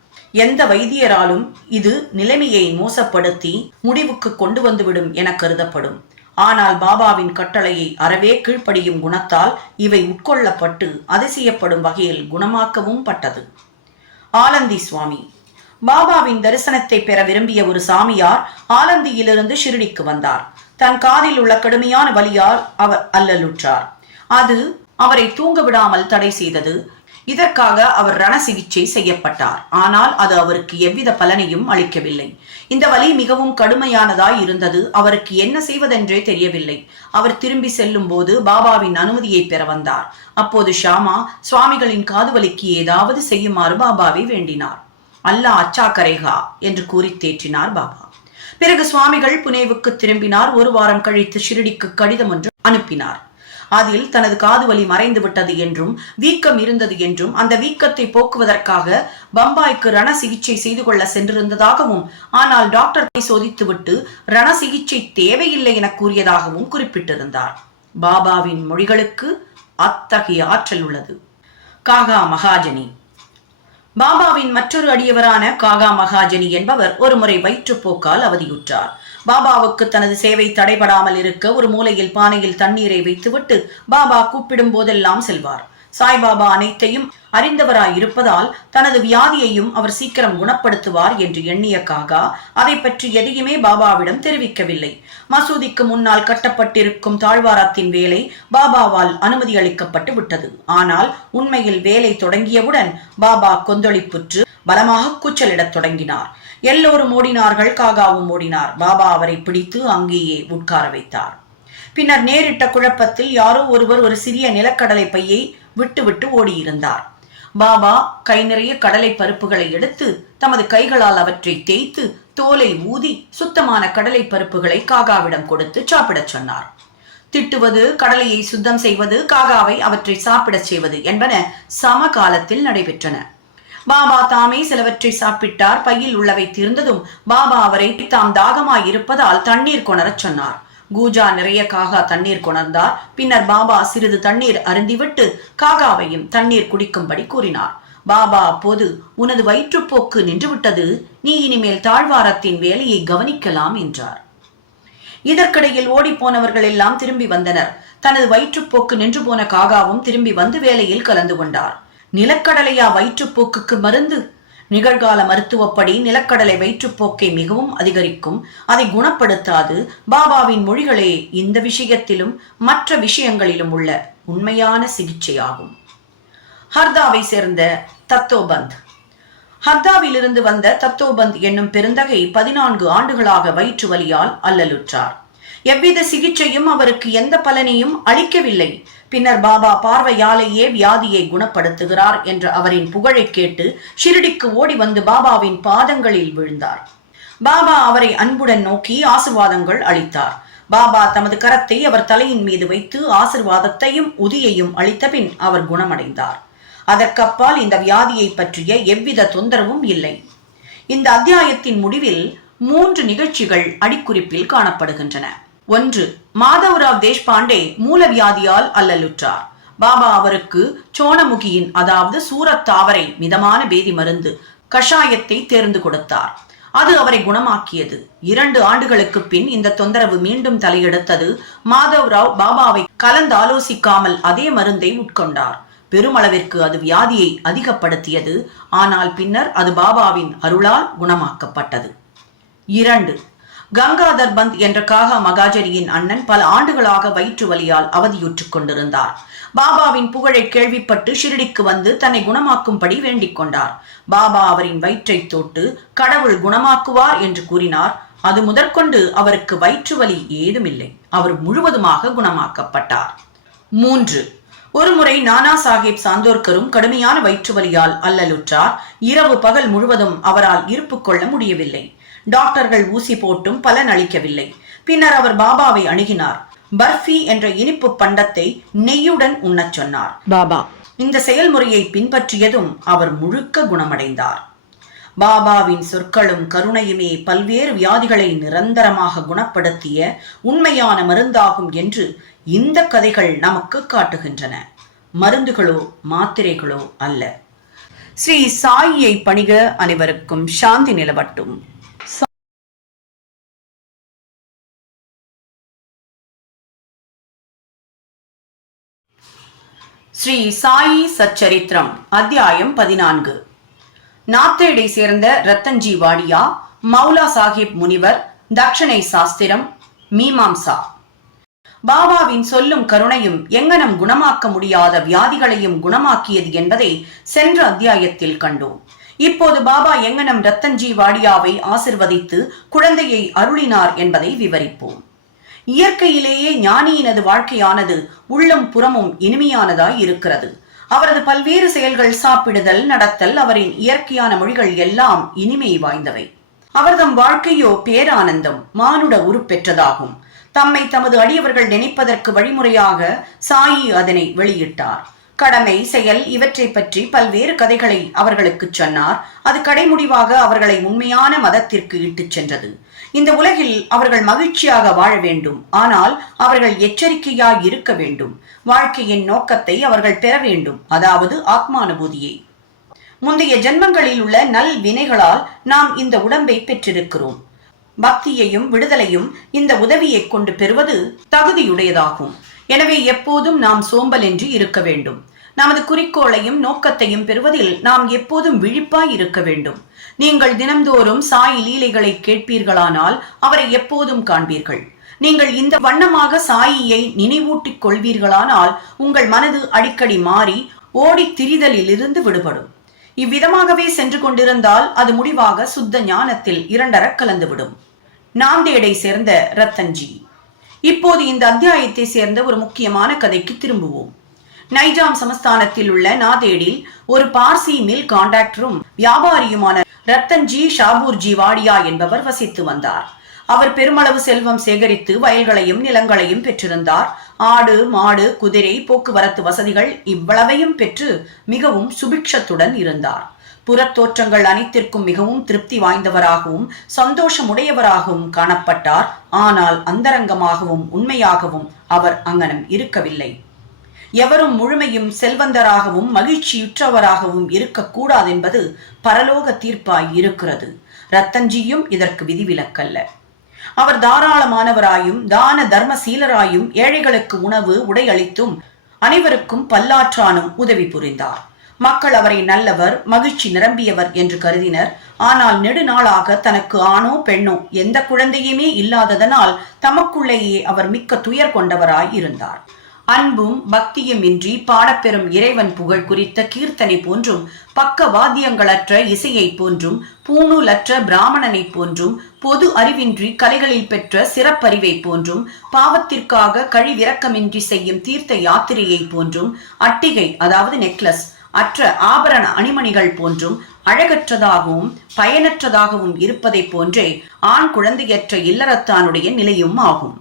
எந்த வைத்தியராலும் இது நிலைமையை மோசப்படுத்தி முடிவுக்கு கொண்டு வந்துவிடும் என கருதப்படும். ஆனால் பாபாவின் கட்டளையை அறவே கீழ்ப்படியும் குணத்தால் இவை உட்கொள்ளப்பட்டு அதிசயப்படும் வகையில் குணமாக்கவும் பட்டது. ஆலந்தி சுவாமி. பாபாவின் தரிசனத்தை பெற விரும்பிய ஒரு சாமியார் ஆலந்தியிலிருந்து ஷிரடிக்கு வந்தார். தன் காதில் உள்ள கடுமையான வலியால் அவர் அல்லலுற்றார். அது அவரை தூங்க விடாமல் தடை செய்தது. இதற்காக அவர் ரண சிகிச்சை செய்யப்பட்டார். ஆனால் அது அவருக்கு எவ்வித பலனையும் அளிக்கவில்லை. இந்த வலி மிகவும் கடுமையானதாய் இருந்தது. அவருக்கு என்ன செய்வதென்றே தெரியவில்லை. அவர் திரும்பி செல்லும் போது பாபாவின் அனுமதியை பெற வந்தார். அப்போது ஷாமா சுவாமிகளின் காது வலிக்கு ஏதாவது செய்யுமாறு பாபாவை வேண்டினார். அல்லாஹ் அச்சா கரேகா என்று கூறி தேற்றினார் பாபா. பிறகு சுவாமிகள் புனேவுக்கு திரும்பினார். ஒரு வாரம் கழித்து ஷிரடிக்கு கடிதம் ஒன்று அனுப்பினார். அதில் தனது காது வலி மறைந்து விட்டது என்றும் வீக்கம் இருந்தது என்றும் அந்த வீக்கத்தை போக்குவதற்காக பம்பாய்க்கு ரண சிகிச்சை செய்து கொள்ள சென்றிருந்ததாகவும், ஆனால் டாக்டரை சோதித்துவிட்டு ரண சிகிச்சை தேவையில்லை என கூறியதாகவும் குறிப்பிட்டிருந்தார். பாபாவின் மொழிகளுக்கு அத்தகைய ஆற்றல் உள்ளது. காகா மகாஜனி. பாபாவின் மற்றொரு அடியவரான காகா மகாஜனி என்பவர் ஒருமுறை வயிற்றுப்போக்கால் அவதியுற்றார். பாபாவுக்கு தனது சேவை தடைபடாமல் இருக்க ஒரு மூலையில் பானையில் தண்ணீரை வைத்துவிட்டு பாபா கூப்பிடும் போதெல்லாம் செல்வார். சாய்பாபா அனைத்தையும் அறிந்தவராய் இருப்பதால் தனது வியாதியையும் அவர் சீக்கிரம் குணப்படுத்துவார் என்று எண்ணிய காகா அதை பற்றி எதையுமே பாபாவிடம் தெரிவிக்கவில்லை. மசூதிக்கு முன்னால் கட்டப்பட்டிருக்கும் தாழ்வாரத்தின் வேலை பாபாவால் அனுமதி அளிக்கப்பட்டு விட்டது. ஆனால் உண்மையில் வேலை தொடங்கியவுடன் பாபா கொந்தளிப்புற்று பலமாக கூச்சலிடத் தொடங்கினார். எல்லோரும் ஓடினார்கள். காகாவும் ஓடினார். பாபா அவரை பிடித்து அங்கேயே உட்கார வைத்தார். பின்னர் நேரிட்ட குழப்பத்தில் யாரோ ஒருவர் ஒரு சிறிய நிலக்கடலை பையை விட்டு ஓடியிருந்தார். பாபா கை நிறைய கடலை பருப்புகளை எடுத்து தமது கைகளால் அவற்றை தேய்த்து தோலை ஊதி சுத்தமான கடலை பருப்புகளை காகாவிடம் கொடுத்து சாப்பிடச் சொன்னார். திட்டுவது, கடலையை சுத்தம் செய்வது, காகாவை அவற்றை சாப்பிடச் செய்வது என்பன சம காலத்தில் நடைபெற்றன. பாபா தாமே சிலவற்றை சாப்பிட்டார். பையில் உள்ளவை தீர்ந்ததும் பாபா அவரை தாம் தாகமாய் இருப்பதால் தண்ணீர் கொணரச் சொன்னார். கூஜா நிறைய காகா தண்ணீர் கொணர்ந்தார். பின்னர் பாபா சிறிது தண்ணீர் அருந்திவிட்டு காகாவையும் தண்ணீர் குடிக்கும்படி கூறினார். பாபா அப்போது, உனது வயிற்றுப்போக்கு நின்றுவிட்டது, நீ இனிமேல் தாழ்வாரத்தின் வேலையை கவனிக்கலாம் என்றார். இதற்கிடையில் ஓடி போனவர்கள் எல்லாம் திரும்பி வந்தனர். தனது வயிற்றுப்போக்கு நின்று போன காகாவும் திரும்பி வந்து வேலையில் கலந்து கொண்டார். நிலக்கடலையா வயிற்றுப்போக்குக்கு மருந்து? நிகழ்கால மருத்துவப்படி நிலக்கடலை வயிற்றுப்போக்கை மிகவும் அதிகரிக்கும், அதை குணப்படுத்தாது. பாபாவின் மொழிகளே இந்த விஷயத்திலும் மற்ற விஷயங்களிலும் உள்ள உண்மையான சிகிச்சையாகும். ஹர்தாவை சேர்ந்த தத்தோபந்த். ஹர்தாவிலிருந்து வந்த தத்தோபந்த் என்னும் பெருந்தகை 14 ஆண்டுகளாக வயிற்று வலியால் அல்லலுற்றார். எவ்வித சிகிச்சையும் அவருக்கு எந்த பலனையும் அளிக்கவில்லை. பின்னர் பாபா பார்வையாலேயே வியாதியை குணப்படுத்துகிறார் என்ற அவரின் புகழை கேட்டு ஷிரடிக்கு ஓடி வந்து பாபாவின் பாதங்களில் விழுந்தார். பாபா அவரை அன்புடன் நோக்கி ஆசிர்வாதங்கள் அளித்தார். பாபா தமது கரத்தை அவர் தலையின் மீது வைத்து ஆசிர்வாதத்தையும் உதியையும் அளித்த பின் அவர் குணமடைந்தார். அதற்கப்பால் இந்த வியாதியை பற்றிய எவ்வித தொந்தரவும் இல்லை. இந்த அத்தியாயத்தின் முடிவில் 3 நிகழ்ச்சிகள் அடிக்குறிப்பில் காணப்படுகின்றன. 1. மாதவராவ் தேஷ்பாண்டே மூலவியாதியால் அல்லலுற்றார். பாபா அவருக்கு சோனமுகியின் அதாவது சூரத்தாவரை மிதமான பேதி மருந்து கஷாயத்தை தேர்ந்து கொடுத்தார். அது அவரை குணமாக்கியது. 2 ஆண்டுகளுக்கு பின் இந்த தொந்தரவு மீண்டும் தலையெடுத்தது. மாதவராவ் பாபாவை கலந்தாலோசிக்காமல் அதே மருந்தை உட்கொண்டார். பெருமளவிற்கு அது வியாதியை அதிகப்படுத்தியது. ஆனால் பின்னர் அது பாபாவின் அருளால் குணமாக்கப்பட்டது. 2. கங்காதர் பந்த் என்ற காகா மகாஜரியின் அண்ணன் பல ஆண்டுகளாக வயிற்று வலியால் அவதியுற்றுக் கொண்டிருந்தார். பாபாவின் புகழை கேள்விப்பட்டு ஷிரடிக்கு வந்து தன்னை குணமாக்கும்படி வேண்டிக் கொண்டார். பாபா அவரின் வயிற்றை தொட்டு கடவுள் குணமாக்குவார் என்று கூறினார். அது முதற்கொண்டு அவருக்கு வயிற்று வலி ஏதுமில்லை. அவர் முழுவதுமாக குணமாக்கப்பட்டார். 3. ஒருமுறை நானா சாஹேப் சாந்தோர்கரும் கடுமையான வயிற்று வலியால் அல்லலுற்றார். இரவு பகல் முழுவதும் அவரால் இருப்பு கொள்ள முடியவில்லை. டாக்டர்கள் ஊசி போட்டும் பலன் அளிக்கவில்லை. பின்னர் அவர் பாபாவை அணுகினார். பர்ஃபி என்ற இனிப்பு பண்டத்தை நெய்யுடன் உண்ணச் சொன்னார். பாபா இந்த செயல்முறையை பின்பற்றியதும் அவர் முழுக்க குணமடைந்தார். பாபாவின் சொற்களும் கருணையுமே பல்வேறு வியாதிகளை நிரந்தரமாக குணப்படுத்திய உண்மையான மருந்தாகும் என்று இந்த கதைகள் நமக்கு காட்டுகின்றன. மருந்துகளோ மாத்திரைகளோ அல்ல. ஸ்ரீ சாயியை பணிக. அனைவருக்கும் சாந்தி நிலவட்டும். ஸ்ரீ சாயி சச்சரித்திரம் அத்தியாயம் 14. நாத்தேடை சேர்ந்த ரத்தன்ஜி வாடியா, மௌலா சாஹிப் முனிவர், தட்சணை சாஸ்திரம், மீமாம்சா. பாபாவின் சொல்லும் கருணையும் எங்கனம் குணமாக்க முடியாத வியாதிகளையும் குணமாக்கியது என்பதை சென்ற அத்தியாயத்தில் கண்டோம். இப்போது பாபா எங்கனம் ரத்தன்ஜி வாடியாவை ஆசிர்வதித்து குழந்தையை அருளினார் என்பதை விவரிப்போம். இயற்கையிலேயே ஞானியினது வாழ்க்கையானது உள்ளும் புறமும் இனிமையானதாய் இருக்கிறது. அவரது பல்வேறு செயல்கள், சாப்பிடுதல், நடத்தல், அவரின் இயற்கையான மொழிகள் எல்லாம் இனிமை வாய்ந்தவை. அவர்தம் வாழ்க்கையோ பேரானந்தம், மானுட உருப்பெற்றதாகும். தம்மை தமது அடியவர்கள் நினைப்பதற்கு வழிமுறையாக சாயி அதனை வெளியிட்டார். கடமை, செயல் இவற்றை பற்றி பல்வேறு கதைகளை அவர்களுக்கு சொன்னார். அது கடைமுடிவாக அவர்களை உண்மையான மதத்திற்கு இட்டுச் சென்றது. இந்த உலகில் அவர்கள் மகிழ்ச்சியாக வாழ வேண்டும், ஆனால் அவர்கள் எச்சரிக்கையாய் இருக்க வேண்டும். வாழ்க்கையின் நோக்கத்தை அவர்கள் பெற வேண்டும், அதாவது ஆத்மானுபூதியை. முந்தைய ஜென்மங்களில் உள்ள நல் வினைகளால் நாம் இந்த உடம்பை பெற்றிருக்கிறோம். பக்தியையும் விடுதலையும் இந்த உதவியை கொண்டு பெறுவது தகுதியுடையதாகும். எனவே எப்போதும் நாம் சோம்பலின்றி இருக்க வேண்டும். நமது குறிக்கோளையும் நோக்கத்தையும் பெறுவதில் நாம் எப்போதும் விழிப்பாய் இருக்க வேண்டும். நீங்கள் தினம்தோறும் சாய் லீலைகளை கேட்பீர்களானால் அவரை எப்போதும் காண்பீர்கள். நீங்கள் இந்த வண்ணமாக சாயியை நினைவூட்டிக் கொள்வீர்களானால் உங்கள் மனது அடிக்கடி மாறி ஓடி திரிதலில் இருந்து விடுபடும். இவ்விதமாகவே சென்று கொண்டிருந்தால் அது முடிவாக சுத்த ஞானத்தில் இரண்டர கலந்துவிடும். நாந்தேடை சேர்ந்த ரத்தன்ஜி. இப்போது இந்த அத்தியாயத்தை சேர்ந்த ஒரு முக்கியமான கதைக்கு திரும்புவோம். நைஜாம் சமஸ்தானத்தில் உள்ள நாதேடில் ஒரு பார்சி மில் கான்ட்ராக்டரும் வியாபாரியுமான ரத்தன்ஜி ஷாபூர்ஜி வாடியா என்பவர் வசித்து வந்தார். அவர் பெருமளவு செல்வம் சேகரித்து வயல்களையும் நிலங்களையும் பெற்றிருந்தார். ஆடு, மாடு, குதிரை, போக்குவரத்து வசதிகள் இவ்வளவையும் பெற்று மிகவும் சுபிக்ஷத்துடன் இருந்தார். புறத்தோற்றங்கள் அனைத்திற்கும் மிகவும் திருப்தி வாய்ந்தவராகவும் சந்தோஷமுடையவராகவும் காணப்பட்டார். ஆனால் அந்தரங்கமாகவும் உண்மையாகவும் அவர் அங்கனம் இருக்கவில்லை. எவரும் முழுமையும் செல்வந்தராகவும் மகிழ்ச்சியுற்றவராகவும் இருக்கக்கூடாது என்பது பரலோக தீர்ப்பாய் இருக்கிறது. ரத்தன்ஜியும் இதற்கு விதிவிலக்கல்ல. அவர் தாராளமானவராயும் தான தர்மசீலராயும் ஏழைகளுக்கு உணவு, உடை அளித்தும் அனைவருக்கும் பல்லாற்றானும் உதவி புரிந்தார். மக்கள் அவரை நல்லவர், மகிழ்ச்சி நிரம்பியவர் என்று கருதினர். ஆனால் நெடுநாளாக தனக்கு ஆணோ பெண்ணோ எந்த குழந்தையுமே இல்லாததனால் தமக்குள்ளேயே அவர் மிக்க துயர் கொண்டவராய் இருந்தார். அன்பும் பக்தியும் இன்றி பாடப்பெறும் இறைவன் புகழ் குறித்த கீர்த்தனை போன்றும், பக்க வாத்தியங்களற்ற இசையை போன்றும், பூணூலற்ற பிராமணனை போன்றும், பொது அறிவின்றி கலைகளில் பெற்ற சிறப்பறிவை போன்றும், பாவத்திற்காக கழிவிறக்கமின்றி செய்யும் தீர்த்த யாத்திரையை போன்றும், அட்டிகை அதாவது நெக்லஸ் அற்ற ஆபரண அணிமணிகள் போன்றும் அழகற்றதாகவும் பயனற்றதாகவும் இருப்பதை போன்றே ஆண் குழந்தையற்ற இல்லறத்தானுடைய நிலையும் ஆகும்.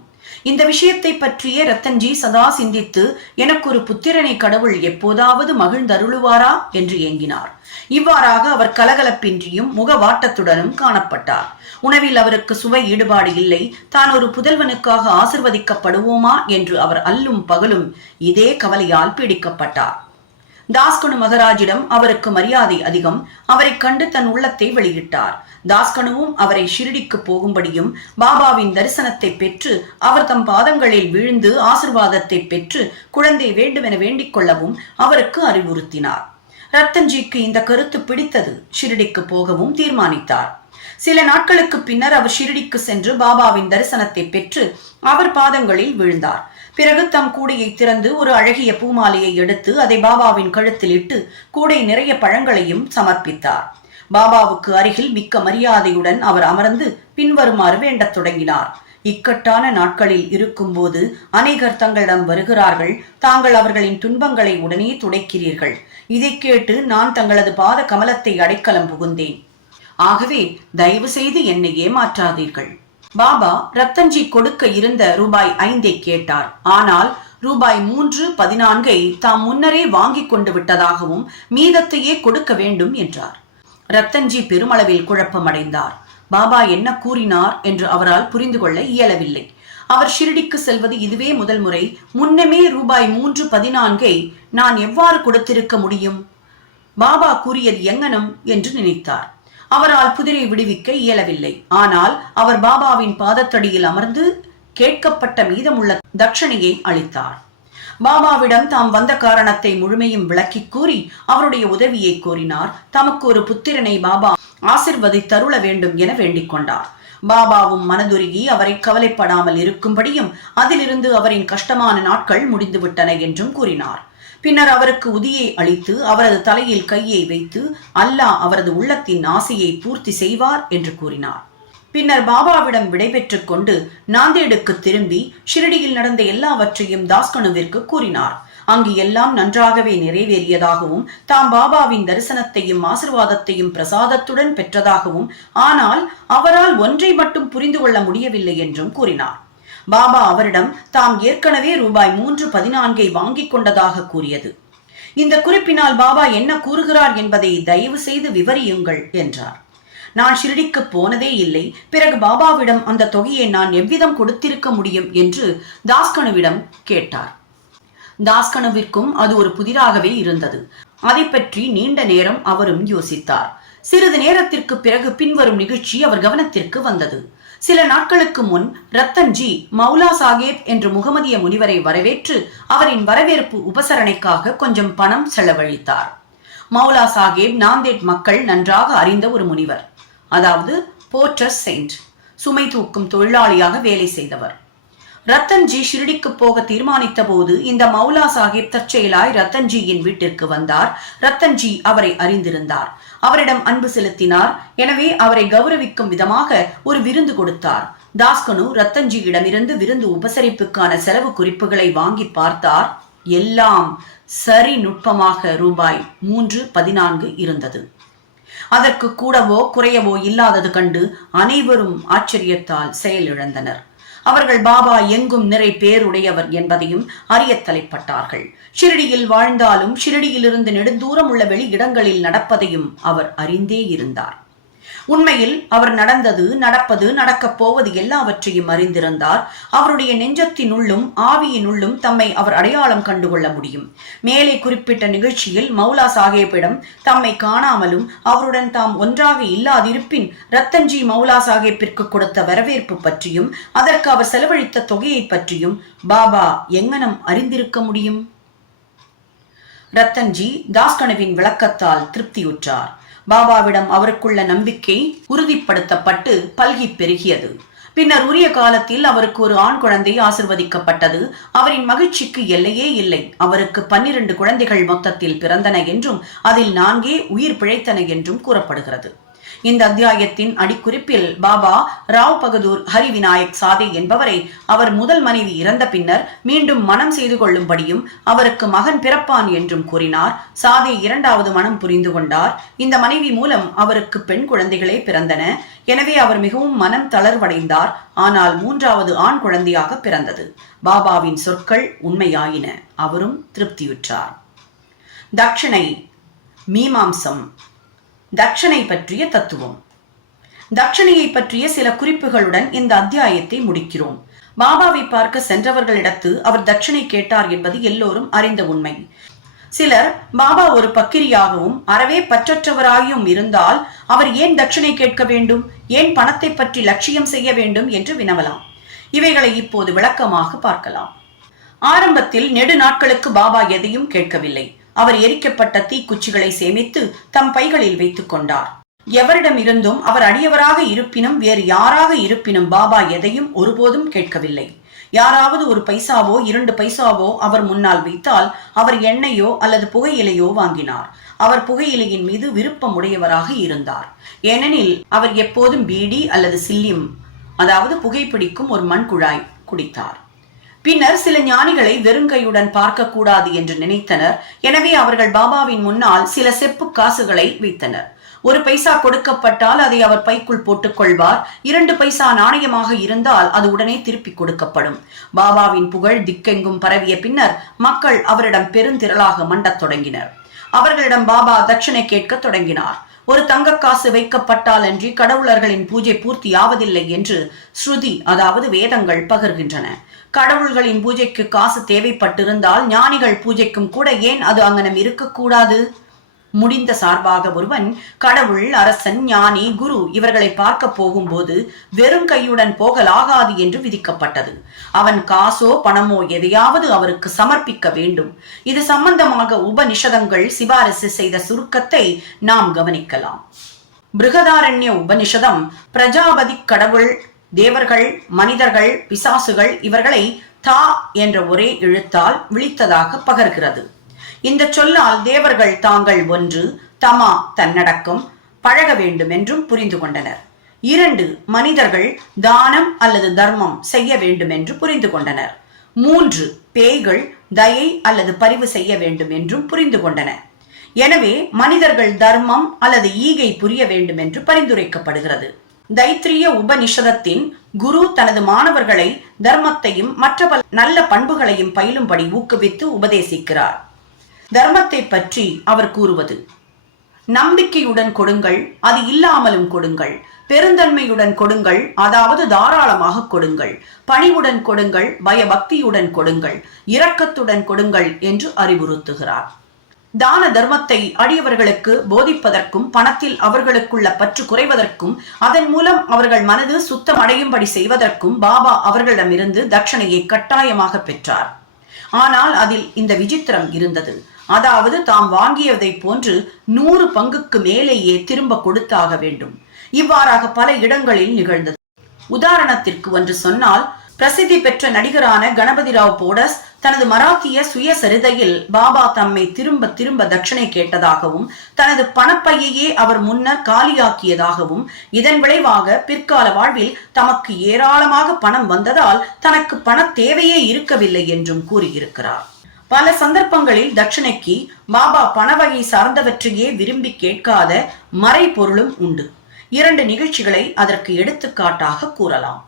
இந்த விஷயத்தை பற்றிய ரத்தன்ஜி சதா சிந்தித்து எனக்கு ஒரு புத்திரனை கடவுள் எப்போதாவது மகிழ்ந்தருளுவாரா என்று ஏங்கினார். இவ்வாறாக அவர் கலகலப்பின்றியும் முகவாட்டத்துடனும் காணப்பட்டார். உணவில் அவருக்கு சுவை ஈடுபாடு இல்லை. தான் ஒரு புதல்வனுக்காக ஆசிர்வதிக்கப்படுவோமா என்று அவர் அல்லும் பகலும் இதே கவலையால் பீடிக்கப்பட்டார். தாஸ்கனு மகராஜிடம் அவருக்கு மரியாதை அதிகம். அவரை கண்டு தன் உள்ளத்தை வெளியிட்டார். தாஸ்கனுவும் அவரை ஷிரடிக்கு போகும்படியும் பாபாவின் தரிசனத்தை பெற்று அவர் தம் பாதங்களில் விழுந்து ஆசிர்வாதத்தை பெற்று குழந்தை வேண்டுமென வேண்டிக் கொள்ளவும் அவருக்கு அறிவுறுத்தினார். ரத்தன்ஜிக்கு இந்த கருத்து பிடித்தது. ஷிரடிக்கு போகவும் தீர்மானித்தார். சில நாட்களுக்கு பின்னர் அவர் ஷிரடிக்கு சென்று பாபாவின் தரிசனத்தை பெற்று அவர் பாதங்களில் விழுந்தார். பிறகு தம் கூடையை திறந்து ஒரு அழகிய பூமாலையை எடுத்து அதை பாபாவின் கழுத்தில் இட்டு கூடை நிறைய பழங்களையும் சமர்ப்பித்தார். பாபாவுக்கு அருகில் மிக்க மரியாதையுடன் அவர் அமர்ந்து பின்வருமாறு வேண்டத் தொடங்கினார். இக்கட்டான நாட்களில் இருக்கும் போது அநேகர் தங்களிடம் வருகிறார்கள். தாங்கள் அவர்களின் துன்பங்களை உடனே துடைக்கிறீர்கள். இதை கேட்டு நான் தங்களது பாத கமலத்தை அடைக்கலம் புகுந்தேன். ஆகவே தயவு செய்து என்னை ஏமாற்றாதீர்கள். பாபா ரத்தன்ஜி கொடுக்க இருந்த ரூபாய் 5 கேட்டார். ஆனால் ரூபாய் 3.14 தாம் முன்னரே வாங்கி கொண்டு விட்டதாகவும் மீதத்தையே கொடுக்க வேண்டும் என்றார். ரத்தன்ஜி பெருமளவில் குழப்பமடைந்தார். பாபா என்ன கூறினார் என்று அவரால் புரிந்து கொள்ள இயலவில்லை. அவர் ஷிரடிக்கு செல்வது இதுவே முதல் முறை. முன்னமே ரூபாய் 3.14 நான் எவ்வாறு கொடுத்திருக்க முடியும்? பாபா கூறியது எங்கனம் என்று நினைத்தார். அவரால் புதிரை விடுவிக்க இயலவில்லை. ஆனால் அவர் பாபாவின் பாதத்தடியில் அமர்ந்து கேட்கப்பட்ட மீதமுள்ள தட்சணையை அளித்தார். பாபாவிடம் தாம் வந்த காரணத்தை முழுமையும் விளக்கி கூறி அவருடைய உதவியை கோரினார். தமக்கு ஒரு புத்திரனை பாபா ஆசிர்வதித்தருள வேண்டும் என வேண்டிக் கொண்டார். பாபாவும் மனதுருகி அவரை கவலைப்படாமல் இருக்கும்படியும் அதிலிருந்து அவரின் கஷ்டமான நாட்கள் முடிந்துவிட்டன என்றும் கூறினார். பின்னர் அவருக்கு உதியை அளித்து அவரது தலையில் கையை வைத்து அல்லாஹ் அவரது உள்ளத்தின் ஆசையை பூர்த்தி செய்வார் என்று கூறினார். பின்னர் பாபாவிடம் விடைபெற்றுக் கொண்டு நாந்தேடுக்கு திரும்பி ஷிரடியில் நடந்த எல்லாவற்றையும் தாஸ்கனுவிற்கு கூறினார். அங்கு எல்லாம் நன்றாகவே நிறைவேறியதாகவும் தாம் பாபாவின் தரிசனத்தையும் ஆசிர்வாதத்தையும் பிரசாதத்துடன் பெற்றதாகவும், ஆனால் அவரால் ஒன்றை மட்டும் புரிந்து கொள்ள முடியவில்லை என்றும் கூறினார். பாபா அவரிடம் தாம் ஏற்கனவே ரூபாய் 314 வாங்கிக் கொண்டதாக கூறியது. இந்த குறிப்பினால் பாபா என்ன கூறுகிறார் என்பதை தயவு செய்து விவரியுங்கள் என்றார். நான் ஷிரடிக்கு போனதே இல்லை, பிறகு பாபாவிடம் அந்த தொகையை நான் எவ்விதம் கொடுத்திருக்க முடியும் என்று தாஸ்கனுவிடம் கேட்டார். தாஸ்கனுவிற்கும் அது ஒரு புதிராகவே இருந்தது. அதை பற்றி நீண்ட நேரம் அவரும் யோசித்தார். சிறிது நேரத்திற்கு பிறகு பின்வரும் நிகழ்ச்சி அவர் கவனத்திற்கு வந்தது. சில நாட்களுக்கு முன் ரத்தன்ஜி மௌலா சாஹேப் என்ற முகமதிய முனிவரை வரவேற்று அவரின் வரவேற்பு உபசரணைக்காக கொஞ்சம் பணம் செலவழித்தார். மௌலா சாஹேப் நாந்தேட் மக்கள் நன்றாக அறிந்த ஒரு முனிவர், அதாவது போர்ட்டர் செயின்ட், சுமை தூக்கும் தொழிலாளியாக வேலை செய்தவர். ரத்தன்ஜி ஷிரடிக்கு போக தீர்மானித்த போது இந்த மௌலா சாஹிப் தற்செயலாய் ரத்தன்ஜியின் வீட்டிற்கு வந்தார். ரத்தன்ஜி அவரை அறிந்திருந்தார். அவரிடம் அன்பு செலுத்தினார். எனவே அவரை கௌரவிக்கும் விதமாக ஒரு விருந்து கொடுத்தார். தாஸ்கனு ரத்தன்ஜியிடமிருந்து விருந்து உபசரிப்புக்கான செலவு குறிப்புகளை வாங்கி பார்த்தார். எல்லாம் சரி நுட்பமாக ரூபாய் 314 இருந்தது. அதற்கு கூடவோ குறையவோ இல்லாதது கண்டு அனைவரும் ஆச்சரியத்தால் செயலிழந்தனர். அவர்கள் பாபா எங்கும் நிறை பேருடையவர் என்பதையும் அறிய தலைப்பட்டார்கள். ஷிரடியில் வாழ்ந்தாலும் ஷிரடியிலிருந்து நெடுந்தூரம் உள்ள வெளி இடங்களில் நடப்பதையும் அவர் அறிந்தே இருந்தார். உண்மையில் அவர் நடந்தது, நடப்பது, நடக்கப் போவது எல்லாவற்றையும் அறிந்திருந்தார். அவருடைய நெஞ்சத்தினுள்ளும் ஆவியினுள்ளும் தம்மை அவர் அடையாளம் கண்டுகொள்ள முடியும். மேலே குறிப்பிட்ட நிகழ்ச்சியில் மௌலா சாஹேப்பிடம் தம்மை காணாமலும் அவருடன் தாம் ஒன்றாக இல்லாதிருப்பின் ரத்தன்ஜி மௌலா சாஹேப்பிற்கு கொடுத்த வரவேற்பு பற்றியும் அதற்கு அவர் செலவழித்த தொகையை பற்றியும் பாபா எங்கனம் அறிந்திருக்க முடியும்? ரத்தன்ஜி தாஸ்கனுவின் விளக்கத்தால் திருப்தியுற்றார். பாபாவிடம் அவருக்குள்ள நம்பிக்கை உறுதிப்படுத்தப்பட்டு பல்கி பெருகியது. பின்னர் உரிய காலத்தில் அவருக்கு ஒரு ஆண் குழந்தை ஆசிர்வதிக்கப்பட்டது. அவரின் மகிழ்ச்சிக்கு எல்லையே இல்லை. அவருக்கு 12 குழந்தைகள் மொத்தத்தில் பிறந்தன என்றும் அதில் 4 உயிர் பிழைத்தன என்றும் கூறப்படுகிறது. இந்த அத்தியாயத்தின் அடிக்குறிப்பில் பாபா ராவ் பகதூர் ஹரி விநாயக் சாதே என்பவரை அவர் முதல் மனைவி இறந்த பின்னர் மீண்டும் மனம் செய்து கொள்ளும்படியும் அவருக்கு மகன் பிறப்பான் என்றும் கூறினார். சாதே 2வது மனம் புரிந்து கொண்டார். இந்த மனைவி மூலம் அவருக்கு பெண் குழந்தைகளே பிறந்தன. எனவே அவர் மிகவும் மனம் தளர்வடைந்தார். ஆனால் 3வது ஆண் குழந்தையாக பிறந்தது. பாபாவின் சொற்கள் உண்மையாயின. அவரும் திருப்தியுற்றார். தட்சணை மீமாம்சம். தட்சணை பற்றிய தத்துவம். தட்சணையை பற்றிய சில குறிப்புகளுடன் இந்த அத்தியாயத்தை முடிக்கிறோம். பாபாவை பார்க்க சென்றவர்களிடத்து அவர் தட்சணை கேட்டார் என்பது எல்லோரும் அறிந்த உண்மை. சிலர் பாபா ஒரு பக்கிரியாகவும் அறவே பற்றற்றவராயும் இருந்தால் அவர் ஏன் தட்சணை கேட்க வேண்டும், ஏன் பணத்தை பற்றி லட்சியம் செய்ய வேண்டும் என்று வினவலாம். இவைகளை இப்போது விளக்கமாக பார்க்கலாம். ஆரம்பத்தில் நெடு நாட்களுக்கு பாபா எதையும் கேட்கவில்லை. அவர் எரிக்கப்பட்ட தீக்குச்சிகளை சேமித்து தம் பைகளில் வைத்துக் கொண்டார். எவரிடம் இருந்தும் அவர் அடியவராக இருப்பினும் வேறு யாராக இருப்பினும் பாபா எதையும் ஒருபோதும் கேட்கவில்லை. யாராவது ஒரு பைசாவோ 2 பைசாவோ அவர் முன்னால் வைத்தால் அவர் எண்ணெயோ அல்லது புகையிலையோ வாங்கினார். அவர் புகையிலையின் மீது விருப்பம் உடையவராக இருந்தார். ஏனெனில் அவர் எப்போதும் பீடி அல்லது சில்லியம், அதாவது புகைப்பிடிக்கும் ஒரு மண் குழாய் குடித்தார். பின்னர் சில ஞானிகளை வெறுங்கையுடன் பார்க்க கூடாது என்று நினைத்தனர். எனவே அவர்கள் பாபாவின் முன்னால் சில செப்பு காசுகளை வைத்தனர். 1 பைசா கொடுக்கப்பட்டால் அதை அவர் பைக்குள் போட்டுக் கொள்வார். 2 பைசா நாணயமாக இருந்தால் அது உடனே திருப்பி கொடுக்கப்படும். பாபாவின் புகழ் திக்கெங்கும் பரவிய பின்னர் மக்கள் அவரிடம் பெருந்திரளாக மண்டத் தொடங்கினர். அவர்களிடம் பாபா தட்சணை கேட்க தொடங்கினார். ஒரு தங்க காசு வைக்கப்பட்டால் அன்றி கடவுளர்களின் பூஜை பூர்த்தியாவதில்லை என்று ஸ்ருதி, அதாவது வேதங்கள் பகர்கின்றன. கடவுள்களின் பூஜைக்கு காசு தேவைப்பட்டிருந்தால் ஞானிகள் பூஜைக்கும் கூட ஏன் அது அங்கனம் இருக்கக்கூடாது? முடிந்த சார்பாக ஒருவன் கடவுள், அரசன், ஞானி, குரு இவர்களை பார்க்க போகும்போது வெறும் கையுடன் போகலாகாது என்று விதிக்கப்பட்டது. அவன் காசோ பணமோ எதையாவது அவருக்கு சமர்ப்பிக்க வேண்டும். இது சம்பந்தமாக உபனிஷதங்கள் சிபாரிசு செய்த சுருக்கத்தை நாம் கவனிக்கலாம். பிருகதாரண்ய உபனிஷதம் பிரஜாபதி கடவுள், தேவர்கள், மனிதர்கள், பிசாசுகள் இவர்களை தா என்ற ஒரே எழுத்தால் விழித்ததாக பகர்கிறது. இந்த சொல்லால் தேவர்கள் தாங்கள் ஒன்று, தமா தன்னடக்கம் பழக வேண்டும் என்றும் புரிந்து கொண்டனர். 2 மனிதர்கள் தானம் அல்லது தர்மம் செய்ய வேண்டும் என்று புரிந்து கொண்டனர். 3 பேய்கள் தயை அல்லது பரிவு செய்ய வேண்டும் என்றும் புரிந்து கொண்டனர். எனவே மனிதர்கள் தர்மம் அல்லது ஈகை புரிய வேண்டும் என்று பரிந்துரைக்கப்படுகிறது. தைத்திரிய உபனிஷதத்தின் குரு தனது மாணவர்களை தர்மத்தையும் மற்ற பல நல்ல பண்புகளையும் பயிலும்படி ஊக்குவித்து உபதேசிக்கிறார். தர்மத்தை பற்றி அவர் கூறுவது: நம்பிக்கையுடன் கொடுங்கள், அது இல்லாமலும் கொடுங்கள். பெருந்தன்மையுடன் கொடுங்கள், அதாவது தாராளமாக கொடுங்கள். பணிவுடன் கொடுங்கள், பயபக்தியுடன் கொடுங்கள், இரக்கத்துடன் கொடுங்கள் என்று அறிவுறுத்துகிறார். தான தர்மத்தை அடியவர்களுக்கு போதிப்பதற்கும் பணத்தில் அவர்களுக்குள்ள பற்று குறைவதற்கும் அதன் மூலம் அவர்கள் மனது சுத்தமடையும்படி செய்வதற்கும் பாபா அவர்களிடமிருந்து தட்சணையை கட்டாயமாக பெற்றார். ஆனால் அதில் இந்த விசித்திரம் இருந்தது. அதாவது தாம் வாங்கியதை போன்று 100 பங்குக்கு மேலேயே திரும்ப கொடுத்தாக வேண்டும். இவ்வாறாக பல இடங்களில் நிகழ்ந்தது. உதாரணத்திற்கு ஒன்று சொன்னால், பிரசித்தி பெற்ற நடிகரான கணபதி ராவ் போடஸ் தனது மராத்திய சுயசரிதையில் பாபா தம்மை திரும்ப திரும்ப தட்சணை கேட்டதாகவும் தனது பணப்பையையே அவர் முன்னர் காலியாக்கியதாகவும் இதன் விளைவாக பிற்கால வாழ்வில் தமக்கு ஏராளமாக பணம் வந்ததால் தனக்கு பண தேவையே இருக்கவில்லை என்றும் கூறியிருக்கிறார். பல சந்தர்ப்பங்களில் தட்சணைக்கு பாபா பணவகை சார்ந்தவற்றையே விரும்பி கேட்காத மறை பொருளும் உண்டு. 2 நிகழ்ச்சிகளை அதற்கு எடுத்துக்காட்டாக கூறலாம்.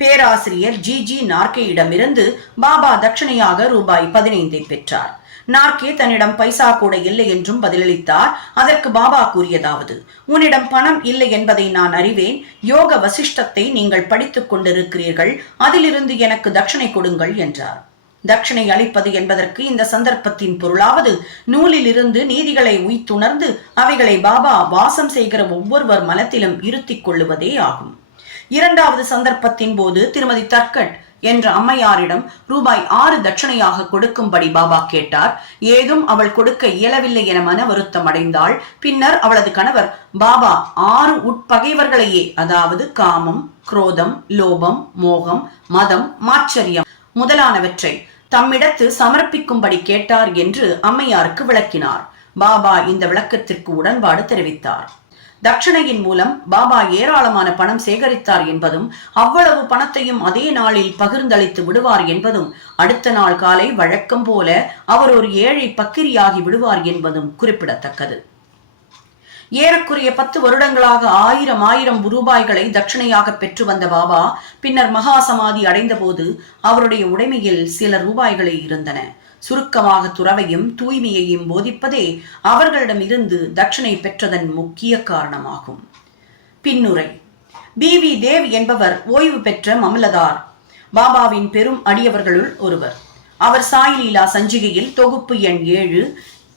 பேராசிரியர் ஜி நார்கேயிடமிருந்து பாபா தட்சணையாக ரூபாய் 15 பெற்றார். நார்கே தன்னிடம் பைசா கூட இல்லை என்றும் பதிலளித்தார். அதற்கு பாபா கூறியதாவது: உன்னிடம் பணம் இல்லை என்பதை நான் அறிவேன். யோக வசிஷ்டத்தை நீங்கள் படித்துக் கொண்டிருக்கிறீர்கள், அதிலிருந்து எனக்கு தட்சணை கொடுங்கள் என்றார். தட்சணை அளிப்பது என்பதற்கு இந்த சந்தர்ப்பத்தின் பொருளாவது நூலில் இருந்து நீதிகளை உய்த்துணர்ந்து அவைகளை பாபா வாசம் செய்கிற ஒவ்வொருவர் மனத்திலும் இருத்திக் கொள்ளுவதே ஆகும். 2வது சந்தர்ப்பத்தின் போது திருமதி தர்கட் என்ற அம்மையாரிடம் ரூபாய் 6 தட்சணையாக கொடுக்கும்படி பாபா கேட்டார். ஏதும் அவள் கொடுக்க இயலவில்லை என மன வருத்தம் அடைந்தாள். பின்னர் அவளது கணவர் பாபா 6 உட்பகைவர்களையே, அதாவது காமம், குரோதம், லோபம், மோகம், மதம், மாச்சரியம் முதலானவற்றை தம்மிடத்து சமர்ப்பிக்கும்படி கேட்டார் என்று அம்மையாருக்கு விளக்கினார். பாபா இந்த விளக்கத்திற்கு உடன்பாடு தெரிவித்தார். தட்சணையின் மூலம் பாபா ஏராளமான பணம் சேகரித்தார் என்பதும் அவ்வளவு பணத்தையும் அதே நாளில் பகிர்ந்தளித்து விடுவார் என்பதும் அடுத்த நாள் காலை வழக்கம் போல அவர் ஒரு ஏழை பக்கிரியாகி விடுவார் என்பதும் குறிப்பிடத்தக்கது. ஏறக்குறைய 10 வருடங்களாக 1000 ரூபாய்களை தட்சணையாக பெற்று வந்த பாபா பின்னர் மகா சமாதி அடைந்த போது அவருடைய உடைமையில் சில ரூபாய்களே இருந்தன. சுருக்கமாக துறவையும் தூய்மையையும் போதிப்பதே அவர்களிடம் இருந்து தட்சணை பெற்றதன் முக்கிய காரணமாகும். பின்னுரை: பி.வி. தேவ் என்பவர் ஓய்வு பெற்ற மமலதார், பாபாவின் பெரும் அடியவர்களுள் ஒருவர். அவர் சாய்லீலா சஞ்சிகையில் தொகுப்பு எண் 7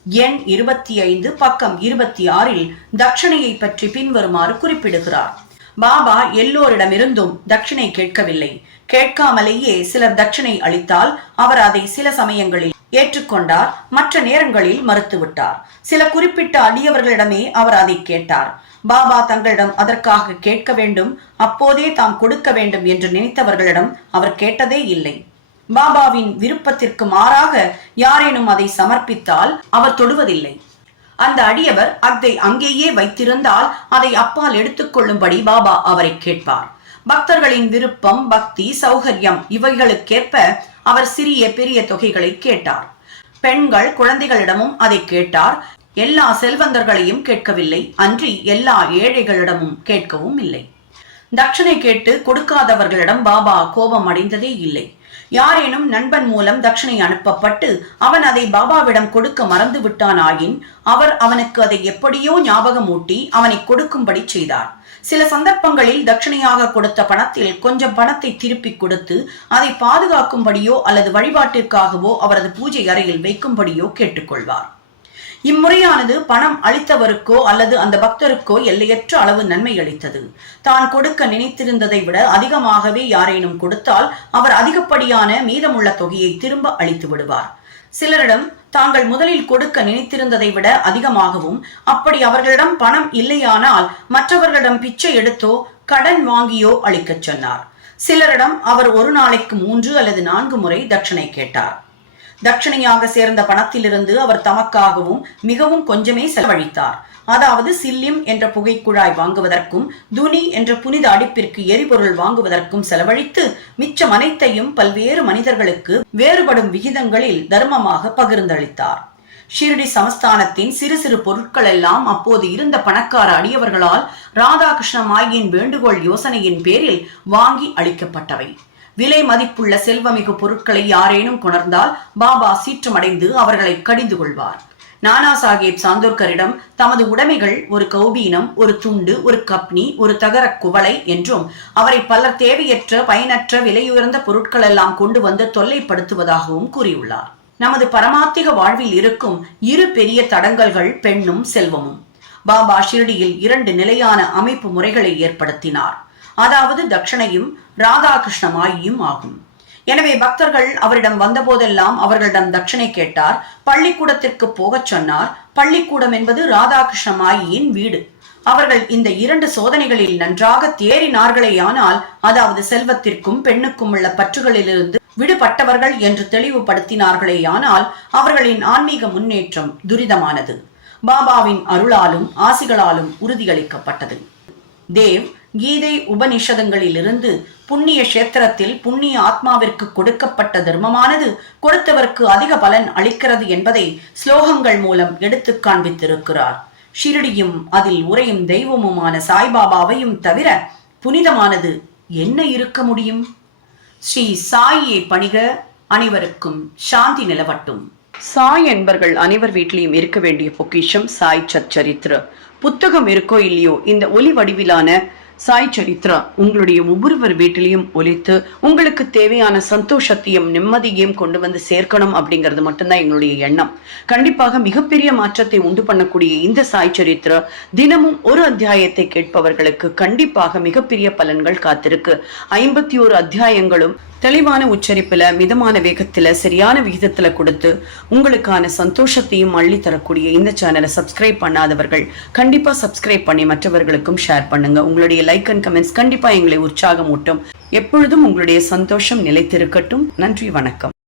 எண் 25 பக்கம் 26 தட்சணையை பற்றி பின்வருமாறு குறிப்பிடுகிறார். பாபா எல்லோரிடமிருந்தும் தட்சணை கேட்கவில்லை. கேட்காமலேயே சிலர் தட்சணை அளித்தால் அவர் அதை சில சமயங்களில் ஏற்றுக்கொண்டார், மற்ற நேரங்களில் மறுத்துவிட்டார். சில குறிப்பிட்ட அடியவர்களிடமே அவர் அதை கேட்டார். பாபா தங்களிடம் அதற்காக கேட்க வேண்டும், அப்போதே தாம் கொடுக்க வேண்டும் என்று நினைத்தவர்களிடம் அவர் கேட்டதே இல்லை. பாபாவின் விருப்பத்திற்கு மாறாக யாரேனும் அதை சமர்ப்பித்தால் அவர் தொடுவதில்லை. அந்த அடியவர் அதை அங்கேயே வைத்திருந்தால் அதை அப்பால் எடுத்துக்கொள்ளும்படி பாபா அவரை கேட்பார். பக்தர்களின் விருப்பம், பக்தி, சௌகரியம் இவைகளுக்கேற்ப அவர் சிறிய பெரிய தொகைகளை கேட்டார். பெண்கள், குழந்தைகளிடமும் அதை கேட்டார். எல்லா செல்வந்தர்களையும் கேட்கவில்லை, அன்றி எல்லா ஏழைகளிடமும் கேட்கவும் இல்லை. தட்சணை கேட்டு கொடுக்காதவர்களிடம் பாபா கோபம் அடைந்ததே இல்லை. யாரேனும் நண்பன் மூலம் தட்சணை அனுப்பப்பட்டு அவன் அதை பாபாவிடம் கொடுக்க மறந்து விட்டானாயின் அவர் அவனுக்கு அதை எப்படியோ ஞாபகமூட்டி அவனை கொடுக்கும்படி செய்தார். சில சந்தர்ப்பங்களில் தட்சணையாக கொடுத்த பணத்தில் கொஞ்சம் பணத்தை திருப்பி கொடுத்து அதை பாதுகாக்கும்படியோ அல்லது வழிபாட்டிற்காகவோ அவரது பூஜை அறையில் வைக்கும்படியோ கேட்டுக்கொள்வார். இம்முறையானது பணம் அளித்தவருக்கோ அல்லது அந்த பக்தருக்கோ எல்லையற்ற அளவு நன்மை அளித்தது. தான் கொடுக்க நினைத்திருந்ததை விட அதிகமாகவே யாரேனும் கொடுத்தால் அவர் அதிகப்படியான மீதமுள்ள தொகையை திரும்ப அளித்து விடுவார். சிலரிடம் தாங்கள் முதலில் கொடுக்க நினைத்திருந்ததை விட அதிகமாகவும், அப்படி அவர்களிடம் பணம் இல்லையானால் மற்றவர்களிடம் பிச்சை எடுத்தோ கடன் வாங்கியோ அளிக்கச் சொன்னார். சிலரிடம் அவர் ஒரு நாளைக்கு 3 அல்லது 4 முறை தட்சணை கேட்டார். தட்சணையாக சேர்ந்த பணத்திலிருந்து அவர் தமக்காகவும் மிகவும் கொஞ்சமே செலவழித்தார். அதாவது சில்லிம் என்ற புகைக்குழாய் வாங்குவதற்கும் துனி என்ற புனித அடுப்பிற்கு எரிபொருள் வாங்குவதற்கும் செலவழித்து மிச்சம் அனைத்தையும் பல்வேறு மனிதர்களுக்கு வேறுபடும் விகிதங்களில் தர்மமாக பகிர்ந்தளித்தார். ஷிரடி சமஸ்தானத்தின் சிறு சிறு பொருட்கள் எல்லாம் அப்போது இருந்த பணக்கார அடியவர்களால் ராதாகிருஷ்ண மாயின் வேண்டுகோள் யோசனையின் பேரில் வாங்கி அளிக்கப்பட்டவை. விலை மதிப்புள்ள செல்வமிகு பொருட்களை யாரேனும் கொணர்ந்தால் பாபா சீற்றமடைந்து அவர்களை கடிந்து கொள்வார். நானா சாஹேப் சாந்தோர்கரிடம் தமது உடைமைகள் ஒரு கௌபீனம், ஒரு துண்டு, ஒரு கப்னி, ஒரு தகர குவளை என்றும் அவரை பலர் தேவையற்ற பயனற்ற விலையுயர்ந்த பொருட்கள் எல்லாம் கொண்டு வந்து தொல்லைப்படுத்துவதாகவும் கூறியுள்ளார். நமது பரமாத்திக வாழ்வில் இருக்கும் 2 பெரிய தடங்கல்கள் பெண்ணும் செல்வமும். பாபா ஷிரடியில் 2 நிலையான அமைப்பு முறைகளை ஏற்படுத்தினார். அதாவது தட்சணையும் ராதாகிருஷ்ண மாயும் ஆகும். எனவே பக்தர்கள் அவரிடம் வந்தபோதெல்லாம் அவர்களிடம் தட்சணை கேட்டார். பள்ளிக்கூடத்திற்கு போகச் சொன்னார். பள்ளிக்கூடம் என்பது ராதாகிருஷ்ண மாயின் வீடு. அவர்கள் இந்த 2 சோதனைகளில் நன்றாக தேறினார்களேயானால், அதாவது செல்வத்திற்கும் பெண்ணுக்கும் உள்ள பற்றுகளிலிருந்து விடுபட்டவர்கள் என்று தெளிவுபடுத்தினார்களேயானால், அவர்களின் ஆன்மீக முன்னேற்றம் துரிதமானது. பாபாவின் அருளாலும் ஆசிகளாலும் உறுதியளிக்கப்பட்டது. தேவ் கீதை உபநிஷதங்களிலிருந்து புண்ணிய கஷேத்திரத்தில் புண்ணிய ஆத்மாவிற்கு கொடுக்கப்பட்ட தர்மமானது கொடுத்தவருக்கு அதிக பலன் அளிக்கிறது என்பதை ஸ்லோகங்கள் மூலம் எடுத்து காண்பித்திருக்கிறார். ஷிரடியும் அதில் உரையும் தெய்வமுமான சாய்பாபாவையும் தவிர புனிதமானது என்ன இருக்க முடியும்? ஸ்ரீ சாயியை பணிக. அனைவருக்கும் சாந்தி நிலவட்டும். சாய் என்பர்கள் அனைவர் வீட்டிலையும் இருக்க வேண்டிய பொக்கிஷம் சாய் சச்சரித்திர புத்தகம் இருக்கோ இல்லையோ, இந்த ஒலி வடிவிலான சாய் சரித்ரா உங்களுடைய ஒவ்வொருவர் வீட்டிலையும் ஒலித்து உங்களுக்கு தேவையான சந்தோஷத்தையும் நிம்மதியையும் கொண்டு வந்து சேர்க்கணும் அப்படிங்கிறது மட்டும்தான் எங்களுடைய எண்ணம். கண்டிப்பாக மிகப்பெரிய மாற்றத்தை உண்டு பண்ணக்கூடிய இந்த சாய் சரித்ரா தினமும் ஒரு அத்தியாயத்தை கேட்பவர்களுக்கு கண்டிப்பாக மிகப்பெரிய பலன்கள் காத்திருக்கு. 51 அத்தியாயங்களும் தெளிவான உச்சரிப்புல, மிதமான வேகத்துல, சரியான விகிதத்துல கொடுத்து உங்களுக்கான சந்தோஷத்தையும் அள்ளி தரக்கூடிய இந்த சேனலை சப்ஸ்கிரைப் பண்ணாதவர்கள் கண்டிப்பா சப்ஸ்கிரைப் பண்ணி மற்றவர்களுக்கும் ஷேர் பண்ணுங்க. உங்களுடைய லைக் அண்ட் கமெண்ட்ஸ் கண்டிப்பா எங்களை உற்சாகம் ஊட்டும். எப்பொழுதும் உங்களுடைய சந்தோஷம் நிலைத்திருக்கட்டும். நன்றி, வணக்கம்.